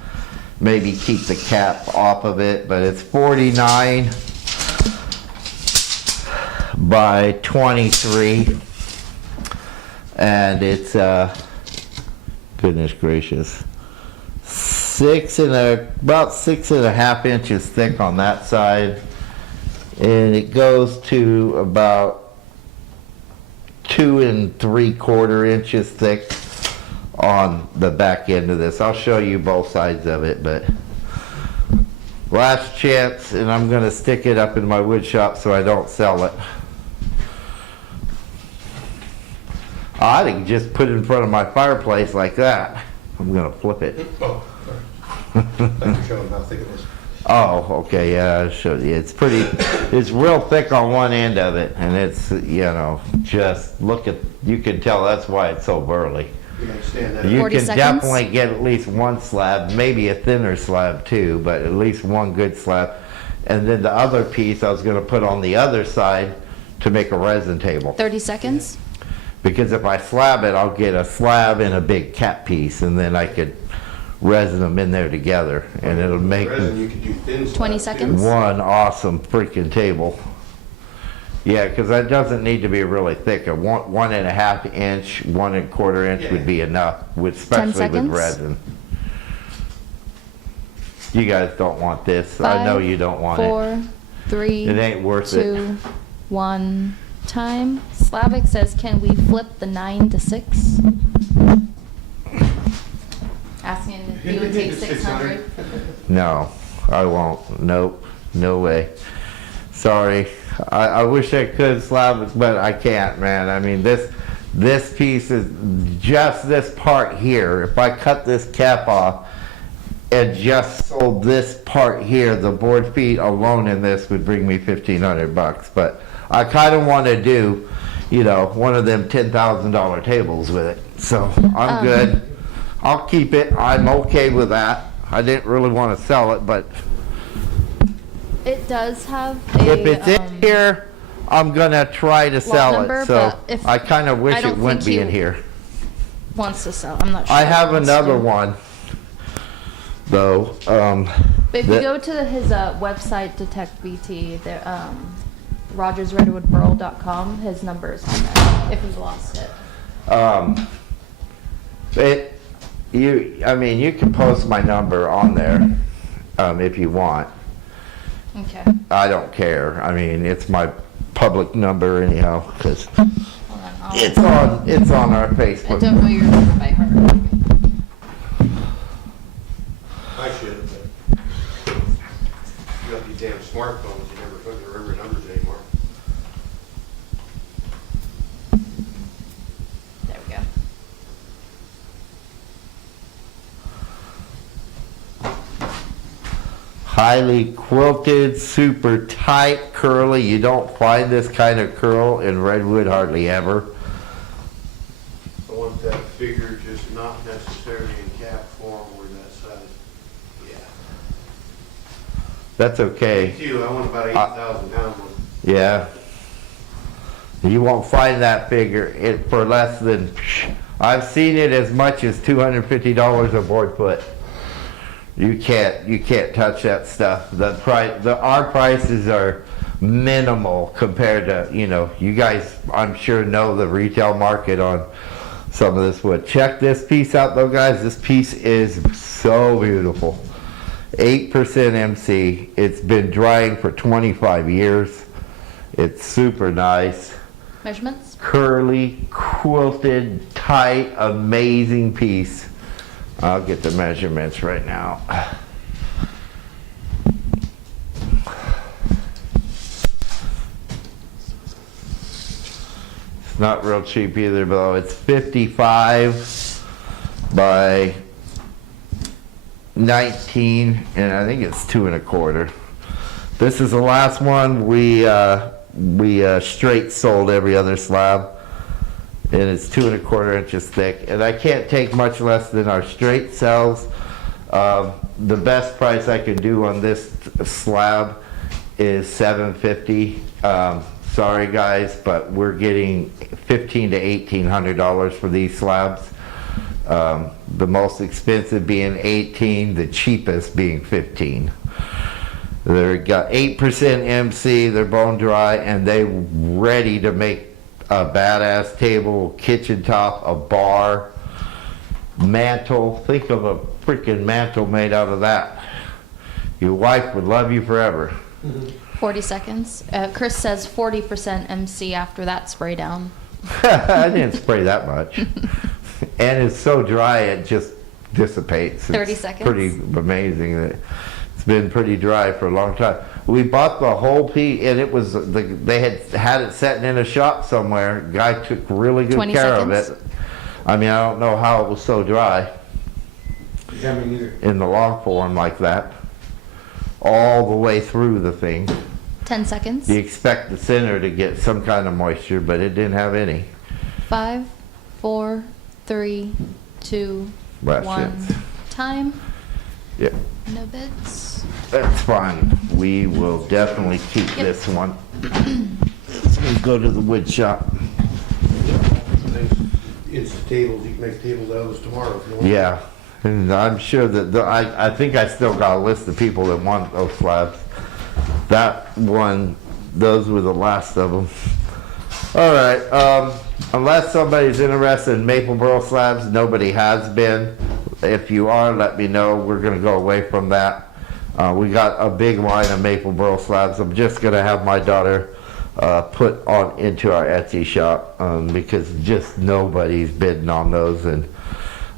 maybe keep the cap off of it, but it's 49 by 23. And it's, goodness gracious, about 6.5 inches thick on that side. And it goes to about 2 3/4 inches thick on the back end of this. I'll show you both sides of it, but last chance, and I'm gonna stick it up in my wood shop so I don't sell it. I can just put it in front of my fireplace like that. I'm gonna flip it. Oh, sorry. Thanks for showing how thick it is. Oh, okay, yeah, I'll show you. It's real thick on one end of it, and it's, you know, just look at, you can tell that's why it's so burly. You can stand that. You 40 can seconds? definitely get at least one slab, maybe a thinner slab too, but at least one good slab. And then the other piece I was gonna put on the other side to make a resin table. 30 seconds? Because if I slab it, I'll get a slab and a big cap piece, and then I could resin them in there together, and it'll make Resin, you could do thin slab, 20 too. seconds? one awesome freaking table. Yeah, because that doesn't need to be really thick. A 1.5 inch, 1 1/4 inch would be enough, especially with seconds? resin. You guys don't want this. I know you don't want it. 4, 3, It ain't worth it. 2, 1, time. Slavic says, can we flip the 9 to 6? Asking if you would take 600. No, I won't. Nope, no way. Sorry. I wish I could slab it, but I can't, man. I mean, this piece is just this part here. If I cut this cap off and just sold this part here, the board feet alone in this would bring me $1,500. But I kind of want to do, you know, one of them $10,000 tables with it. So I'm good. I'll keep it. I'm okay with that. I didn't really want to sell it, but It does have a, if it's in here, I'm gonna try to sell number, it. So but if- I kind of wish I it don't wouldn't think be in he here. wants to sell. I'm not sure. I what he have wants another to do. one, though. But if you that- go to his website, Detect BT, there, RogersRedwoodBurl.com, his number is on there, if you've lost it. I mean, you can post my number on there if you want. Okay. I don't care. I mean, it's my public number anyhow, because Hold on. it's on our I Facebook. don't know your number by heart. I should have, but you got these damn smartphones, you never fucking remember numbers anymore. There we go. Highly quilted, super tight, curly. You don't find this kind of curl in redwood hardly ever. I want that figure just not necessarily in cap form or that size. Yeah. That's okay. Me too, I want about 8,000 pound one. Yeah. You won't find that figure for less than I've seen it as much as $250 a board foot. You can't touch that stuff. Our prices are minimal compared to, you guys, I'm sure, know the retail market on some of this wood. Check this piece out though, guys. This piece is so beautiful. 8% MC. It's been drying for 25 years. It's super nice. Measurements? Curly, quilted, tight, amazing piece. I'll get the measurements right now. It's not real cheap either, though. It's 55 by 19, and I think it's 2 1/4. This is the last one. We straight sold every other slab, and it's 2 1/4 inches thick. And I can't take much less than our straight sells. The best price I can do on this slab is $750. Sorry guys, but we're getting $1,500 to $1,800 for these slabs. The most expensive being 18, the cheapest being 15. They've got 8% MC, they're bone dry, and they're ready to make a badass table, kitchen top, a bar, mantle. Think of a freaking mantle made out of that. Your wife would love you forever. 40 seconds. Chris says 40% MC after that spray down. I didn't spray that much. And it's so dry it just dissipates. 30 It's seconds. pretty amazing. It's been pretty dry for a long time. We bought the whole piece, and it was they had it sitting in a shop somewhere. Guy took really good 20 care seconds. of it. I mean, I don't know how it was so dry Yeah, me neither. in the long form like that, all the way through the thing. 10 seconds. You expect the center to get some kind of moisture, but it didn't have any. 5, 4, 3, 2, Last 1. chance. Time. Yeah. No bids. That's fine. We will definitely keep Yep. this one. So we go to the wood shop. It's the tables, you can make tables out of those tomorrow if you want. Yeah, and I'm sure that I think I still got a list of people that want those slabs. That one, those were the last of them. All right, unless somebody's interested in maple burl slabs, nobody has been. If you are, let me know. We're gonna go away from that. We got a big line of maple burl slabs. I'm just gonna have my daughter put on into our Etsy shop because just nobody's bidding on those, and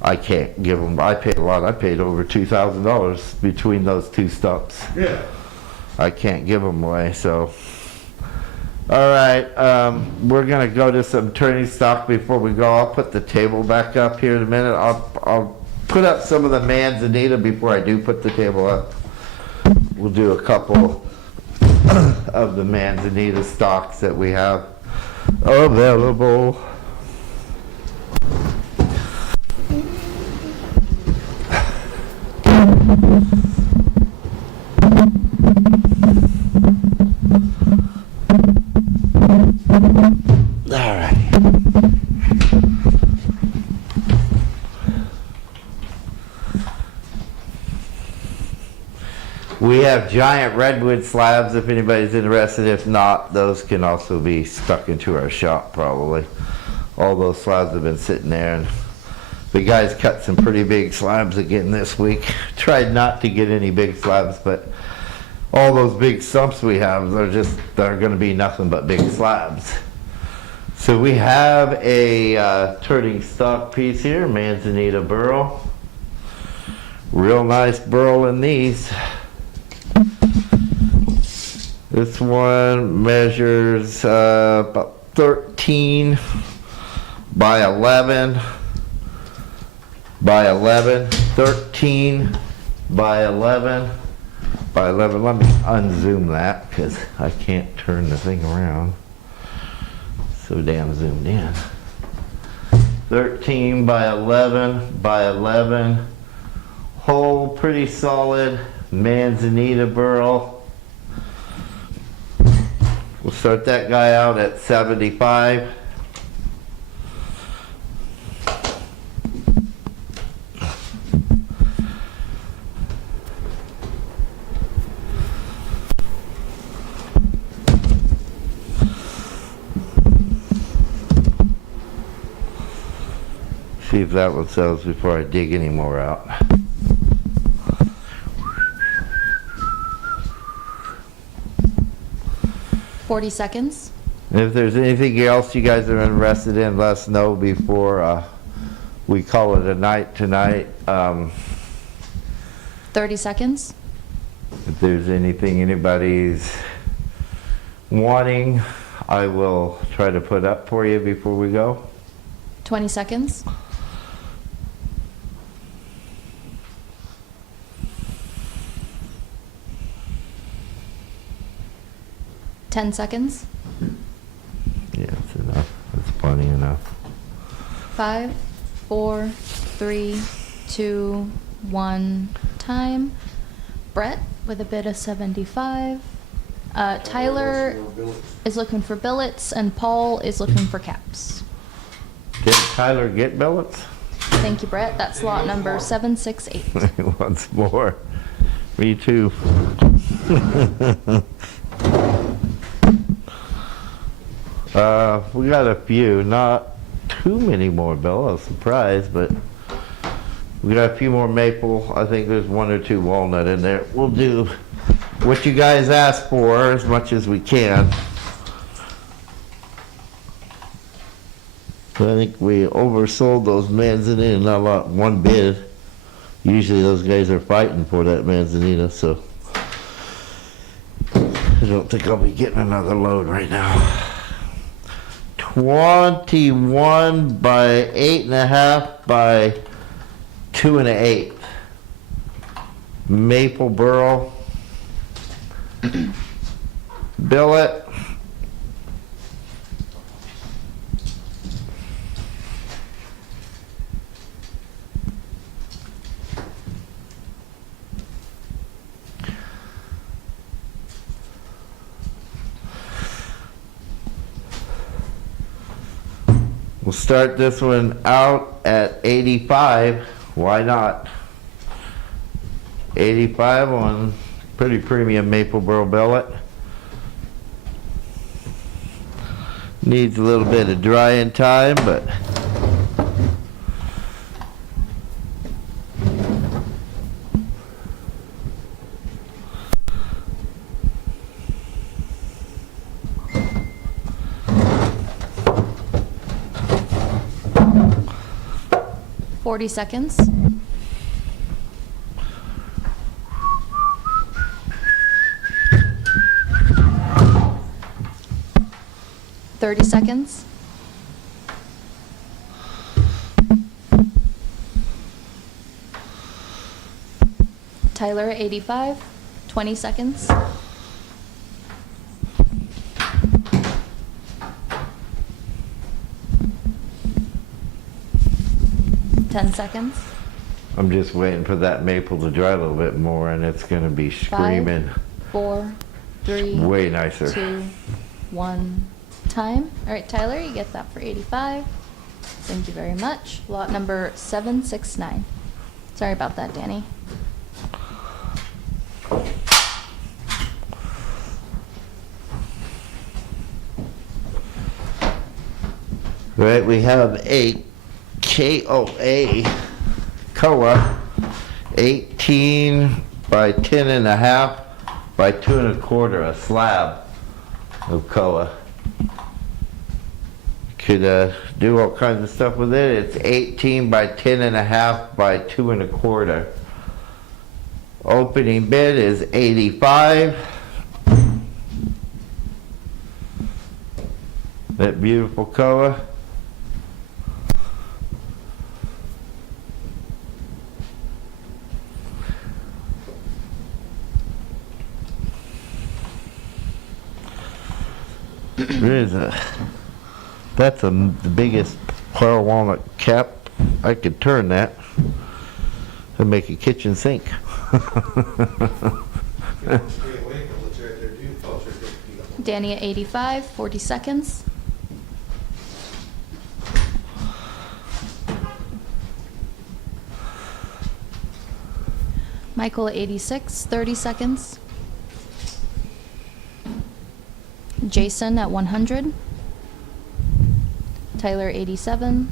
I can't give them. I paid a lot. I paid over $2,000 between those two stumps. Yeah. I can't give them away. So, all right, we're gonna go to some turning stock before we go. I'll put the table back up here in a minute. I'll put up some of the manzanita before I do put the table up. We'll do a couple of the manzanita stocks that we have available. All right. We have giant redwood slabs if anybody's interested. If not, those can also be stuck into our shop probably. All those slabs have been sitting there, and the guys cut some pretty big slabs again this week. Tried not to get any big slabs, but all those big stumps we have, they're gonna be nothing but big slabs. So we have a turning stock piece here, manzanita burl. Real nice burl in these. This one measures about 13 by 11 by 11, 13 by 11 by 11. Let me unzoom that because I can't turn the thing around. So damn zoomed in. 13 by 11 by 11. Whole, pretty solid manzanita burl. We'll start that guy out at 75. See if that one sells before I dig any more out. $40. If there's anything else you guys are interested in, let us know before we call it a night tonight. 30 seconds. If there's anything anybody's wanting, I will try to put up for you before we go. 20 seconds. $10 seconds. Yeah, that's enough. That's plenty enough. 5, 4, 3, 2, 1. Time. Brett with a bid of 75. Tyler is looking for billets, and Paul is looking for caps. Did Tyler get billets? Thank you, Brett. That's lot number 768. Once more. Me too. We got a few, not too many more, Bill. I was surprised, but we got a few more maple. I think there's 1 or 2 walnut in there. We'll do what you guys ask for as much as we can. I think we oversold those manzanita a lot. One bid. Usually those guys are fighting for that manzanita, so I don't think I'll be getting another load right now. 21 by 8.5 by 2 1/8. Maple Burl. Billet. We'll start this one out at 85. Why not? 85 on pretty premium Maple Burl billet. Needs a little bit of drying time, but $40 seconds. $30 seconds. Tyler at 85. 20 seconds. $10 seconds. I'm just waiting for that maple to dry a little bit more, and it's gonna be screaming. 5, 4, 3, Way nicer. 2, 1. Time. All right, Tyler, you get that for 85. Thank you very much. Lot number 769. Sorry about that, Danny. Right, we have a KOA 18 by 10.5 by 2 1/4, a slab of koa. Could do all kinds of stuff with it. It's 18 by 10.5 by 2 1/4. Opening bid is 85. That beautiful koa. That's the biggest pearl walnut cap. I could turn that and make a kitchen sink. Danny at 85. 40 seconds. Michael at 86. 30 seconds. Jason at 100. Tyler 87.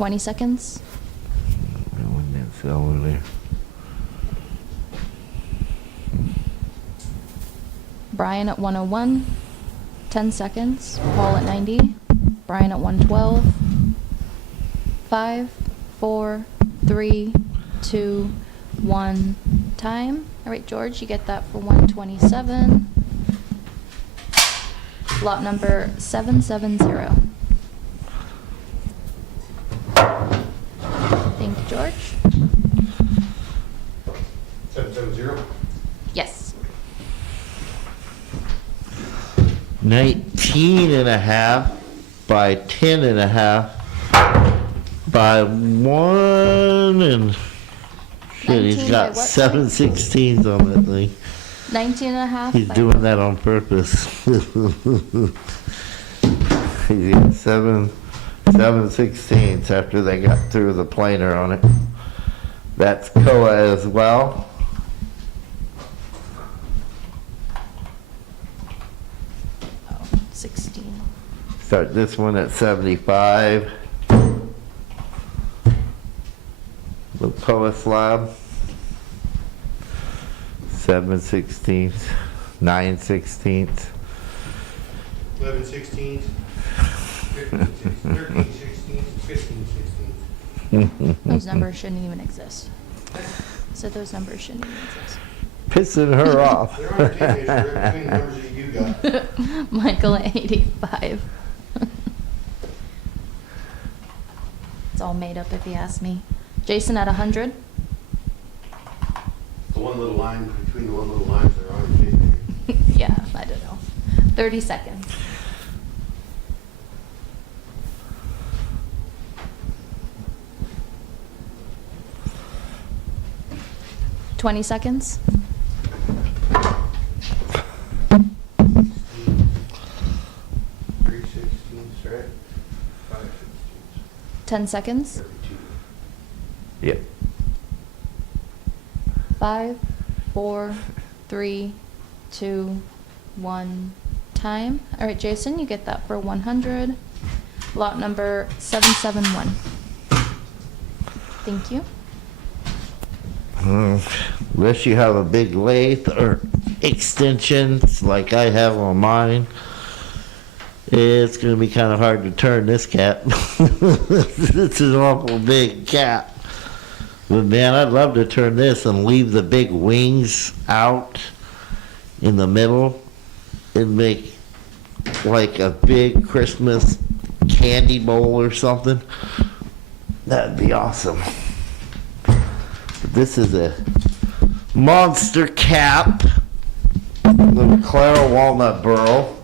20 seconds. When that's over there. Brian at 101, 10 seconds. Paul at 90. Brian at 112. 5, 4, 3, 2, 1. Time. All right, George, you get that for 127. Lot number 770. Thank you, George. 770. Yes. 19 and a half by 10 and a half by 1 and shit, he's 19 got by what? 7/16 on that thing. 19 and a half. He's by- doing that on purpose. He's got 7/16 after they got through the planer on it. That's Koa as well. Oh, 16. Start this one at 75. The Koa slab. 7/16, 9/16. 11/16, 13/16, 15/16. Those numbers shouldn't even exist. So those numbers shouldn't even exist. Pissing her off. They're on your tape measure, right between the numbers that you got. Michael at 85. It's all made up if you ask me. Jason at 100. The one little line between the one little lines that are on your tape measure. Yeah, I don't know. 30 seconds. $20 seconds. 3/16, right? 5/16. 10 seconds. 32. Yep. 5, 4, 3, 2, 1. Time. All right, Jason, you get that for 100. Lot number 771. Thank you. Unless you have a big lathe or extensions like I have on mine, it's going to be kind of hard to turn this cap. This is an awful big cap. But man, I'd love to turn this and leave the big wings out in the middle and make like a big Christmas candy bowl or something. That'd be awesome. But this is a monster cap. Little Clara Walnut Burl.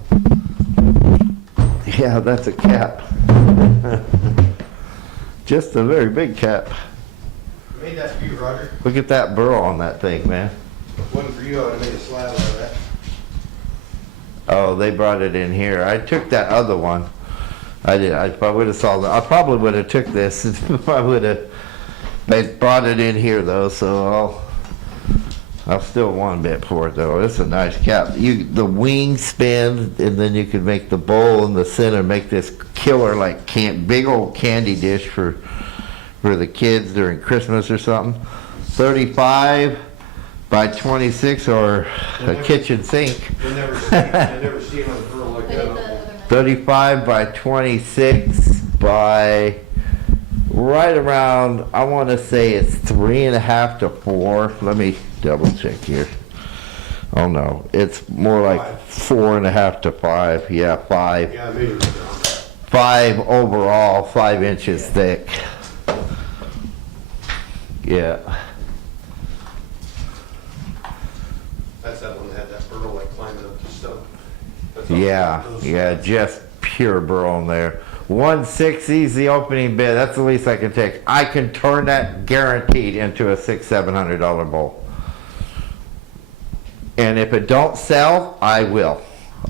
Yeah, that's a cap. Just a very big cap. Made that for you, Roger. Look at that burl on that thing, man. If it wasn't for you, I would have made a slab out of that. Oh, they brought it in here. I took that other one. I did. I would have saw that. I probably would have took this if I would have. They brought it in here though, so I'll still want a bit for it though. It's a nice cap. The wings spin, and then you can make the bowl in the center, make this killer like big old candy dish for the kids during Christmas or something. 35 by 26 or a kitchen sink. You'll never see it on a burl like that. 35 by 26 by right around, I want to say it's 3.5 to 4. Let me double check here. Oh no, it's more like 4.5 to 5. Yeah, 5. Yeah, I made it. 5 overall, 5 inches thick. Yeah. That's that one that had that burl like climbing up the stump. That's all Yeah, those- yeah, just pure burl in there. 160 is the opening bid. That's the least I can take. I can turn that guaranteed into a $600-700 bowl. And if it don't sell, I will.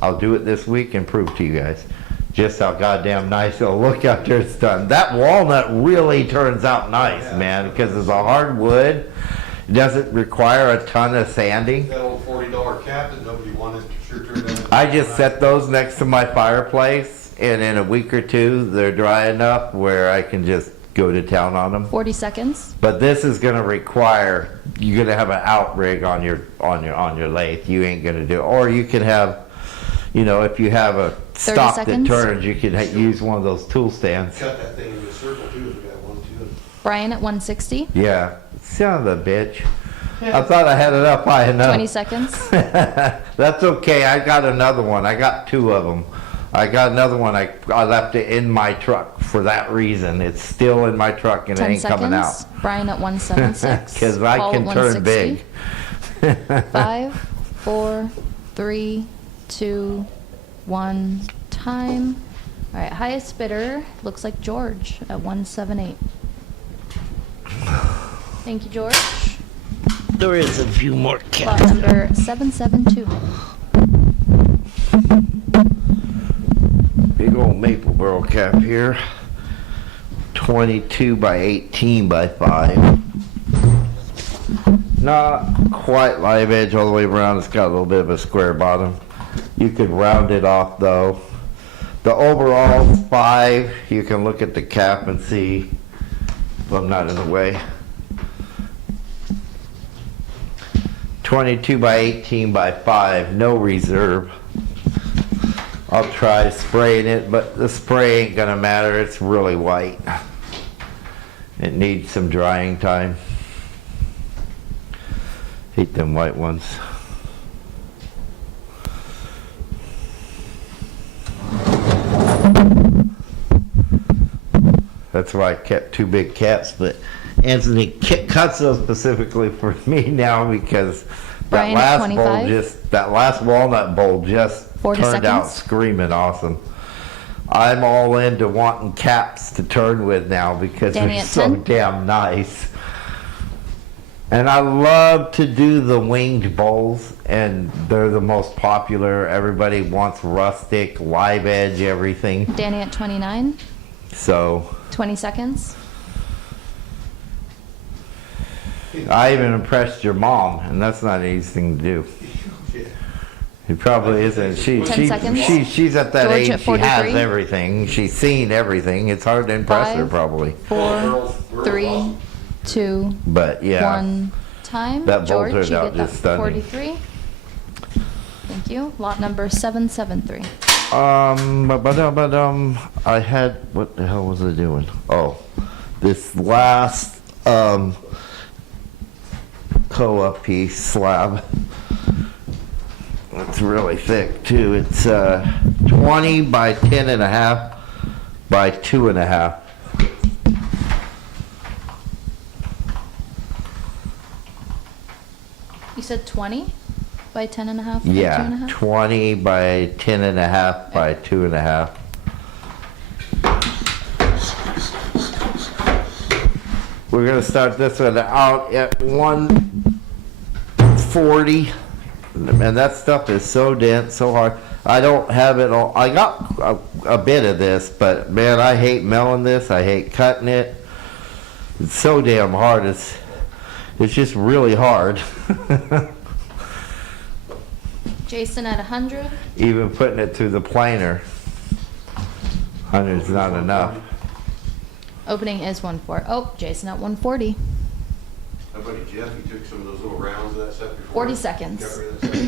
I'll do it this week and prove to you guys just how goddamn nice it'll look after it's done. That walnut really turns out nice, Yeah. man, because it's a hard wood. It doesn't require a ton of sanding. That old $40 cap that nobody wanted, sure turned out. I just set those next to my fireplace, and in a week or two, they're dry enough where I can just go to town on them. 40 seconds. But this is gonna require, you're gonna have an out rig on your lathe. You ain't gonna do, or you could have, you know, if you have a 30 stock that seconds. turns, you could use one of those tool stands. Cut that thing into a circle too, if we got one too. Brian at 160. Yeah, son of a bitch. I thought I had it up high enough. 20 seconds. That's okay, I got another one. I got 2 of them. I got another one, I left it in my truck for that reason. It's still in my truck and it 10 ain't coming out. seconds. Brian at 176. Because I Paul at can turn 160. big. 5, 4, 3, 2, 1, time. All right, highest bidder looks like George at 178. Thank you, George. There is a few more Lot cats. number 772. Big old maple burl cap here. 22 by 18 by 5. Not quite live edge all the way around. It's got a little bit of a square bottom. You could round it off though. The overall 5, you can look at the cap and see if I'm not in the way. 22 by 18 by 5, no reserve. I'll try spraying it, but the spray ain't gonna matter. It's really white. It needs some drying time. Hate them white ones. That's why I kept 2 big caps, but Anthony cuts those specifically for me now because that Brian at last bowl 25. that last walnut bowl just 40 turned out seconds. screaming awesome. I'm all into wanting caps to turn with now because Danny they're at so 10. damn nice. And I love to do the winged bowls, and they're the most popular. Everybody wants rustic, live edge, everything. Danny at 29. So 20 seconds. I even impressed your mom, and that's not an easy thing to do. Yeah. It probably isn't. 10 seconds. She's at that George age. at She has 43. everything. She's seen everything. It's hard to impress her, 5, probably. 4, 3, 2, But yeah, 1, time. That bowl George, turned you out get that just for stunning. 43. Thank you. Lot number 773. I had, what the hell was I doing? Oh, this last koa piece slab. It's really thick too. It's 20 by 10 and a half by 2 and a half. You said 20 by 10 and a half by 2 and a Yeah, half? 20 by 10 and a half by 2 and a half. We're gonna start this one out at 140, and that stuff is so dense, so hard. I don't have it all. I got a bit of this, but man, I hate milling this. I hate cutting it. It's so damn hard. It's just really hard. Jason at 100. Even putting it through the planer, 100's not enough. Opening is 140. Oh, Jason at 140. My buddy Jeff, he took some of those little rounds of that stuff before. 40 seconds. Got rid of that stuff,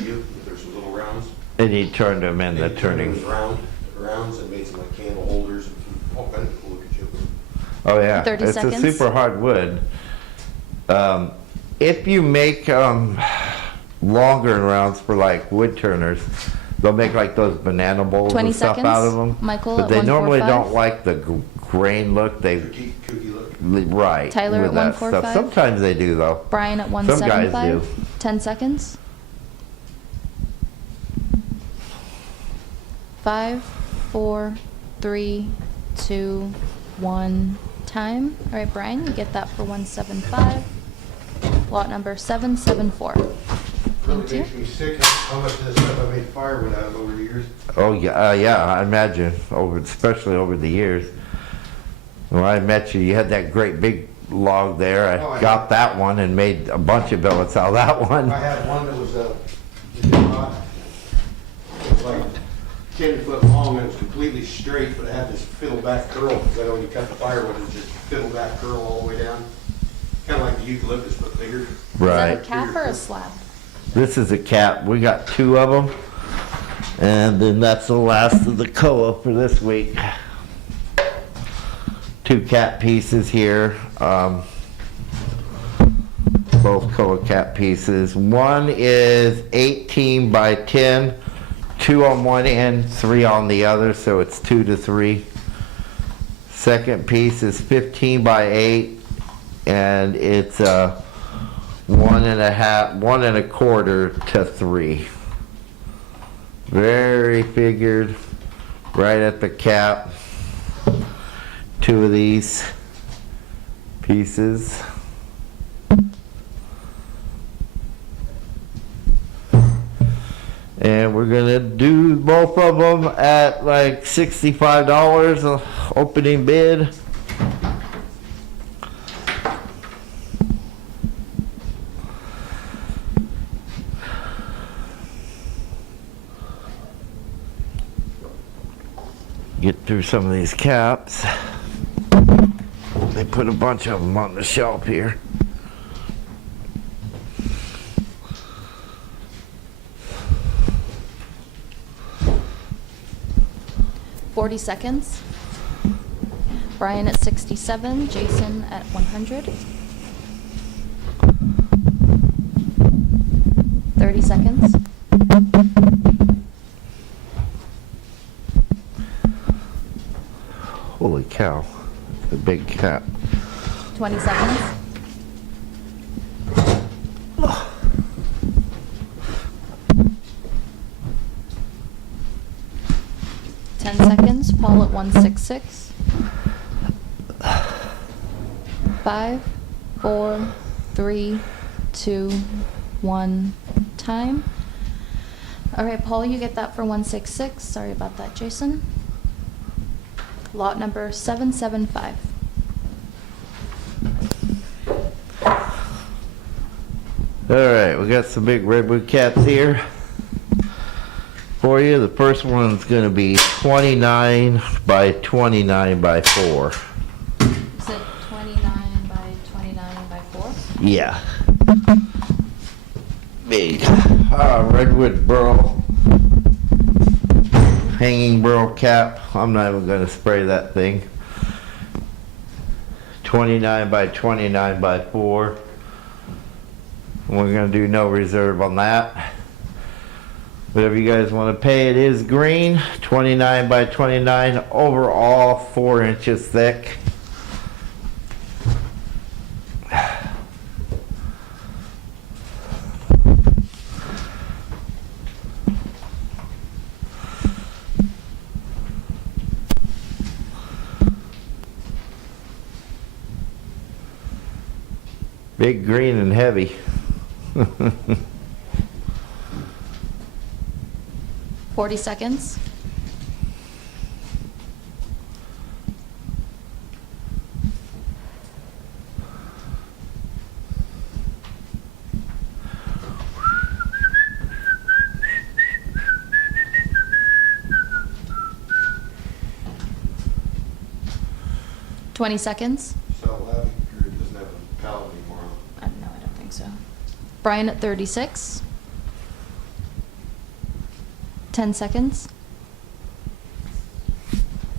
there's some little rounds. And he turned them in the And he turned turning. those rounds and made some like candle holders and all kinds of cool looking shit with them. Oh yeah, 30 it's seconds. a super hard wood. If you make longer rounds for like wood turners, they'll make like those banana bowls 20 and stuff seconds. out of them. Michael but at they normally 145. don't like the grain look. They Kooky look. right. Tyler with at that stuff. 145. Sometimes they do though. Brian at Some guys 175. do. 10 seconds. 5, 4, 3, 2, 1, time. All right, Brian, you get that for 175. Lot number 774. Really Thank you. makes me sick how much of this stuff I made firewood out of over the years. Oh yeah, yeah. I imagine especially over the years. When I met you, you had that great big log there. Oh, I I got know. that one and made a bunch of billets out of that one. I had one that was it was like 10 foot long and it was completely straight, but it had this fiddleback curl, because I know when you cut the firewood, it's just fiddleback curl all the way down. Kind of like the eucalyptus, but bigger. Is Right. that a cap or a slab? This is a cap. We got 2 of them. And then that's the last of the koa for this week. 2 cap pieces here. Both koa cap pieces. One is 18 by 10, 2 on one end, 3 on the other, so it's 2 to 3. Second piece is 15 by 8, and it's 1.25 to 3. Very figured, right at the cap. 2 of these pieces. And we're gonna do both of them at like $65 opening bid. Get through some of these caps. They put a bunch of them on the shelf here. 40 seconds. Brian at 67, Jason at 100. 30 seconds. Holy cow, a big cap. 20 seconds. Paul at 166. 5, 4, 3, 2, 1, time. All right, Paul, you get that for 166. Sorry about that, Jason. Lot number 775. All right, we got some big redwood caps here for you. The first one's going to be 29 by 29 by 4. You said 29 by 29 by 4? Yeah. Big redwood burl. Hanging burl cap. I'm not even going to spray that thing. 29 by 29 by 4. We're going to do no reserve on that. Whatever you guys want to pay, it is green. 29 by 29 overall, 4 inches thick. Big, green, and heavy. 40 seconds. $20 seconds. So loud, it doesn't have a pallet anymore. No, I don't think so. Brian at 36. 10 seconds.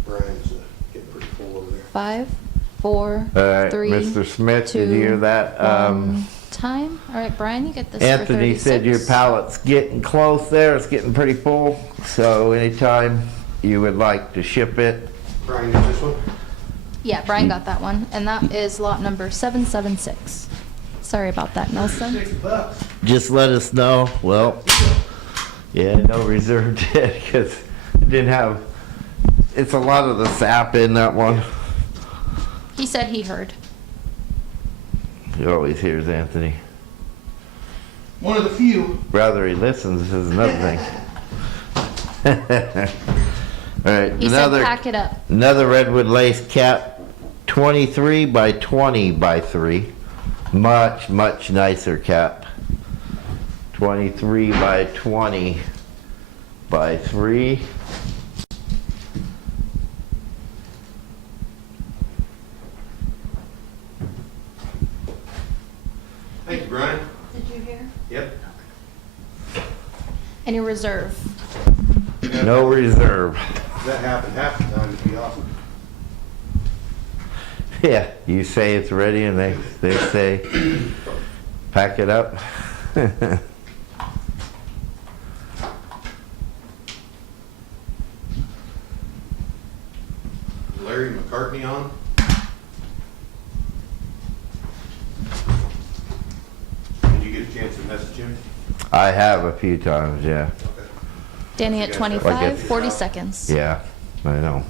Brian's getting pretty full over there. 5, 4, All right, 3, Mr. Smith, 2, did you hear that? 1, time. All right, Brian, you get this Anthony for 36. said your pallet's getting close there. It's getting pretty full. So anytime you would like to ship it, Brian, get this one? Yeah, Brian got that one, and that is lot number 776. Sorry about that, Nelson. $6. just let us know. Well, yeah, no reserve did because it didn't have, it's a lot of the sap in that one. He said he heard. He always hears Anthony. One of the few. Rather he listens is another thing. All right, He said pack it up. another redwood lace cap, 23 by 20 by 3. Much, much nicer cap. 23 by 20 by 3. Thank you, Brian. Did you hear? Yep. Any reserve? No reserve. That happened half the time, to be awesome. Yeah, you say it's ready and they say, pack it up. Larry McCartney on? Did you get a chance to message him? I have a few times, yeah. Okay. Danny at I 25, guess- 40 seconds. Yeah, I know.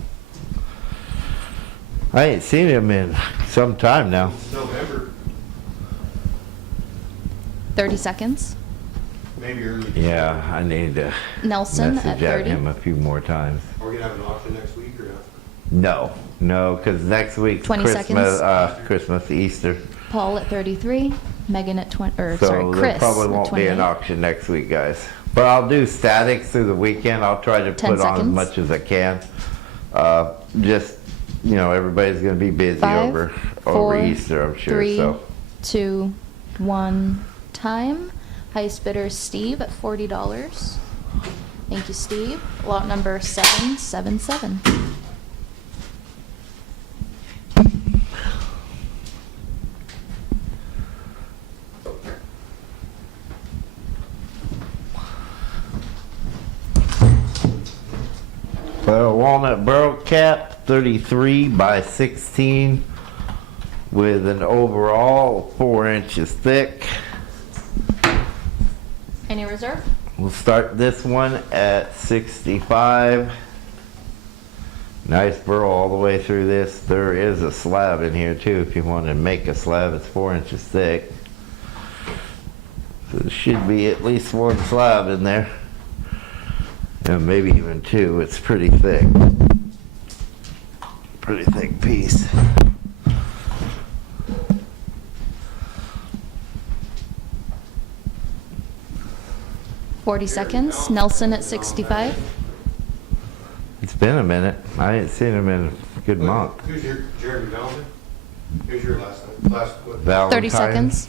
I ain't seen him in some time now. It's November, 30 seconds. maybe early. Yeah, I need to Nelson at message at 30. him a few more times. Are we gonna have an auction next week or not? No, because next week's 20 Christmas, seconds. Christmas, Easter. Paul at 33. Megan at 20, or So sorry, there Chris probably at won't be 28. an auction next week, guys. But I'll do statics through the weekend. I'll try to 10 put on as seconds. much as I can. Just, you know, everybody's gonna be busy 5, over 4, Easter, I'm sure, 3, so. 2, 1, time. Highest bidder is Steve at $40. Thank you, Steve. Lot number 777. Walnut Burl cap, 33 by 16 with an overall 4 inches thick. Any reserve? We'll start this one at 65. Nice burl all the way through this. There is a slab in here too if you want to make a slab. It's 4 inches thick. So there should be at least one slab in there. And maybe even two. It's pretty thick. Pretty thick piece. Forty seconds. Nelson at 65. It's been a minute. I ain't seen him in a good month. Who's your Jeremy Valentine? Who's your last name? What? Valentine? 30 seconds.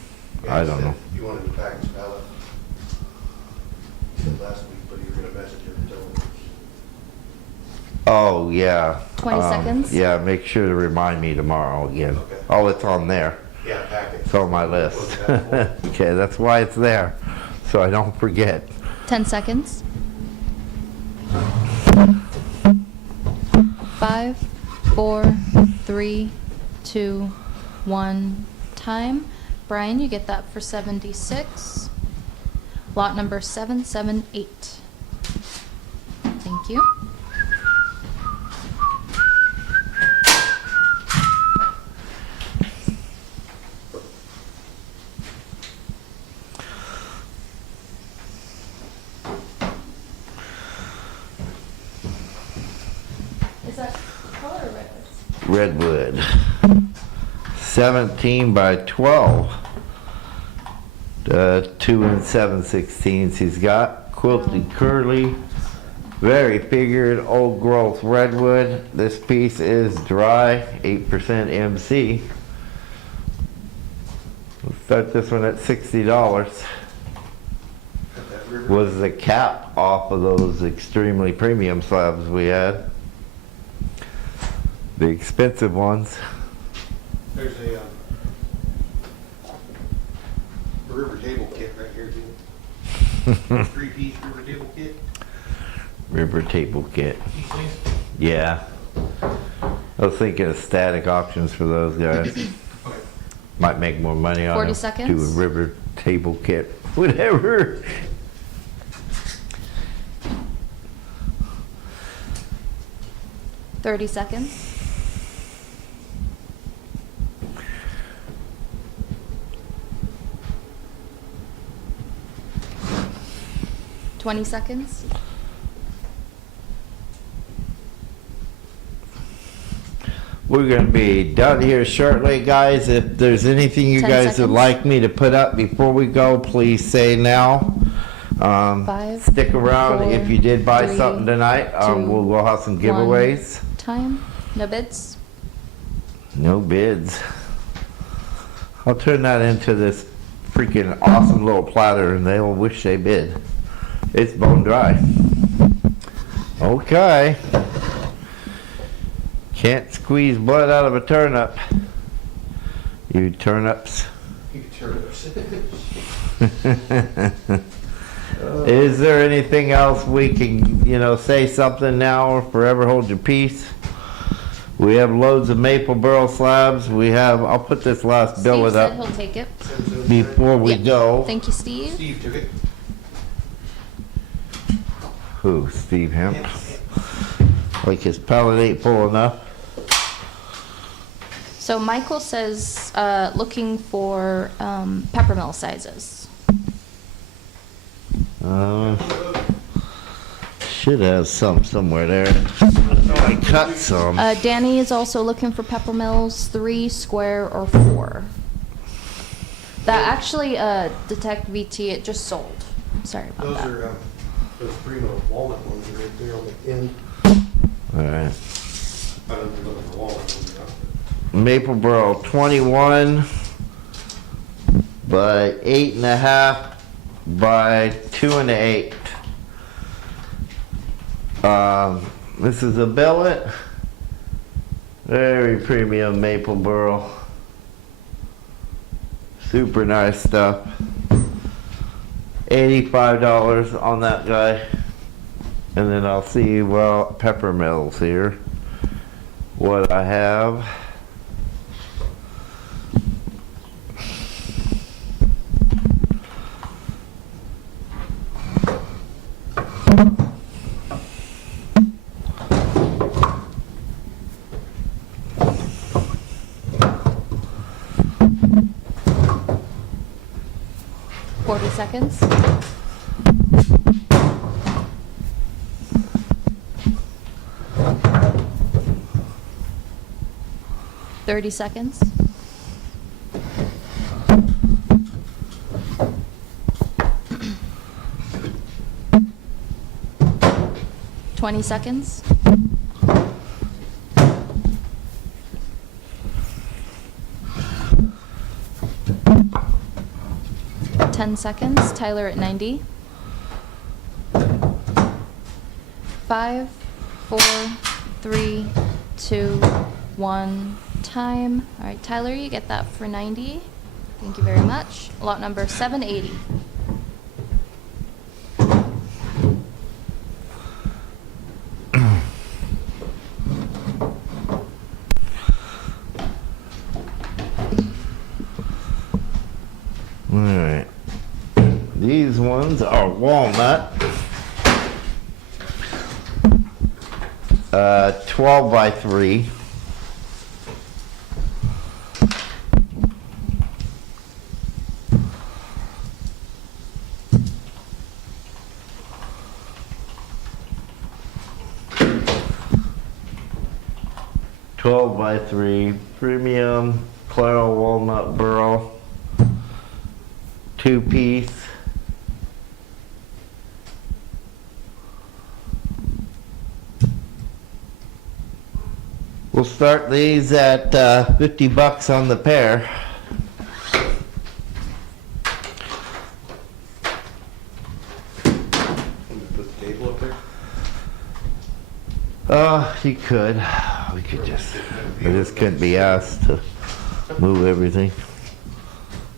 I don't know. You wanted to package ballot. You said last week, but you were gonna message him and tell him. Oh, yeah. 20 seconds. Yeah, make sure to remind me tomorrow again. Okay. Oh, it's on there. Yeah, package. It's on my list. What was that for? Okay, that's why it's there, so I don't forget. 10 seconds. 5, 4, 3, 2, 1, time. Brian, you get that for 76. Lot number 778. Thank you. Is that color or redwood? Redwood. 17 by 12. 2 and 7/16 he's got. Quilted curly. Very figured old growth redwood. This piece is dry, 8% MC. We'll start this one at $60. Got that river. Was the cap off of those extremely premium slabs we had. The expensive ones. There's a river table kit right here too. 3-piece river table kit. River table kit. These things. Yeah. I was thinking of static options for those guys. Okay. Might make more money on 40 them. seconds. Do a river table kit. Whatever. $30 seconds. $20 seconds. We're going to be done here shortly, guys. If there's anything you 10 guys would seconds. like me to put up before we go, please say now. 5, Stick around 4, if you did buy 3, something tonight. 2, We'll have some 1. giveaways. Time. No bids. No bids. I'll turn that into this freaking awesome little platter, and they'll wish they bid. It's bone dry. Okay. Can't squeeze blood out of a turnip. You turnips. You turnips. Is there anything else we can, say something now or forever hold your peace? We have loads of maple burl slabs. I'll put this last bill Steve said up he'll take it. before we Yep. go. Thank you, Steve. Steve took it. Who, Steve Hemp? Like his pallet ain't full enough? So Michael says, looking for peppermill sizes. Should have some somewhere there. I cut some. Danny is also looking for peppermills, 3, square, or 4. That actually, Detect VT, it just sold. Sorry about Those that. are, those primo walnut ones right there on the end. Alright. I don't know if you're looking for walnut ones or not. Maple burl 21 by 8.5 by 2 1/8. This is a billet. Very premium maple burl. Super nice stuff. $85 on that guy. And then I'll see, well, pepper mills here. What I have. Seconds. 30 seconds. 20 seconds. 10 seconds. Tyler at 90. 5, 4, 3, 2, 1. Time. All right, Tyler, you get that for 90. Thank you very much. Lot number 780. Alright. These ones are walnut. 12 by 3. By 3 premium Claro walnut burl, 2-piece. We'll start these at $50 on the pair. Put the table up there. You could. We could just. I just couldn't be asked to move everything.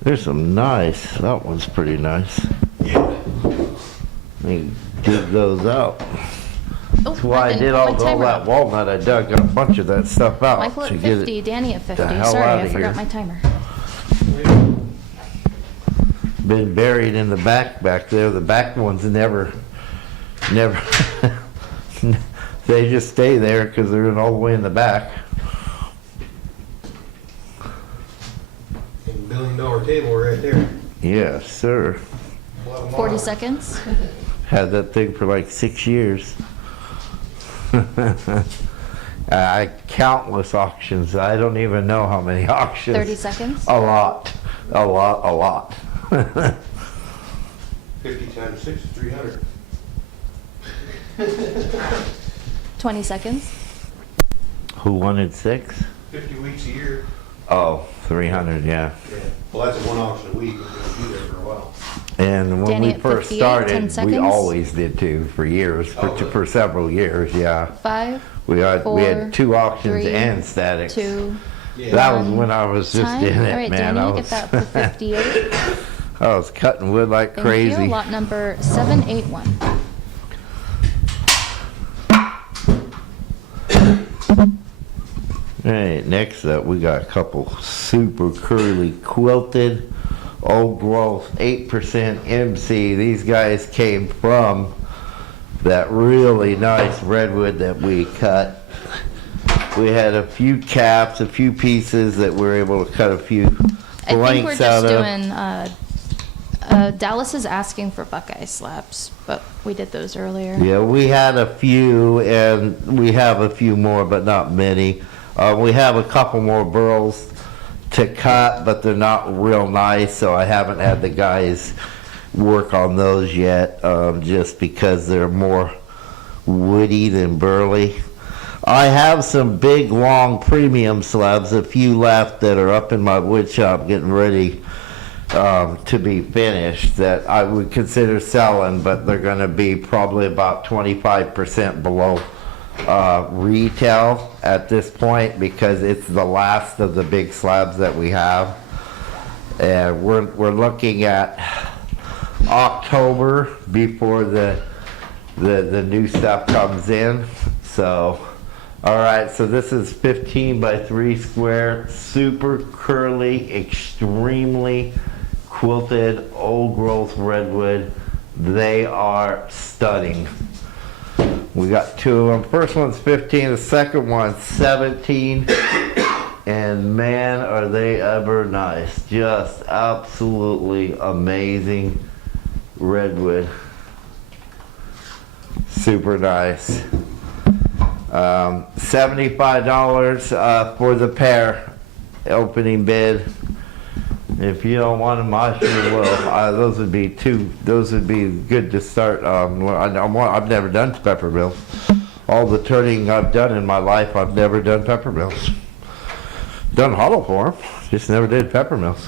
There's some nice. That one's pretty nice. Yeah. Let me dig those out. Oh, That's why I did all that walnut. I dug a bunch of that stuff out Michael to at get 50, it. Danny at 50. the hell Sorry, outta I forgot here. my timer. Been buried in the back there. The back ones never. They just stay there because they're all the way in the back. And $1 billion table right there. Yes, sir. 40 seconds. Had that thing for like 6 years. Countless auctions. I don't even know how many auctions. 30 seconds. A lot. 50 times 6 is 300. 20 seconds. Who wanted 6? 50 weeks a year. Oh, 300, yeah. Yeah. Well, that's a one auction a week, and we'll be there for a while. And when Danny we at first 58, 10 started, we seconds. always did too, for years, for several years, yeah. 5, We had 4, 2 auctions 3, and statics. 2. Yeah. That was when I was just Time. in it, All right, man. Danny, I you was, get that for 58. I was cutting wood like Thank crazy. you. Lot number 781. Alright, next up we got a couple super curly quilted old growth 8% MC. These guys came from that really nice redwood that we cut. We had a few caps, a few pieces that we were able to cut a few I think we're blanks out just of. doing, Dallas is asking for Buckeye slabs, but we did those earlier. Yeah, we had a few, and we have a few more, but not many. We have a couple more burls to cut, but they're not real nice, so I haven't had the guys work on those yet, just because they're more woody than burly. I have some big, long premium slabs, a few left that are up in my wood shop getting ready to be finished that I would consider selling, but they're going to be probably about 25% below retail at this point because it's the last of the big slabs that we have. And we're looking at October before the new stuff comes in. So, all right, so this is 15 by 3 square, super curly, extremely quilted old growth redwood. They are stunning. We got 2 of them. First one's 15, the second one's 17. And man, are they ever nice. Just absolutely amazing redwood. Super nice. $75 for the pair. Opening bid. If you don't want them, I sure will. Those would be good to start. I've never done pepper mills. All the turning I've done in my life, I've never done pepper mills. Done hollow form, just never did pepper mills.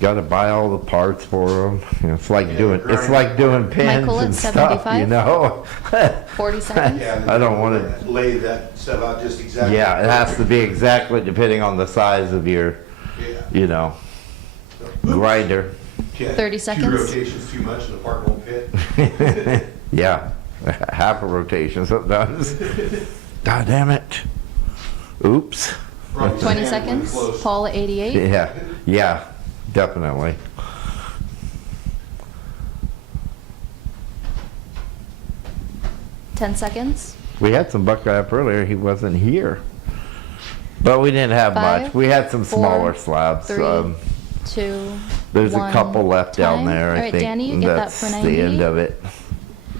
Got to buy all the parts for them. You know, it's like doing pins Michael at and stuff. 75? You know. 40 seconds. Yeah, I don't want to. lay that stuff out just exactly. Yeah, it has to be exactly depending on the size of your, you know, grinder. Yeah, 30 seconds. 2 rotations too much and the part won't fit. Yeah, half a rotation sometimes. God damn it. Oops. Probably 20 stand when seconds. close. Paul at 88. Yeah, definitely. Ten seconds. We had some Buckeye up earlier. He wasn't here. But we didn't have 5, much. We had some 4, smaller slabs. 3, 2. There's 1. a couple left down Time. there. All I right, think Danny, you get that that's for the 90. end of it.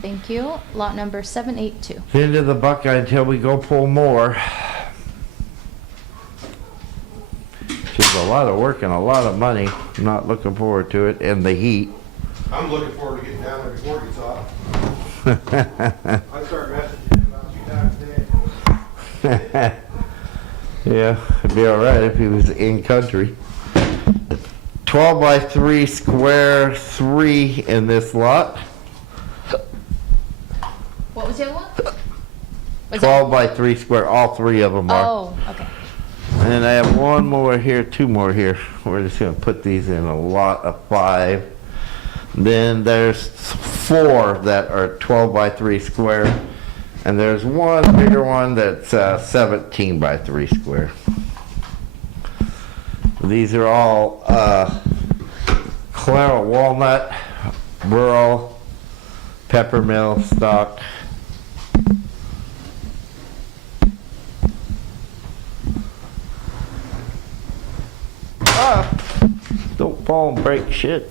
Thank you. Lot number 782. End of the Buckeye until we go pull more. Just a lot of work and a lot of money. I'm not looking forward to it, and the heat. I'm looking forward to getting down there before it gets hot. I start messaging him about 2 times a day. Yeah, it'd be all right if he was in country. 12 by 3 square, 3 in this lot. What was the other one? 12 by 3 square, all 3 of them are. Oh, okay. And I have 1 more here, 2 more here. We're just gonna put these in a lot of 5. Then there's 4 that are 12 by 3 square. And there's 1 bigger one that's 17 by 3 square. These are all Clara walnut, Burl, peppermill stock. Don't fall and break shit.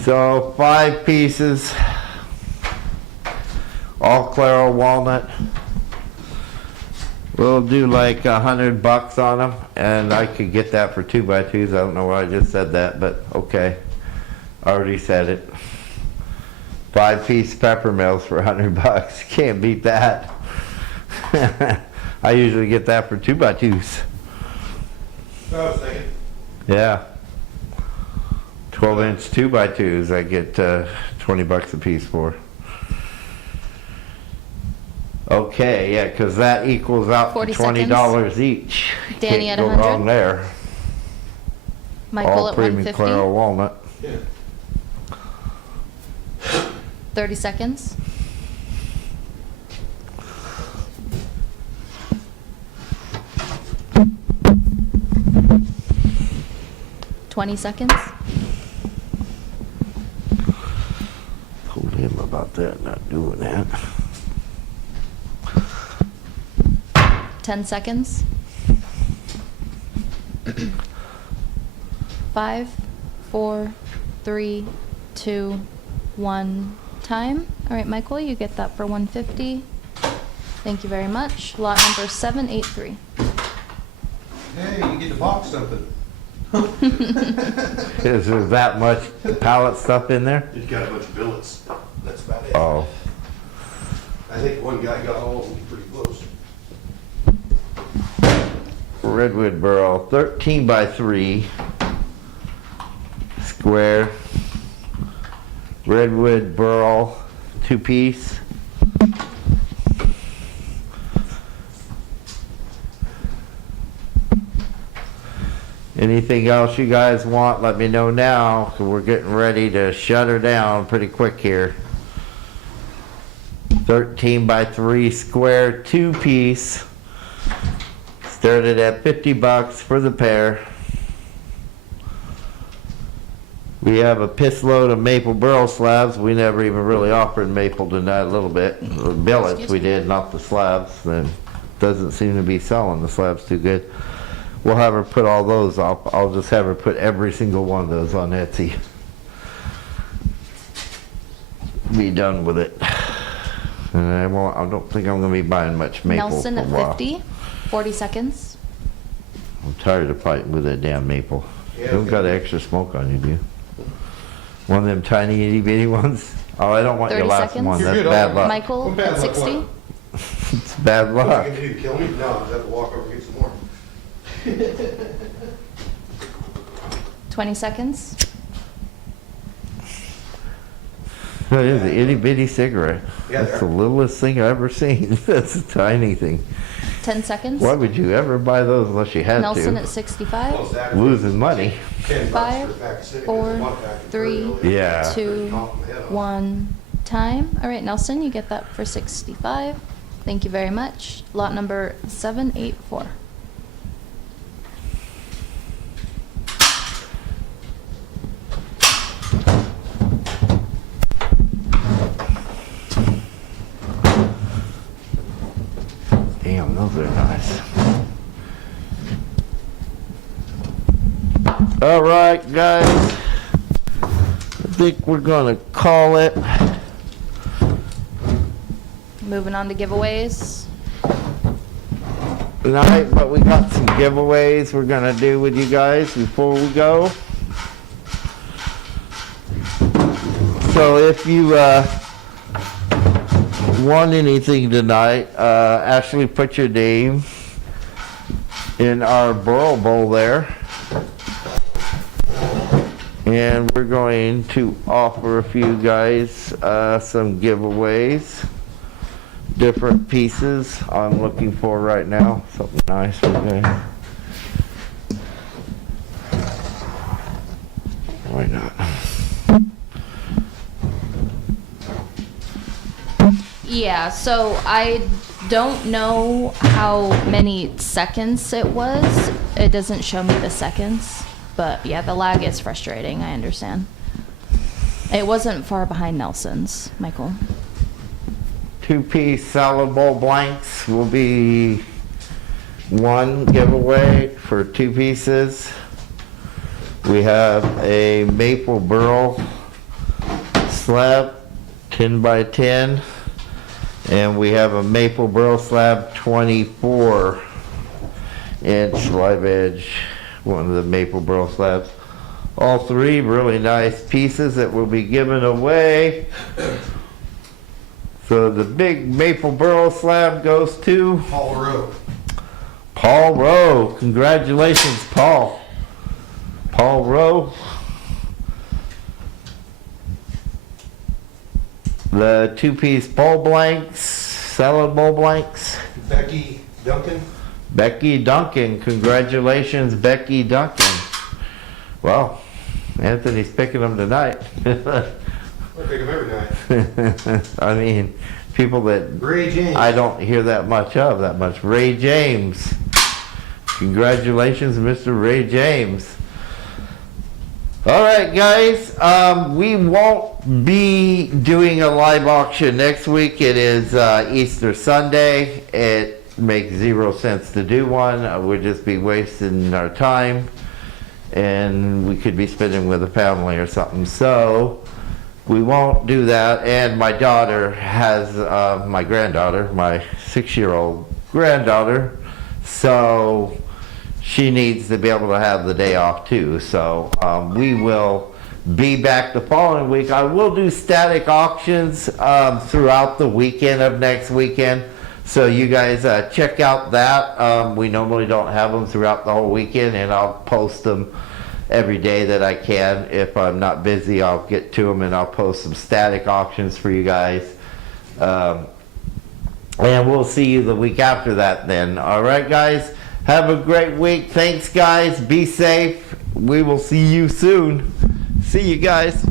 So 5 pieces, all Claro walnut. We'll do like $100 on them, and I could get that for 2 by 2s. I don't know why I just said that, but okay. I already said it. 5-piece peppermills for $100. Can't beat that. I usually get that for 2x2s. So I was thinking, Yeah. 12-inch 2x2s I get $20 a piece for. Okay, yeah, because that equals out to 40 $20 each. Danny Can't at go 100. wrong there. Michael All at premium 150. Claro walnut. yeah. 30 seconds. $20 seconds. Told him about that, not doing that. 10 seconds. 5, 4, 3, 2, 1. Time. All right, Michael, you get that for 150. Thank you very much. Lot number 783. Hey, you get to box something. Is there that much pallet stuff in there? It's got a bunch of billets. That's about it. Oh. I think one guy got all of them pretty close. Redwood Burl, 13x3 square. Redwood Burl, 2-piece. Anything else you guys want, let me know now, 'cause we're getting ready to shut her down pretty quick here. 13x3 square, 2-piece. Started at $50 for the pair. We have a piss load of maple burl slabs. We never even really offered maple tonight, a little bit. The billets we did, not the slabs. Then doesn't seem to be selling the slabs too good. We'll have her put all those up. I'll just have her put every single one of those on Etsy. Be done with it. And I don't think I'm gonna be buying much maple Nelson for a at while. 50. 40 seconds. I'm tired of fighting with that damn maple. Yeah, You don't got extra smoke on you, do you? One of them tiny itty bitty ones? Oh, I don't want your 30 last seconds. one. You're That's good, bad I'll- luck. Michael What bad at luck 60. what? It's bad What luck. am I gonna do, kill me? No, I just have to walk over and get some more. 20 seconds. That is an itty bitty cigarette. Yeah, That's the they're- littlest thing I've ever seen. That's a tiny thing. 10 seconds. Why would you ever buy those unless you had Nelson to? at 65. Close that. Losing money. $10 5, for a pack of cigarettes, 4, one pack of 3, Burl. Yeah. 2, Chomp my head off. 1. Time. All right, Nelson, you get that for 65. Thank you very much. Lot number 784. Damn, those are nice. All right, guys. I think we're gonna call it. Moving on to giveaways. Tonight, but we got some giveaways we're gonna do with you guys before we go. So if you want anything tonight, Ashleigh put your name in our Burl bowl there. And we're going to offer a few guys some giveaways. Different pieces I'm looking for right now. Something nice for you guys. Why not? Yeah, so I don't know how many seconds it was. It doesn't show me the seconds. But yeah, the lag is frustrating. I understand. It wasn't far behind Nelson's, Michael. 2-piece salad bowl blanks will be one giveaway for 2 pieces. We have a maple burl slab 10 by 10, and we have a maple burl slab 24-inch live edge, one of the maple burl slabs. All three really nice pieces that will be given away. So the big maple burl slab goes to Paul Rowe. Paul Rowe. Congratulations, Paul. Paul Rowe. The two-piece bowl blanks, salad bowl blanks. Becky Duncan. Becky Duncan. Congratulations, Becky Duncan. Well, Anthony's picking them tonight. I pick him every night. I mean, people that Ray James. I don't hear that much of that much. Ray James. Congratulations, Mr. Ray James. All right, guys. We won't be doing a live auction next week. It is Easter Sunday. It makes 0 sense to do one. We'd just be wasting our time, and we could be spending with a family or something. So we won't do that. And my daughter has my granddaughter, my 6-year-old granddaughter. So she needs to be able to have the day off too. So we will be back the following week. I will do static auctions throughout the weekend of next weekend. So you guys check out that. We normally don't have them throughout the whole weekend, and I'll post them every day that I can. If I'm not busy, I'll get to them and I'll post some static auctions for you guys. And we'll see you the week after that then. All right, guys. Have a great week. Thanks, guys. Be safe. We will see you soon. See you guys.